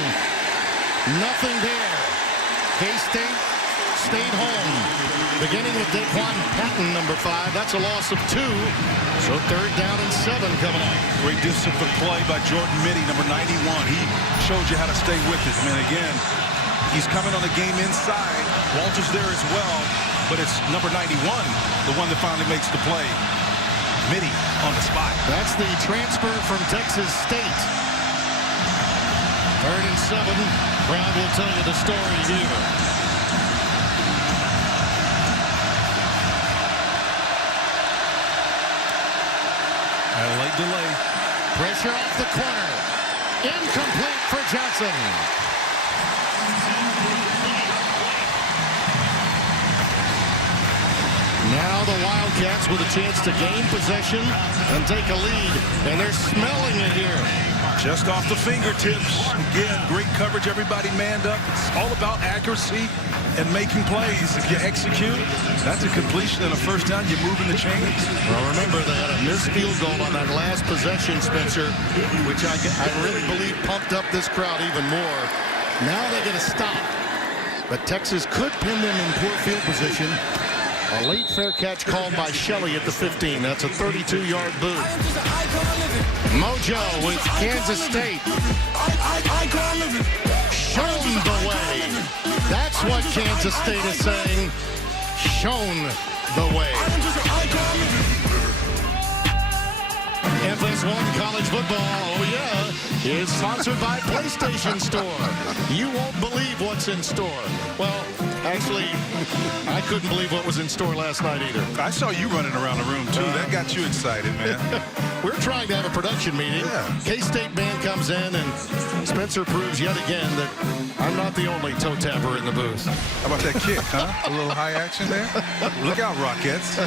Nothing there. K-State stayed home. Beginning with Daquan Patton, number 5. That's a loss of 2. So 3rd down and 7 coming up. Great discipline play by Jordan Mitty, number 91. He showed you how to stay with it. I mean, again, he's coming on the game inside. Walter's there as well, but it's number 91, the one that finally makes the play. Mitty on the spot. That's the transfer from Texas State. 3rd and 7. Brown will tell you the story here. A late delay. Pressure off the corner. Incomplete for Johnson. Now the Wildcats with a chance to gain possession and take a lead. And they're smelling it here. Just off the fingertips. Again, great coverage. Everybody manned up. It's all about accuracy and making plays. If you execute, that's a completion and a first down. You're moving the chains. Well, remember, they had a missed field goal on that last possession, Spencer, which I really believe pumped up this crowd even more. Now they're going to stop. But Texas could pin them in poor field position. A late fair catch called by Shelley at the 15. That's a 32-yard boot. Mojo with Kansas State. Shown the way. That's what Kansas State is saying. Shown the way. FS1 college football, oh yeah, is sponsored by PlayStation Store. You won't believe what's in store. Well, actually, I couldn't believe what was in store last night either. I saw you running around the room, too. That got you excited, man. We're trying to have a production meeting. Yeah. K-State band comes in, and Spencer proves yet again that I'm not the only toe tapper in the booth. How about that kick, huh? A little high action there? Look out, Rockets.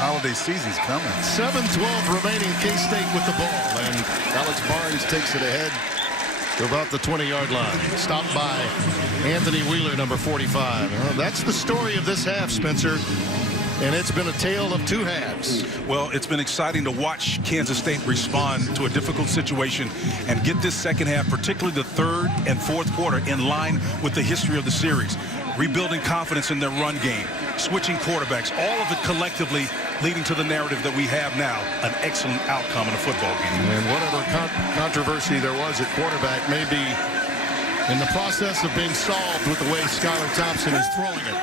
Holiday season's coming. 7:12 remaining, K-State with the ball, and Alex Barnes takes it ahead to about the 20-yard line. Stopped by Anthony Wheeler, number 45. Well, that's the story of this half, Spencer. And it's been a tale of two halves. Well, it's been exciting to watch Kansas State respond to a difficult situation and get this second half, particularly the third and fourth quarter, in line with the history of the series. Rebuilding confidence in their run game, switching quarterbacks, all of it collectively leading to the narrative that we have now, an excellent outcome in a football game. And whatever controversy there was at quarterback may be in the process of being solved with the way Skylar Thompson is throwing it.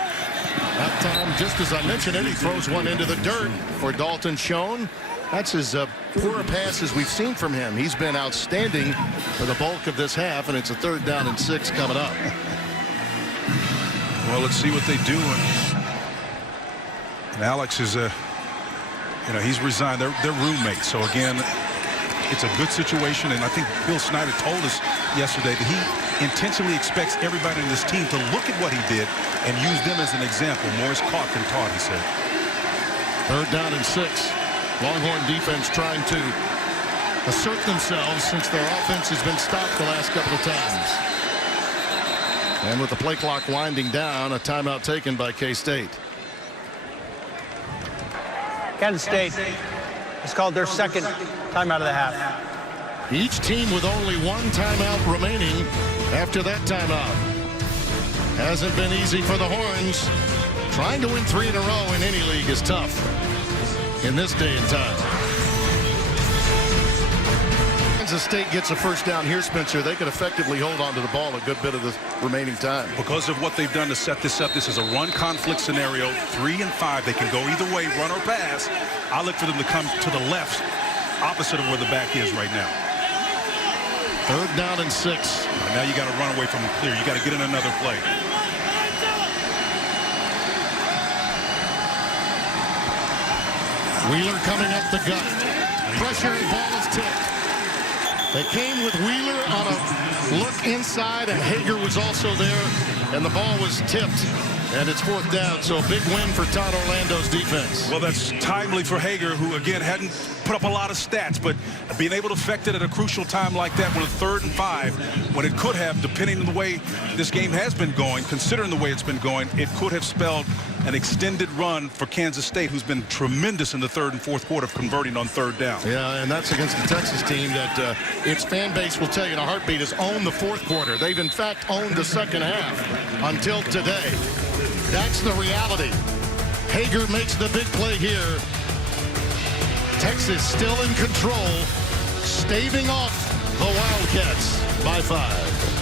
That time, just as I mentioned it, he throws one into the dirt for Dalton Schoen. That's as poor a pass as we've seen from him. He's been outstanding for the bulk of this half, and it's a 3rd down and 6 coming up. Well, let's see what they do. And Alex is, he's resigned. They're roommates. So, again, it's a good situation. And I think Bill Snyder told us yesterday that he intentionally expects everybody in this team to look at what he did and use them as an example. More is caught than taught, he said. 3rd down and 6. Longhorn defense trying to assert themselves since their offense has been stopped the last couple of times. And with the play clock winding down, a timeout taken by K-State. Kansas State has called their second timeout of the half. Each team with only one timeout remaining after that timeout. Hasn't been easy for the Horns. Trying to win 3 in a row in any league is tough in this day and time. Kansas State gets a first down here, Spencer. They could effectively hold on to the ball a good bit of the remaining time. Because of what they've done to set this up, this is a run conflict scenario. 3 and 5. They can go either way, run or pass. I look for them to come to the left, opposite of where the back is right now. 3rd down and 6. Now you got to run away from them clear. You got to get in another play. Wheeler coming up the gut. Pressure and ball is tipped. They came with Wheeler on a look inside, and Hager was also there, and the ball was tipped. And it's 4th down, so a big win for Todd Orlando's defense. Well, that's timely for Hager, who, again, hadn't put up a lot of stats, but being able to affect it at a crucial time like that when it's 3rd and 5, when it could have, depending on the way this game has been going, considering the way it's been going, it could have spelled an extended run for Kansas State, who's been tremendous in the 3rd and 4th quarter of converting on 3rd down. Yeah, and that's against the Texas team that its fan base will tell you in a heartbeat has owned the 4th quarter. They've, in fact, owned the second half until today. That's the reality. Hager makes the big play here. Texas still in control, staving off the Wildcats by 5.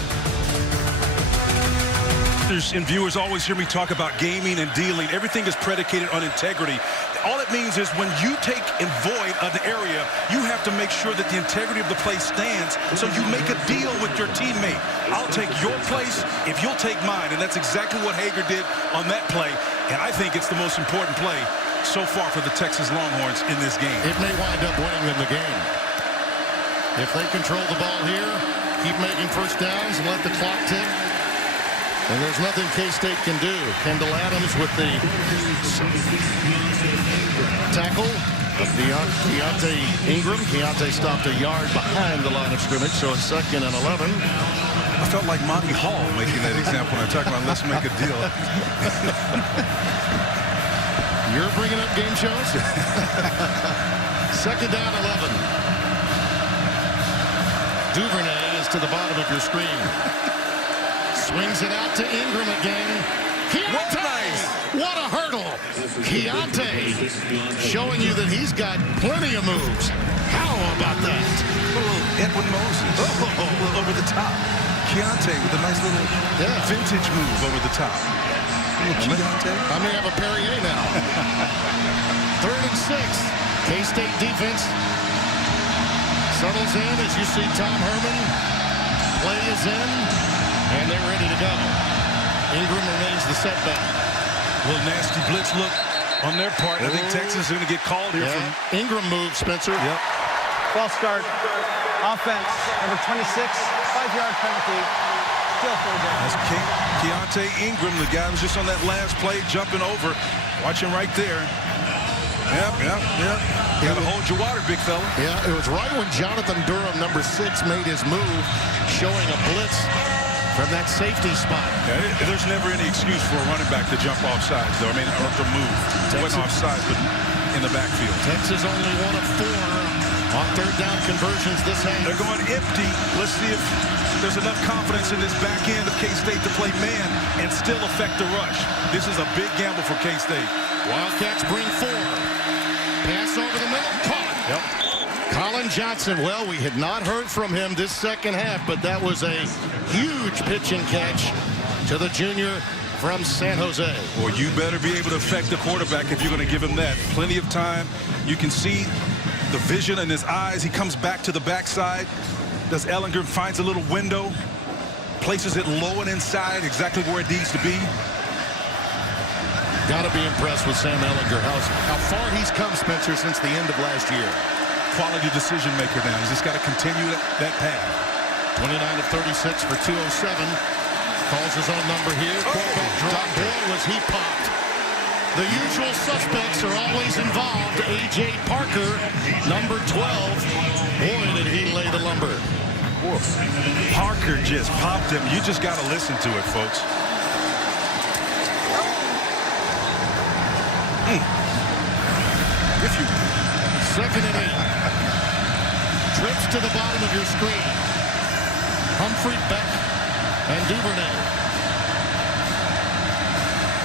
And viewers always hear me talk about gaming and dealing. Everything is predicated on integrity. All it means is when you take and void an area, you have to make sure that the integrity of the play stands, so you make a deal with your teammate. I'll take your place if you'll take mine, and that's exactly what Hager did on that play, and I think it's the most important play so far for the Texas Longhorns in this game. It may wind up winning them the game. If they control the ball here, keep making first downs, and let the clock tick, and there's nothing K-State can do. Kendall Adams with the tackle of Keontae Ingram. Keontae stopped a yard behind the line of scrimmage, so it's 2nd and 11. A felt like Monty Hall making that example. I'm talking about let's make a deal. You're bringing up game shows? Second down, 11. Duvernay is to the bottom of your screen. Swings it out to Ingram again. Keontae! What a hurdle! Keontae showing you that he's got plenty of moves. How about that? Edwin Moses. A little over the top. Keontae with a nice little vintage move over the top. Keontae. I may have a Perrier now. 3rd and 6. K-State defense settles in as you see Tom Herman. Play is in, and they're ready to go. Ingram remains the setback. A little nasty blitz look on their part. I think Texas is going to get called here. From Ingram move, Spencer. Yep. False start. Offense, number 26, 5-yard penalty. Still 4 down. That's Keontae Ingram, the guy who's just on that last play, jumping over. Watch him right there. Yep. You got to hold your water, big fella. Yeah, it was right when Jonathan Durham, number 6, made his move, showing a blitz from that safety spot. Yeah, there's never any excuse for a running back to jump off sides, though. I mean, or to move. It wasn't off sides, but in the backfield. Texas only 1 of 4 on 3rd down conversions this half. They're going empty. Let's see if there's enough confidence in this back end of K-State to play man and still affect the rush. This is a big gamble for K-State. Wildcats bring 4. Pass over the middle, caught. Yep. Colin Johnson, well, we had not heard from him this second half, but that was a huge pitch and catch to the junior from San Jose. Well, you better be able to affect the quarterback if you're going to give him that. Plenty of time. You can see the vision in his eyes. He comes back to the backside. Does Ellinger finds a little window, places it low and inside, exactly where it needs to be. Got to be impressed with Sam Ellinger. How far he's come, Spencer, since the end of last year. Quality decision maker now. He's just got to continue that path. 29 of 36 for 207. Calls his own number here. Quarterback drop. Boy, was he popped. The usual suspects are always involved. A.J. Parker, number 12. Boy, did he lay the lumber. Whoa. Parker just popped him. You just got to listen to it, folks. If you 2nd and 8. Trips to the bottom of your screen. Humphrey, Beck, and Duvernay.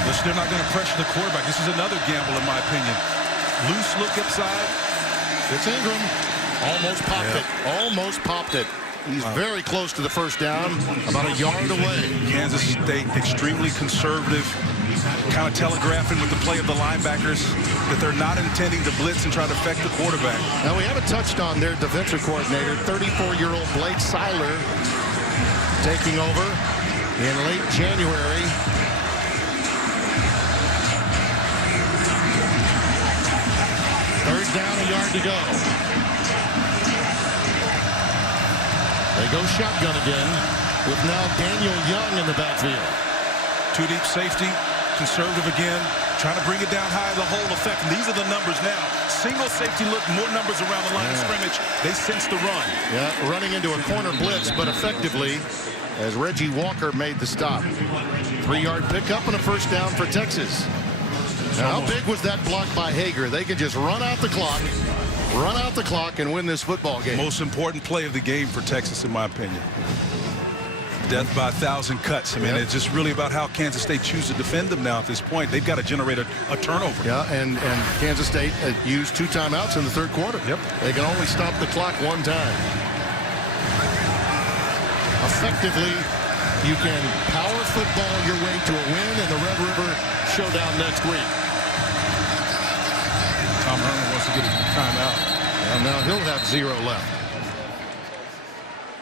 Listen, they're not going to pressure the quarterback. This is another gamble, in my opinion. Loose look upside. It's Ingram. Almost popped it. Almost popped it. He's very close to the first down, about a yard away. Kansas State extremely conservative, kind of telegraphing with the play of the linebackers that they're not intending to blitz and try to affect the quarterback. Now, we haven't touched on their defensive coordinator, 34-year-old Blake Seiler, taking over in late January. Third down, a yard to go. They go shotgun again with now Daniel Young in the backfield. 2 deep safety, conservative again, trying to bring it down high, the hole effect. And these are the numbers now. Single safety look, more numbers around the line of scrimmage. They sense the run. Yeah, running into a corner blitz, but effectively, as Reggie Walker made the stop. 3-yard pickup and a first down for Texas. Now, how big was that block by Hager? They can just run out the clock, and win this football game. Most important play of the game for Texas, in my opinion. Death by 1,000 cuts. I mean, it's just really about how Kansas State chooses to defend them now at this point. They've got to generate a turnover. Yeah, and Kansas State used 2 timeouts in the third quarter. Yep. They can only stop the clock 1 time. Effectively, you can power football your way to a win in the Red River Showdown next week. Tom Herman wants to get a timeout. And now he'll have 0 left.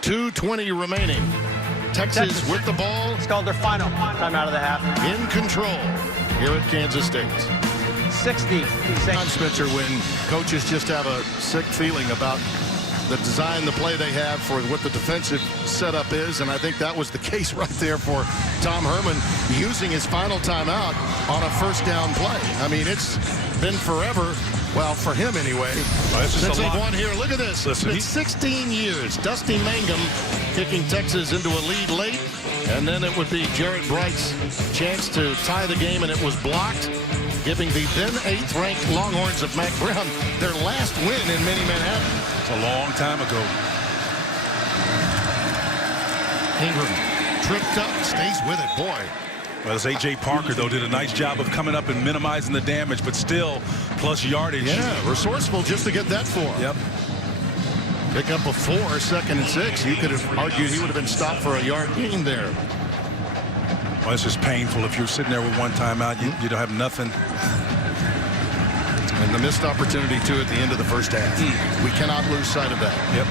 2:20 remaining. Texas with the ball. It's called their final timeout of the half. In control here at Kansas State. 60 seconds. Spencer, when coaches just have a sick feeling about the design, the play they have for what the defensive setup is, and I think that was the case right there for Tom Herman using his final timeout on a first down play. I mean, it's been forever Well, for him anyway. Since they've won here, look at this. Listen, it's 16 years. Dusty Mangum kicking Texas into a lead late. And then it would be Jarrett Bright's chance to tie the game, and it was blocked, giving the then 8th-ranked Longhorns of Mack Brown their last win in mini Manhattan. It's a long time ago. Ingram tripped up, stays with it, boy. Well, as A.J. Parker, though, did a nice job of coming up and minimizing the damage, but still plus yardage. Yeah, resourceful just to get that 4. Yep. Pick up a 4, 2nd and 6. You could have argued he would have been stopped for a yard gain there. Well, it's just painful. If you're sitting there with one timeout, you don't have nothing. And the missed opportunity, too, at the end of the first half. We cannot lose sight of that. Yep.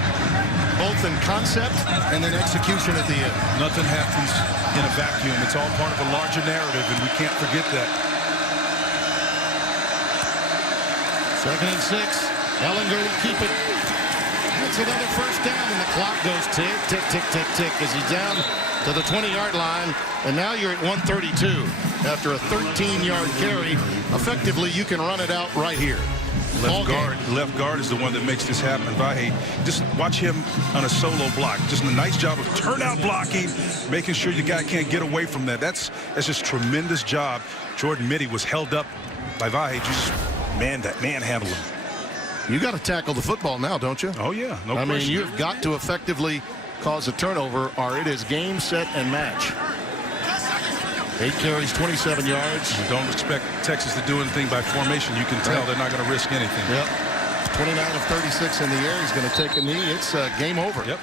Both in concept and then execution at the end. Nothing happens in a vacuum. It's all part of a larger narrative, and we can't forget that. 2nd and 6. Ellinger will keep it. That's another first down, and the clock goes tick, tick, tick, tick, tick as he's down to the 20-yard line. And now you're at 132 after a 13-yard carry. Effectively, you can run it out right here. Left guard is the one that makes this happen. Vahe, just watch him on a solo block. Just a nice job of turnout blocking, making sure your guy can't get away from that. That's just tremendous job. Jordan Mitty was held up by Vahe. Just manhandle him. You got to tackle the football now, don't you? Oh yeah, no question. I mean, you've got to effectively cause a turnover, or it is game, set, and match. 8 carries, 27 yards. You don't expect Texas to do anything by formation. You can tell they're not going to risk anything. Yep. 29 of 36 in the air. He's going to take a knee. It's game over. Yep.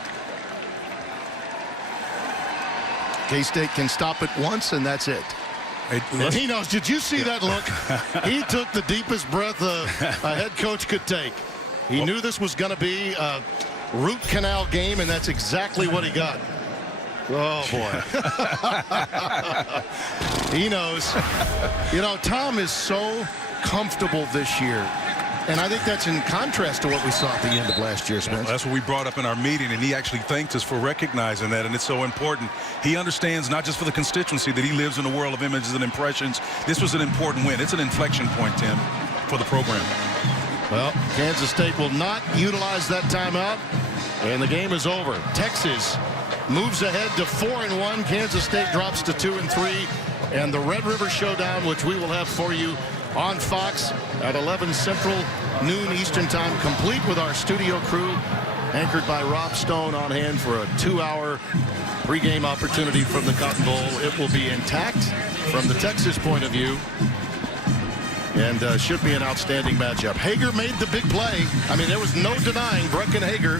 K-State can stop it once, and that's it. And he knows. Did you see that look? He took the deepest breath a head coach could take. He knew this was going to be a root canal game, and that's exactly what he got. Oh, boy. He knows. You know, Tom is so comfortable this year. And I think that's in contrast to what we saw at the end of last year, Spence. Well, that's what we brought up in our meeting, and he actually thanked us for recognizing that, and it's so important. He understands not just for the constituency that he lives in a world of images and impressions. This was an important win. It's an inflection point, Tim, for the program. Well, Kansas State will not utilize that timeout, and the game is over. Texas moves ahead to 4-1. Kansas State drops to 2-3. And the Red River Showdown, which we will have for you on Fox at 11 Central, noon Eastern Time, complete with our studio crew, anchored by Rob Stone on hand for a 2-hour pregame opportunity from the Cotton Bowl. It will be intact from the Texas point of view, and should be an outstanding matchup. Hager made the big play. I mean, there was no denying Brecken Hager,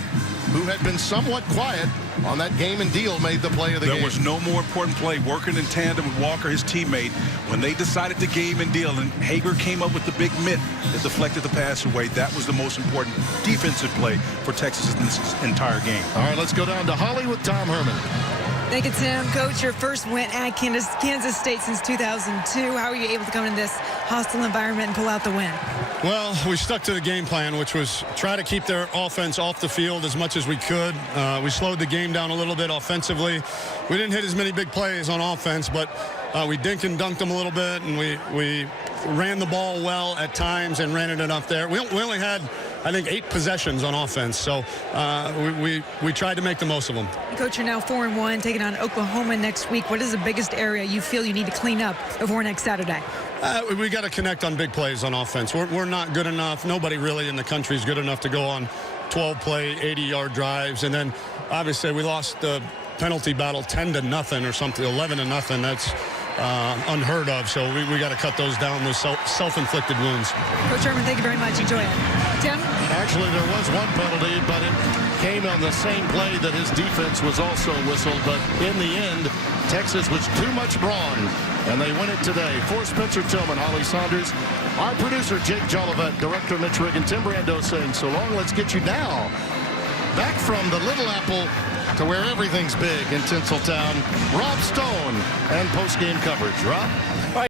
who had been somewhat quiet on that game and deal, made the play of the game. There was no more important play, working in tandem with Walker, his teammate, when they decided to game and deal, and Hager came up with the big mitt that deflected the pass away. That was the most important defensive play for Texas in this entire game. All right, let's go down to Holly with Tom Herman. Thank you, Tim. Coach, your first win at Kansas State since 2002. How are you able to come in this hostile environment and pull out the win? Well, we stuck to the game plan, which was try to keep their offense off the field as much as we could. We slowed the game down a little bit offensively. We didn't hit as many big plays on offense, but we dink and dunked them a little bit, and we ran the ball well at times and ran it enough there. We only had, I think, 8 possessions on offense, so we tried to make the most of them. Coach, you're now 4-1, taking on Oklahoma next week. What is the biggest area you feel you need to clean up before next Saturday? We got to connect on big plays on offense. We're not good enough. Nobody really in the country is good enough to go on 12-play, 80-yard drives. And then, obviously, we lost the penalty battle 10-0 or something, 11-0. That's unheard of. So we got to cut those down, those self-inflicted wounds. Coach Herman, thank you very much. Enjoy it. Tim? Actually, there was one penalty, but it came on the same play that his defense was also whistled. But in the end, Texas was too much brawn, and they win it today. For Spencer Tillman, Holly Saunders, our producer, Jake Jolivet, director Mitch Riggin, Tim Brando saying so long. Let's get you now back from the Little Apple to where everything's big in Tinseltown. Rob Stone and post-game coverage. Rob?